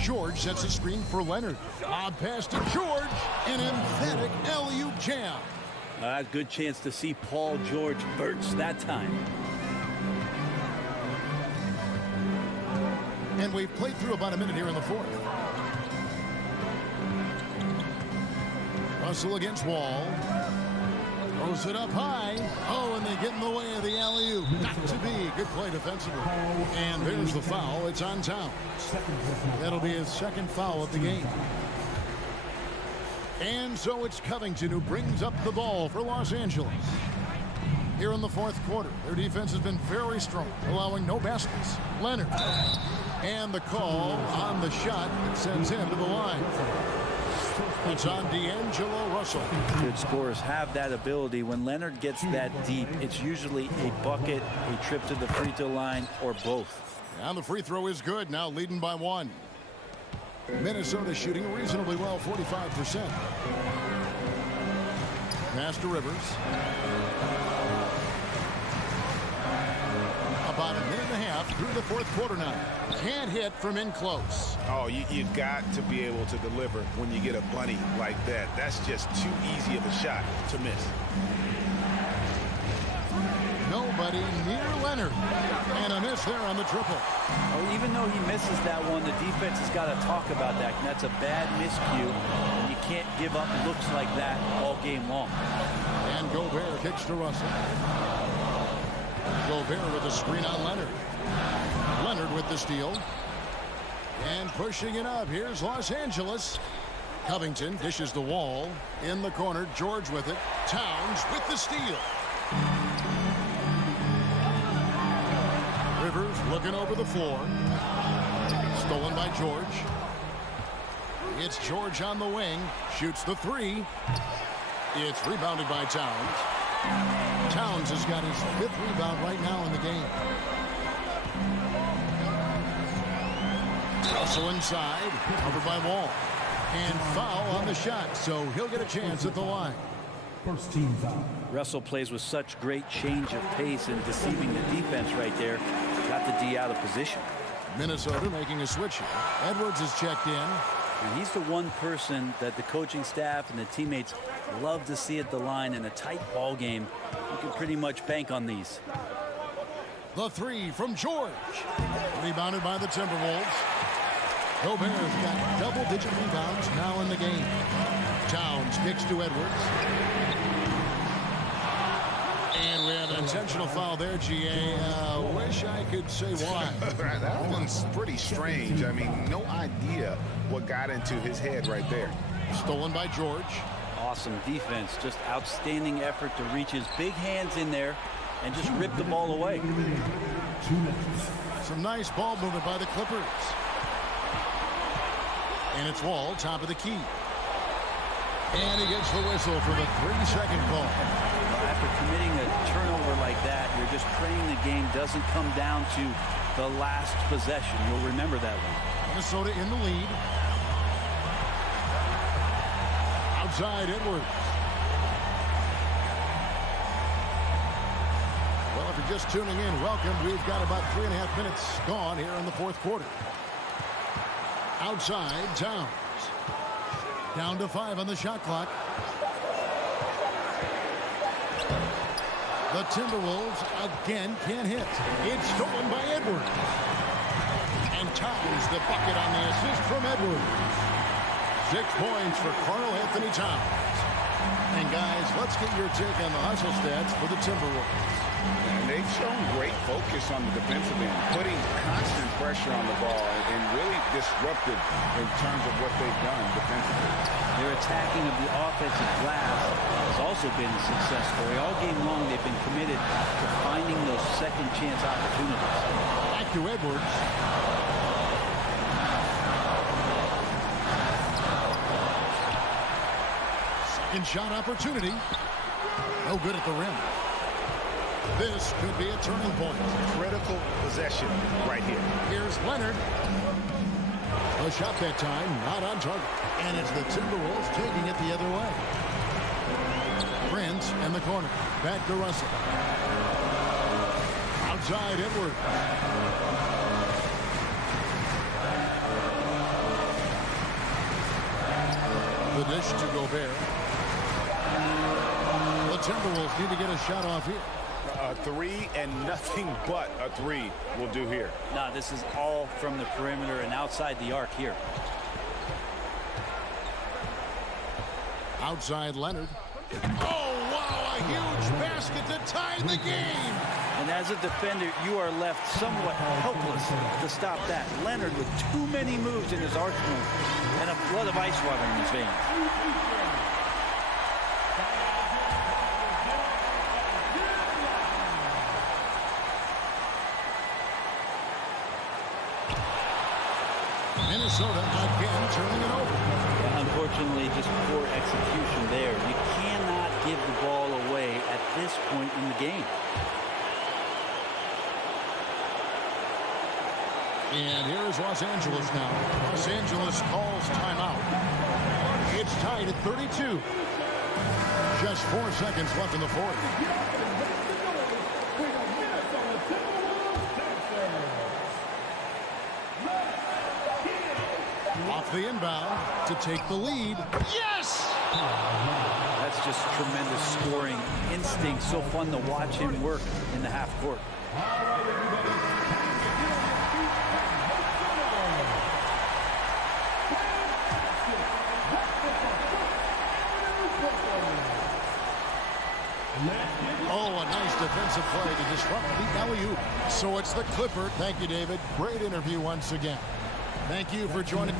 George sets a screen for Leonard. Odd pass to George. An emphatic alley-oop jam. Good chance to see Paul George burst that time. And we've played through about a minute here in the fourth. Russell against Wall. Throws it up high. Oh, and they get in the way of the alley-oop. Got to be. Good play defensively. And there's the foul. It's on Towns. That'll be his second foul of the game. And so it's Covington who brings up the ball for Los Angeles. Here in the fourth quarter, their defense has been very strong, allowing no baskets. Leonard. And the call on the shot that sends him to the line. It's on D'Angelo Russell. Good scorers have that ability. When Leonard gets that deep, it's usually a bucket, a trip to the free throw line, or both. And the free throw is good, now leading by 1. Minnesota shooting reasonably well, 45%. Pass to Rivers. About a minute and a half through the fourth quarter now. Can't hit from in close. Oh, you've got to be able to deliver when you get a bunny like that. That's just too easy of a shot to miss. Nobody near Leonard. And a miss there on the triple. Oh, even though he misses that one, the defense has got to talk about that. And that's a bad miscue. And you can't give up looks like that all game long. And Gobert kicks to Russell. Gobert with a screen on Leonard. Leonard with the steal. And pushing it up. Here's Los Angeles. Covington dishes the wall. In the corner, George with it. Towns with the steal. Rivers looking over the floor. Stolen by George. It's George on the wing. Shoots the 3. It's rebounded by Towns. Towns has got his 5th rebound right now in the game. Russell inside, covered by Wall. And foul on the shot, so he'll get a chance at the line. First team foul. Russell plays with such great change of pace and deceiving the defense right there. Got the D out of position. Minnesota making a switch here. Edwards is checked in. And he's the one person that the coaching staff and the teammates love to see at the line. In a tight ball game, you can pretty much bank on these. The 3 from George. Rebounded by the Timberwolves. Gobert's got double-digit rebounds now in the game. Towns kicks to Edwards. And we have an intentional foul there, GA. Wish I could say why. That one's pretty strange. I mean, no idea what got into his head right there. Stolen by George. Awesome defense. Just outstanding effort to reach his big hands in there and just rip the ball away. Some nice ball movement by the Clippers. And it's Wall, top of the key. And he gets the whistle for the 3-second call. After committing a turnover like that, you're just praying the game doesn't come down to the last possession. You'll remember that one. Minnesota in the lead. Outside Edwards. Well, if you're just tuning in, welcome. We've got about 3.5 minutes gone here in the fourth quarter. Outside Towns. Down to 5 on the shot clock. The Timberwolves again can't hit. It's stolen by Edwards. And Towns the bucket on the assist from Edwards. 6 points for Carl Anthony Towns. And guys, let's get your take on the hustle stats for the Timberwolves. And they've shown great focus on the defensive end, putting constant pressure on the ball and really disruptive in terms of what they've done defensively. Their attacking of the offensive glass has also been a success story. All game long, they've been committed to finding those second chance opportunities. Back to Edwards. Second shot opportunity. No good at the rim. This could be a turning point. Critical possession right here. Here's Leonard. A shot that time, not on target. And it's the Timberwolves taking it the other way. Prince in the corner. Back to Russell. Outside Edwards. The dish to Gobert. The Timberwolves need to get a shot off here. A 3 and nothing but a 3 will do here. No, this is all from the perimeter and outside the arc here. Outside Leonard. Oh, wow, a huge tied the game. And as a defender, you are left somewhat helpless to stop that. Leonard with too many moves in his arsenal and a flood of ice water in his veins. Minnesota again turning it over. Yeah, unfortunately, just poor execution there. You cannot give the ball away at this point in the game. And here's Los Angeles now. Los Angeles calls timeout. It's tied at 32. Just 4 seconds left in the fourth. Off the inbound to take the lead. Yes! That's just tremendous scoring instinct. So fun to watch him work in the half court. Oh, a nice defensive play to disrupt the alley-oop. So it's the Clipper. Thank you, David. Great interview once again. Thank you for joining.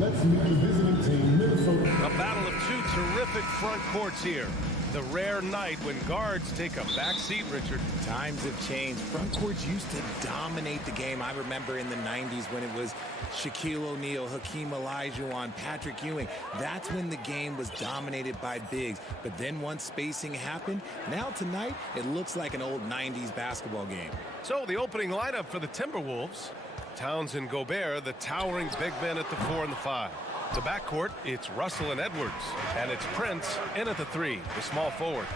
Let's meet the visiting team, Minnesota. A battle of two terrific front courts here. The rare night when guards take a back seat, Richard. Times have changed. Front courts used to dominate the game. I remember in the 90s when it was Shaquille O'Neal, Hakeem Olajuwon, Patrick Ewing. That's when the game was dominated by bigs. But then once spacing happened, now tonight, it looks like an old 90s basketball game. So the opening lineup for the Timberwolves. Towns and Gobert, the towering big men at the 4 and the 5. The backcourt, it's Russell and Edwards. And it's Prince in at the 3, the small forward.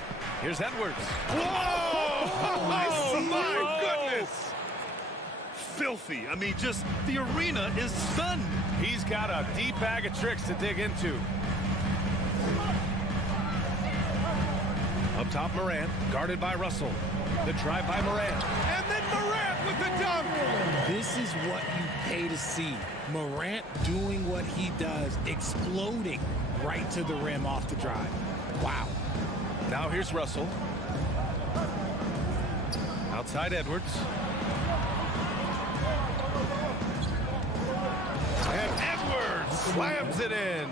Here's Edwards. Whoa! Oh, my goodness! Filthy. I mean, just the arena is stunned. He's got a deep bag of tricks to dig into. Up top, Morant, guarded by Russell. The drive by Morant. And then Morant with the dunk! This is what you pay to see. Morant doing what he does, exploding right to the rim off the drive. Wow. Now here's Russell. Outside Edwards. And Edwards slams it in.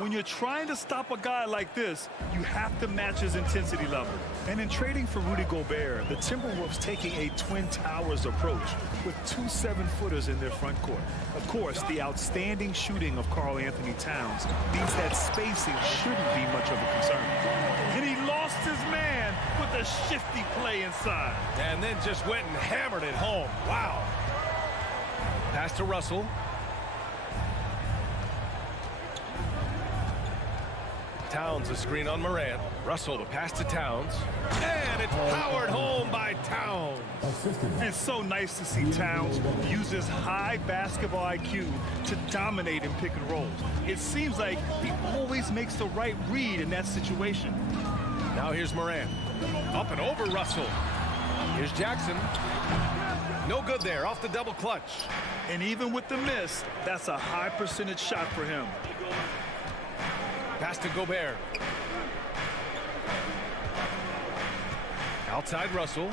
When you're trying to stop a guy like this, you have to match his intensity level. And in trading for Rudy Gobert, the Timberwolves taking a Twin Towers approach with 2 7-footers in their front court. Of course, the outstanding shooting of Karl Anthony Towns means that spacing shouldn't be much of a concern. And he lost his man with a shifty play inside. And then just went and hammered it home. Wow. Pass to Russell. Towns, a screen on Morant. Russell, the pass to Towns. And it's powered home by Towns. It's so nice to see Towns use his high basketball IQ to dominate in pick and rolls. It seems like he always makes the right read in that situation. Now here's Morant. Up and over Russell. Here's Jackson. No good there, off the double clutch. And even with the miss, that's a high percentage shot for him. Pass to Gobert. Outside Russell.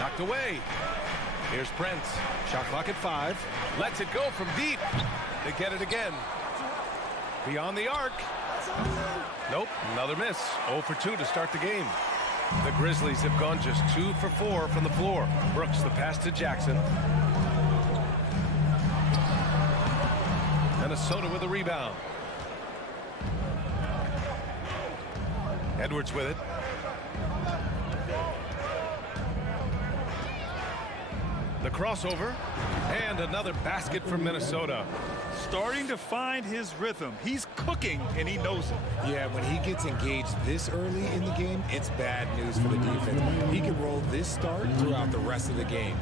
Knocked away. Here's Prince. Shot clock at 5. Lets it go from deep. They get it again. Beyond the arc. Nope, another miss. 0 for 2 to start the game. The Grizzlies have gone just 2 for 4 from the floor. Brooks, the pass to Jackson. Minnesota with a rebound. Edwards with it. The crossover. And another basket for Minnesota. Starting to find his rhythm. He's cooking, and he knows it. Yeah, when he gets engaged this early in the game, it's bad news for the defense. He can roll this start throughout the rest of the game.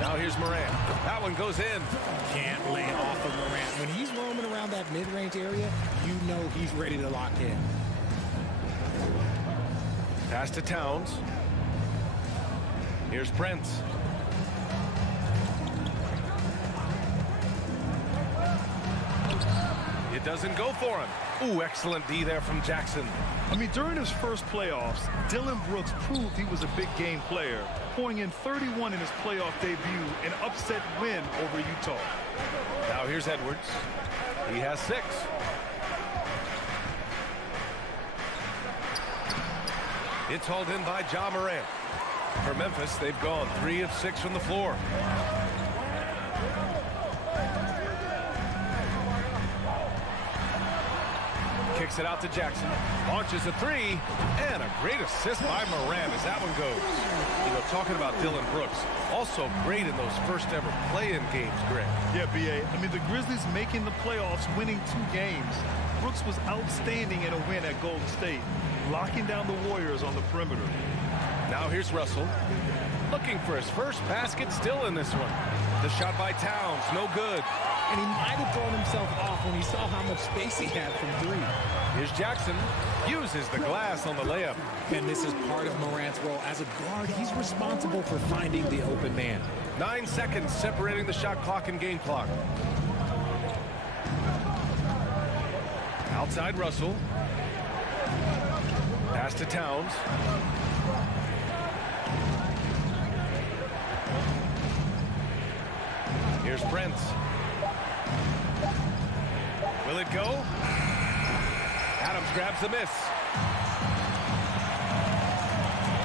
Now here's Morant. That one goes in. Can't lay off of Morant. When he's roaming around that mid-range area, you know he's ready to lock in. Pass to Towns. Here's Prince. It doesn't go for him. Ooh, excellent D there from Jackson. I mean, during his first playoffs, Dillon Brooks proved he was a big game player, pouring in 31 in his playoff debut, an upset win over Utah. Now here's Edwards. He has 6. It's hauled in by Ja Morant. For Memphis, they've gone 3 of 6 from the floor. Kicks it out to Jackson. Launches a 3. And a great assist by Morant as that one goes. You know, talking about Dillon Brooks. Also great in those first ever play-in games, Greg. Yeah, B.A. I mean, the Grizzlies making the playoffs, winning 2 games. Brooks was outstanding in a win at Golden State, locking down the Warriors on the perimeter. Now here's Russell. Looking for his first basket, still in this one. The shot by Towns, no good. And he might have thrown himself off when he saw how much space he had from 3. Here's Jackson. Uses the glass on the layup. And this is part of Morant's role. As a guard, he's responsible for finding the open man. 9 seconds separating the shot clock and game clock. Outside Russell. Pass to Towns. Here's Prince. Will it go? Adams grabs the miss.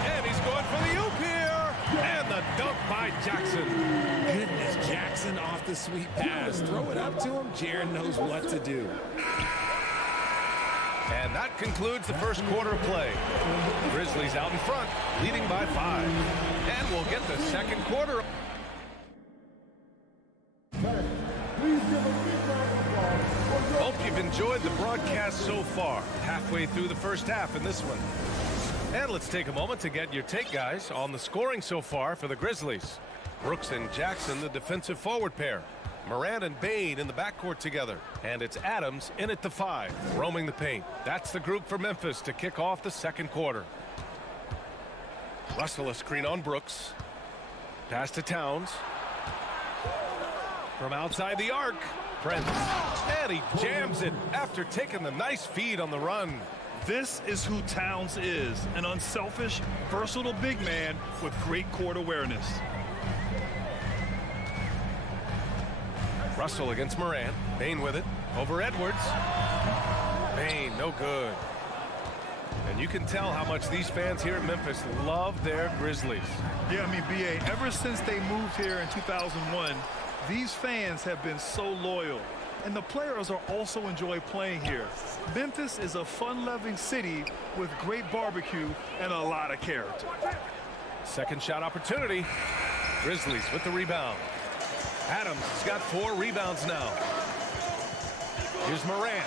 And he's going for the oop here. And the dunk by Jackson. Goodness, Jackson off the sweet pass. Throw it up to him. Jaren knows what to do. And that concludes the first quarter of play. Grizzlies out in front, leading by 5. And we'll get the second quarter. Hope you've enjoyed the broadcast so far. Halfway through the first half in this one. And let's take a moment to get your take, guys, on the scoring so far for the Grizzlies. Brooks and Jackson, the defensive forward pair. Morant and Bane in the backcourt together. And it's Adams in at the 5, roaming the paint. That's the group for Memphis to kick off the second quarter. Russell a screen on Brooks. Pass to Towns. From outside the arc, Prince. And he jams it after taking the nice feed on the run. This is who Towns is, an unselfish, versatile big man with great court awareness. Russell against Morant. Bane with it. Over Edwards. Bane, no good. And you can tell how much these fans here in Memphis love their Grizzlies. Yeah, I mean, B.A., ever since they moved here in 2001, these fans have been so loyal. And the players are also enjoy playing here. Memphis is a fun-loving city with great barbecue and a lot of character. Second shot opportunity. Grizzlies with the rebound. Adams has got 4 rebounds now. Here's Morant.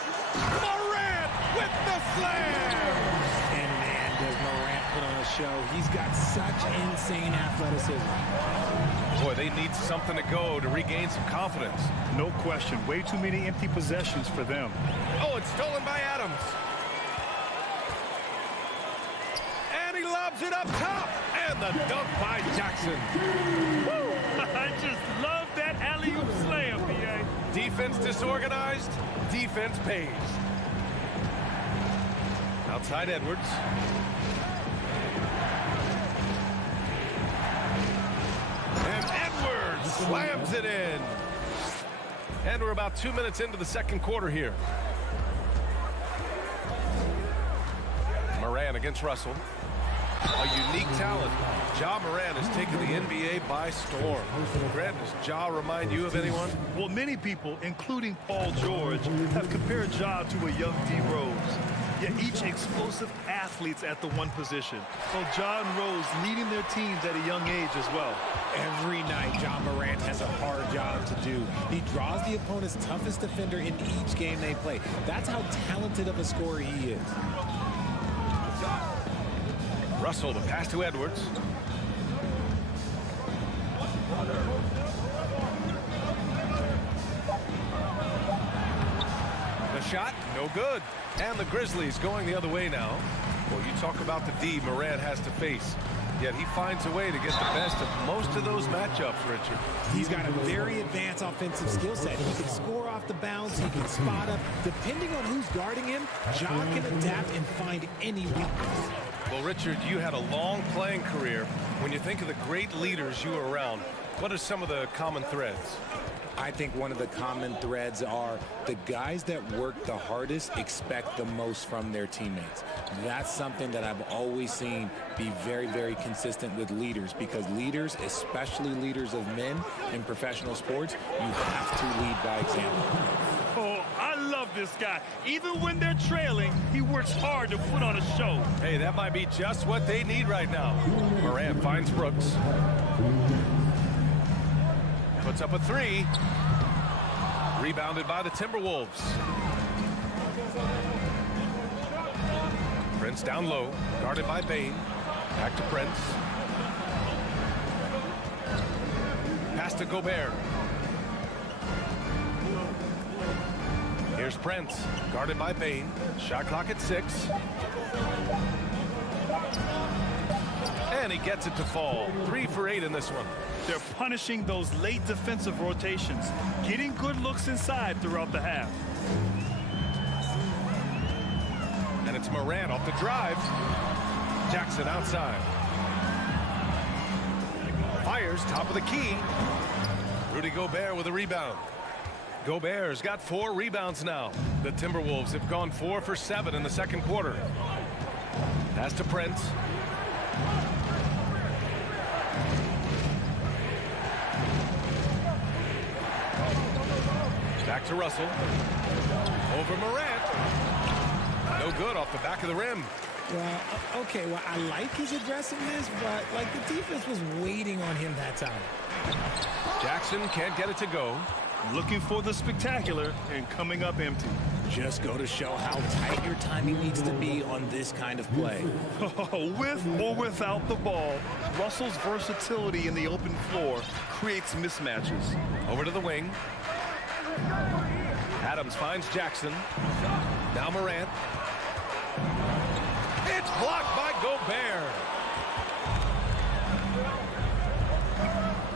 Morant with the slam! And man, does Morant put on a show. He's got such insane athleticism. Boy, they need something to go to regain some confidence. No question. Way too many empty possessions for them. Oh, it's stolen by Adams. And he lobs it up top. And the dunk by Jackson. Woo! I just love that alley-oop slam, B.A. Defense disorganized. Defense pays. Outside Edwards. And Edwards slams it in. And we're about 2 minutes into the second quarter here. Morant against Russell. A unique talent. Ja Morant has taken the NBA by storm. Grant, does Ja remind you of anyone? Well, many people, including Paul George, have compared Ja to a young D. Rose. Yet each explosive athletes at the one position. So Ja and Rose leading their teams at a young age as well. Every night, Ja Morant has a hard job to do. He draws the opponent's toughest defender in each game they play. That's how talented of a scorer he is. Russell, the pass to Edwards. The shot, no good. And the Grizzlies going the other way now. Well, you talk about the D Morant has to face. Yet he finds a way to get the best of most of those matchups, Richard. He's got a very advanced offensive skill set. He can score off the bounce. He can spot up. Depending on who's guarding him, Ja can adapt and find any weakness. Well, Richard, you had a long playing career. When you think of the great leaders you were around, what are some of the common threads? I think one of the common threads are the guys that work the hardest expect the most from their teammates. That's something that I've always seen be very, very consistent with leaders, because leaders, especially leaders of men in professional sports, you have to lead by example. Oh, I love this guy. Even when they're trailing, he works hard to put on a show. Hey, that might be just what they need right now. Morant finds Brooks. Puts up a 3. Rebounded by the Timberwolves. Prince down low, guarded by Bane. Back to Prince. Pass to Gobert. Here's Prince, guarded by Bane. Shot clock at 6. And he gets it to fall. 3 for 8 in this one. They're punishing those late defensive rotations, getting good looks inside throughout the half. And it's Morant off the drive. Jackson outside. Fires top of the key. Rudy Gobert with a rebound. Gobert's got 4 rebounds now. The Timberwolves have gone 4 for 7 in the second quarter. Pass to Prince. Back to Russell. Over Morant. No good off the back of the rim. Well, okay, well, I like his aggressiveness, but, like, the defense was waiting on him that time. Jackson can't get it to go. Looking for the spectacular and coming up empty. Just go to show how tight your timing needs to be on this kind of play. With or without the ball, Russell's versatility in the open floor creates mismatches. Over to the wing. Adams finds Jackson. Now Morant. It's blocked by Gobert.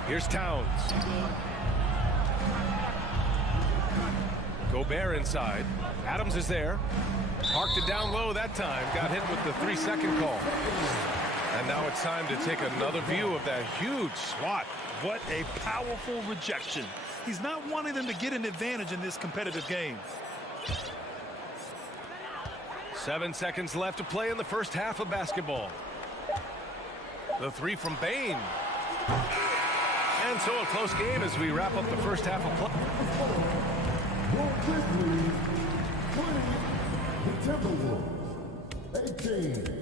Here's Towns. Gobert inside. Adams is there. Parked it down low that time. Got hit with the 3-second call. And now it's time to take another view of that huge swat. What a powerful rejection. He's not wanting them to get an advantage in this competitive game. 7 seconds left to play in the first half of basketball. The 3 from Bane. And so a close game as we wrap up the first half of play. Grizzlies 20, the Timberwolves 18.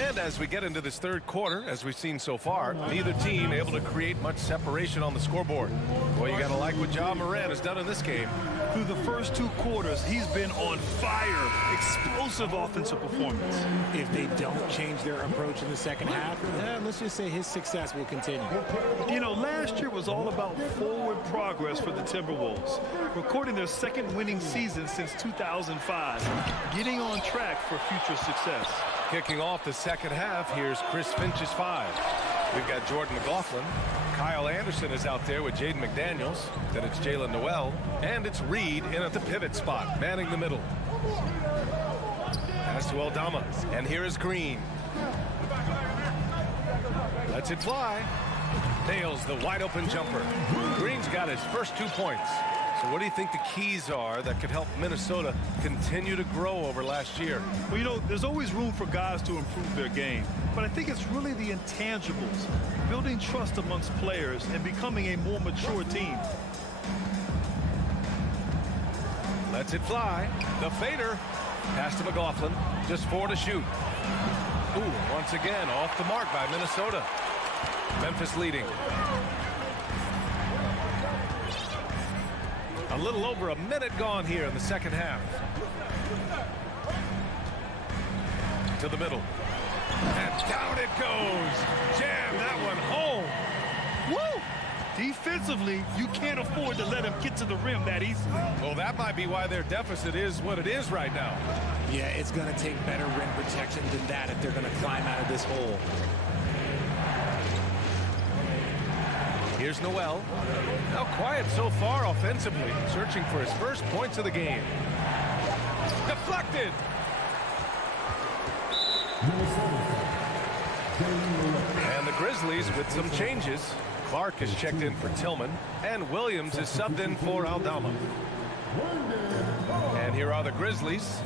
And as we get into this third quarter, as we've seen so far, neither team able to create much separation on the scoreboard. Boy, you got to like what Ja Morant has done in this game. Through the first 2 quarters, he's been on fire. Explosive offensive performance. If they don't change their approach in the second half, let's just say his success will continue. You know, last year was all about forward progress for the Timberwolves, recording their second winning season since 2005, getting on track for future success. Kicking off the second half, here's Chris Finch's 5. We've got Jordan McLaughlin. Kyle Anderson is out there with Jaden McDaniels. Then it's Jalen Noel. And it's Reed in at the pivot spot, manning the middle. Pass to Aldama. And here is Green. Lets it fly. Nails the wide open jumper. Green's got his first 2 points. So what do you think the keys are that could help Minnesota continue to grow over last year? Well, you know, there's always room for guys to improve their game. But I think it's really the intangibles, building trust amongst players and becoming a more mature team. Lets it fly. The fader. Pass to McLaughlin. Just 4 to shoot. Ooh, once again, off the mark by Minnesota. Memphis leading. A little over a minute gone here in the second half. To the middle. And down it goes. Jam that one home. Woo! Defensively, you can't afford to let him get to the rim that easily. Well, that might be why their deficit is what it is right now. Yeah, it's going to take better rim protection than that if they're going to climb out of this hole. Here's Noel. Now quiet so far offensively, searching for his first points of the game. Deflected. And the Grizzlies with some changes. Clark is checked in for Tillman, and Williams is subbed in for Aldama. And here are the Grizzlies.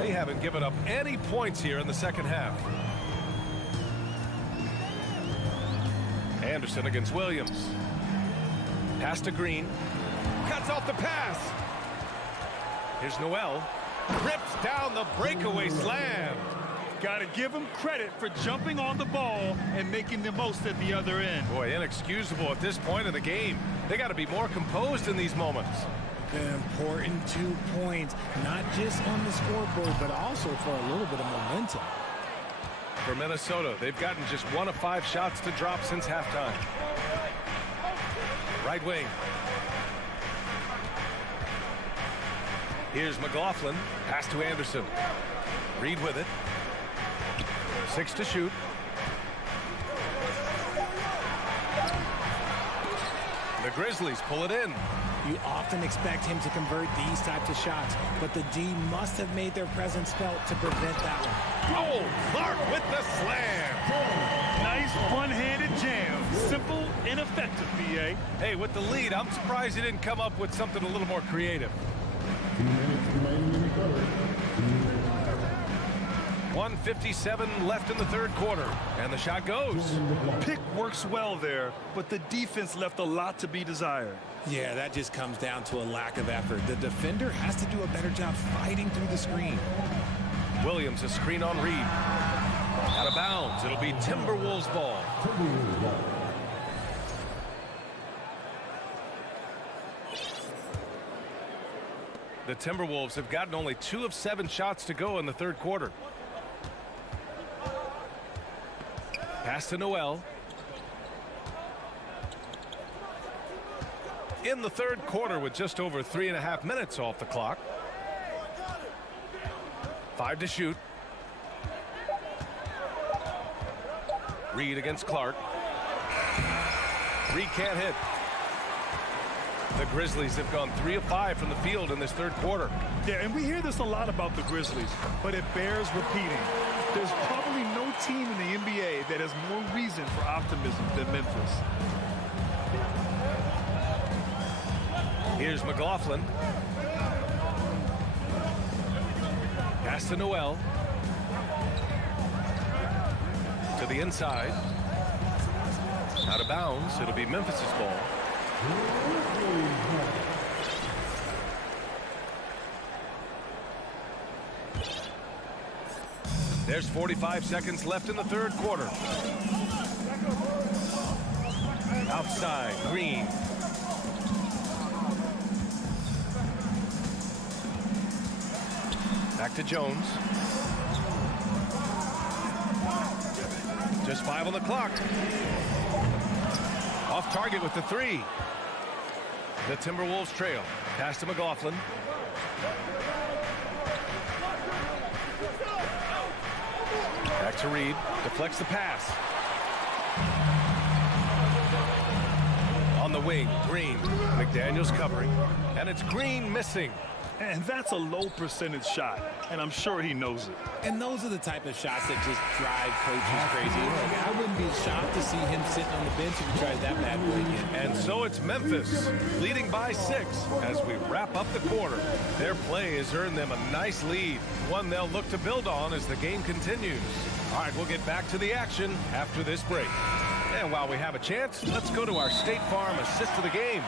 They haven't given up any points here in the second half. Anderson against Williams. Pass to Green. Cuts off the pass. Here's Noel. Rips down the breakaway slam. Got to give him credit for jumping on the ball and making the most at the other end. Boy, inexcusable at this point in the game. They got to be more composed in these moments. An important 2 points, not just on the scoreboard, but also for a little bit of momentum. For Minnesota, they've gotten just 1 of 5 shots to drop since halftime. Right wing. Here's McLaughlin. Pass to Anderson. Reed with it. 6 to shoot. The Grizzlies pull it in. You often expect him to convert these types of shots, but the D must have made their presence felt to prevent that one. Oh, Clark with the slam. Nice one-handed jam. Simple and effective, BA. Hey, with the lead, I'm surprised he didn't come up with something a little more creative. 2 minutes remaining in the quarter. 1:57 left in the third quarter, and the shot goes. Pick works well there, but the defense left a lot to be desired. Yeah, that just comes down to a lack of effort. The defender has to do a better job fighting through the screen. Williams, a screen on Reed. Out of bounds. It'll be Timberwolves ball. The Timberwolves have gotten only 2 of 7 shots to go in the third quarter. Pass to Noel. In the third quarter with just over 3.5 minutes off the clock. 5 to shoot. Reed against Clark. Reed can't hit. The Grizzlies have gone 3 of 5 from the field in this third quarter. Yeah, and we hear this a lot about the Grizzlies, but it bears repeating. There's probably no team in the NBA that has more reason for optimism than Memphis. Here's McLaughlin. Pass to Noel. To the inside. Out of bounds. It'll be Memphis' ball. There's 45 seconds left in the third quarter. Outside, Green. Back to Jones. Just 5 on the clock. Off target with the 3. The Timberwolves trail. Pass to McLaughlin. Back to Reed. Deflects the pass. On the wing, Green. McDaniels covering. And it's Green missing. And that's a low percentage shot, and I'm sure he knows it. And those are the type of shots that just drive coaches crazy. Like, I wouldn't be shocked to see him sitting on the bench if he tries that bad boy again. And so it's Memphis leading by 6 as we wrap up the quarter. Their play has earned them a nice lead, one they'll look to build on as the game continues. All right, we'll get back to the action after this break. And while we have a chance, let's go to our State Farm assist of the game.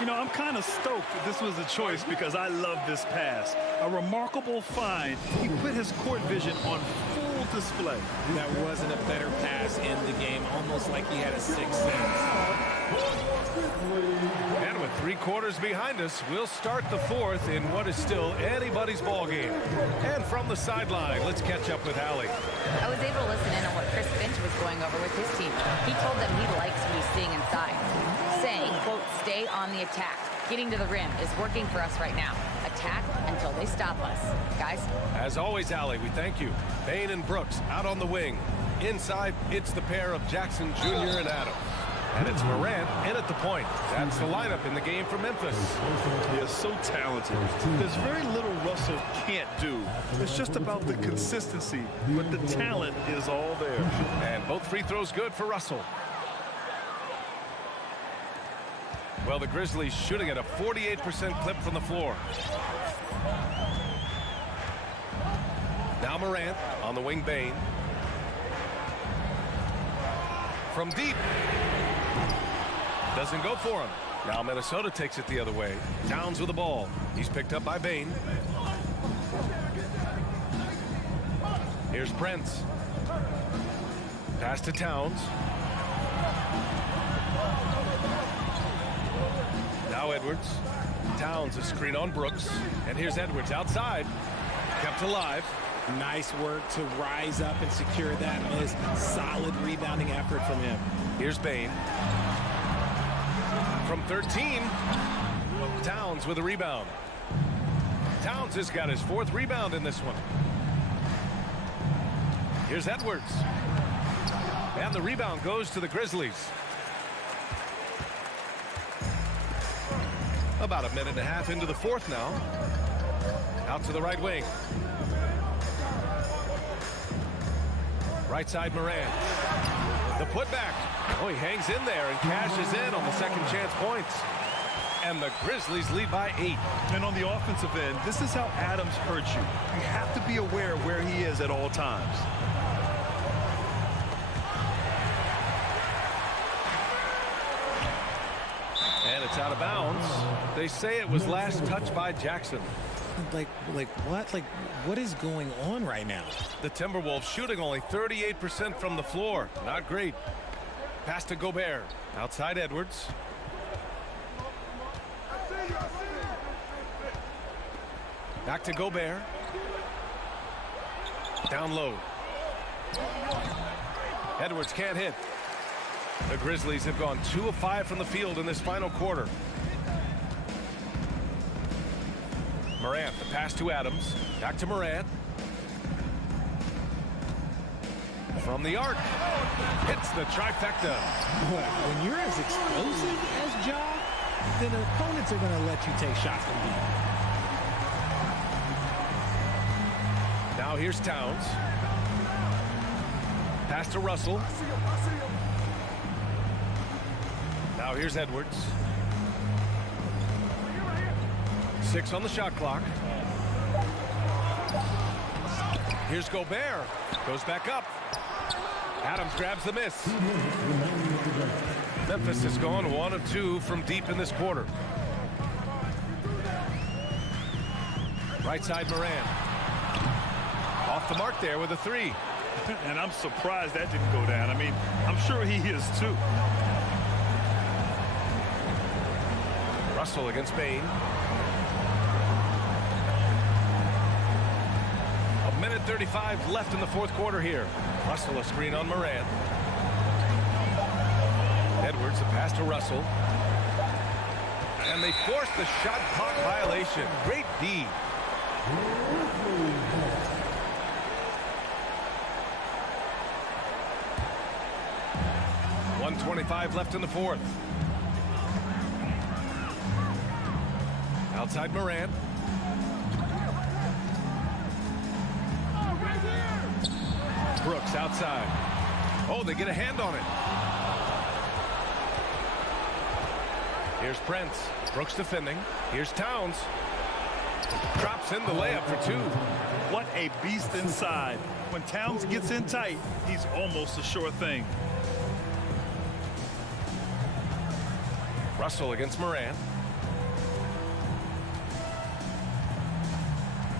You know, I'm kind of stoked that this was a choice because I love this pass. A remarkable find. He put his court vision on full display. That wasn't a better pass in the game, almost like he had a 6th sense. And with 3 quarters behind us, we'll start the 4th in what is still anybody's ball game. And from the sideline, let's catch up with Allie. I was able to listen in on what Chris Finch was going over with his team. He told them he likes what he's seeing inside, saying, quote, stay on the attack. Getting to the rim is working for us right now. Attack until they stop us. Guys? As always, Allie, we thank you. Bain and Brooks out on the wing. Inside, it's the pair of Jackson Jr. and Adams. And it's Morant in at the point. That's the lineup in the game for Memphis. He is so talented. There's very little Russell can't do. It's just about the consistency, but the talent is all there. And both free throws good for Russell. Well, the Grizzlies shooting at a 48% clip from the floor. Now Morant on the wing, Bain. From deep. Doesn't go for him. Now Minnesota takes it the other way. Towns with the ball. He's picked up by Bain. Here's Prince. Pass to Towns. Now Edwards. Towns a screen on Brooks. And here's Edwards outside. Kept alive. Nice work to rise up and secure that miss. Solid rebounding effort from him. Here's Bain. From 13, Towns with a rebound. Towns has got his 4th rebound in this one. Here's Edwards. And the rebound goes to the Grizzlies. About a minute and a half into the fourth now. Out to the right wing. Right side Moran. The putback. Oh, he hangs in there and cashes in on the second chance points. And the Grizzlies lead by 8. And on the offensive end, this is how Adams hurts you. You have to be aware of where he is at all times. And it's out of bounds. They say it was last touched by Jackson. Like what? Like, what is going on right now? The Timberwolves shooting only 38% from the floor. Not great. Pass to Gobert. Outside Edwards. Back to Gobert. Down low. Edwards can't hit. The Grizzlies have gone 2 of 5 from the field in this final quarter. Morant, the pass to Adams. Back to Morant. From the arc. Hits the trifecta. When you're as explosive as Ja, then opponents are going to let you take shots from you. Now here's Towns. Pass to Russell. Now here's Edwards. 6 on the shot clock. Here's Gobert. Goes back up. Adams grabs the miss. Memphis has gone 1 of 2 from deep in this quarter. Right side Moran. Off the mark there with a 3. And I'm surprised that didn't go down. I mean, I'm sure he is too. Russell against Bain. A minute 35 left in the fourth quarter here. Russell a screen on Moran. Edwards a pass to Russell. And they force the shot clock violation. Great D. 1:25 left in the fourth. Outside Moran. Brooks outside. Oh, they get a hand on it. Here's Prince. Brooks defending. Here's Towns. Drops in the layup for 2. What a beast inside. When Towns gets in tight, he's almost a sure thing. Russell against Moran.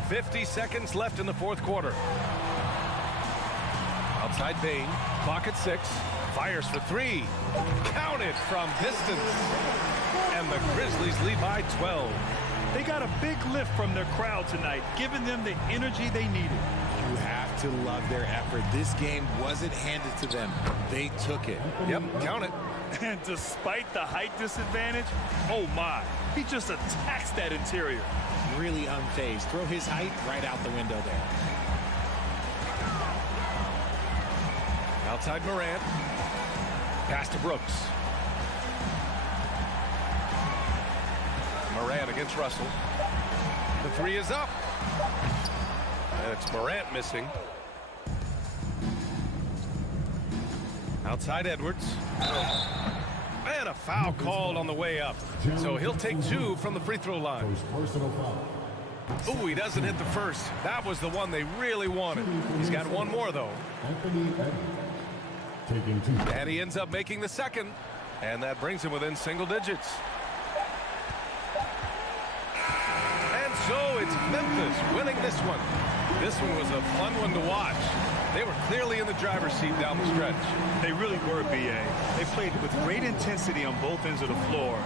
50 seconds left in the fourth quarter. Outside Bain. Clock at 6. Fires for 3. Counted from distance. And the Grizzlies lead by 12. They got a big lift from their crowd tonight, giving them the energy they needed. You have to love their effort. This game wasn't handed to them. They took it. Yep, count it. And despite the height disadvantage, oh my, he just attacks that interior. Really unfazed. Throw his height right out the window there. Outside Morant. Pass to Brooks. Morant against Russell. The 3 is up. And it's Morant missing. Outside Edwards. And a foul called on the way up. So he'll take 2 from the free throw line. Oh, he doesn't hit the first. That was the one they really wanted. He's got 1 more, though. And he ends up making the second. And that brings him within single digits. And so it's Memphis winning this one. This one was a fun one to watch. They were clearly in the driver's seat down the stretch. They really were, B.A. They played with great intensity on both ends of the floor.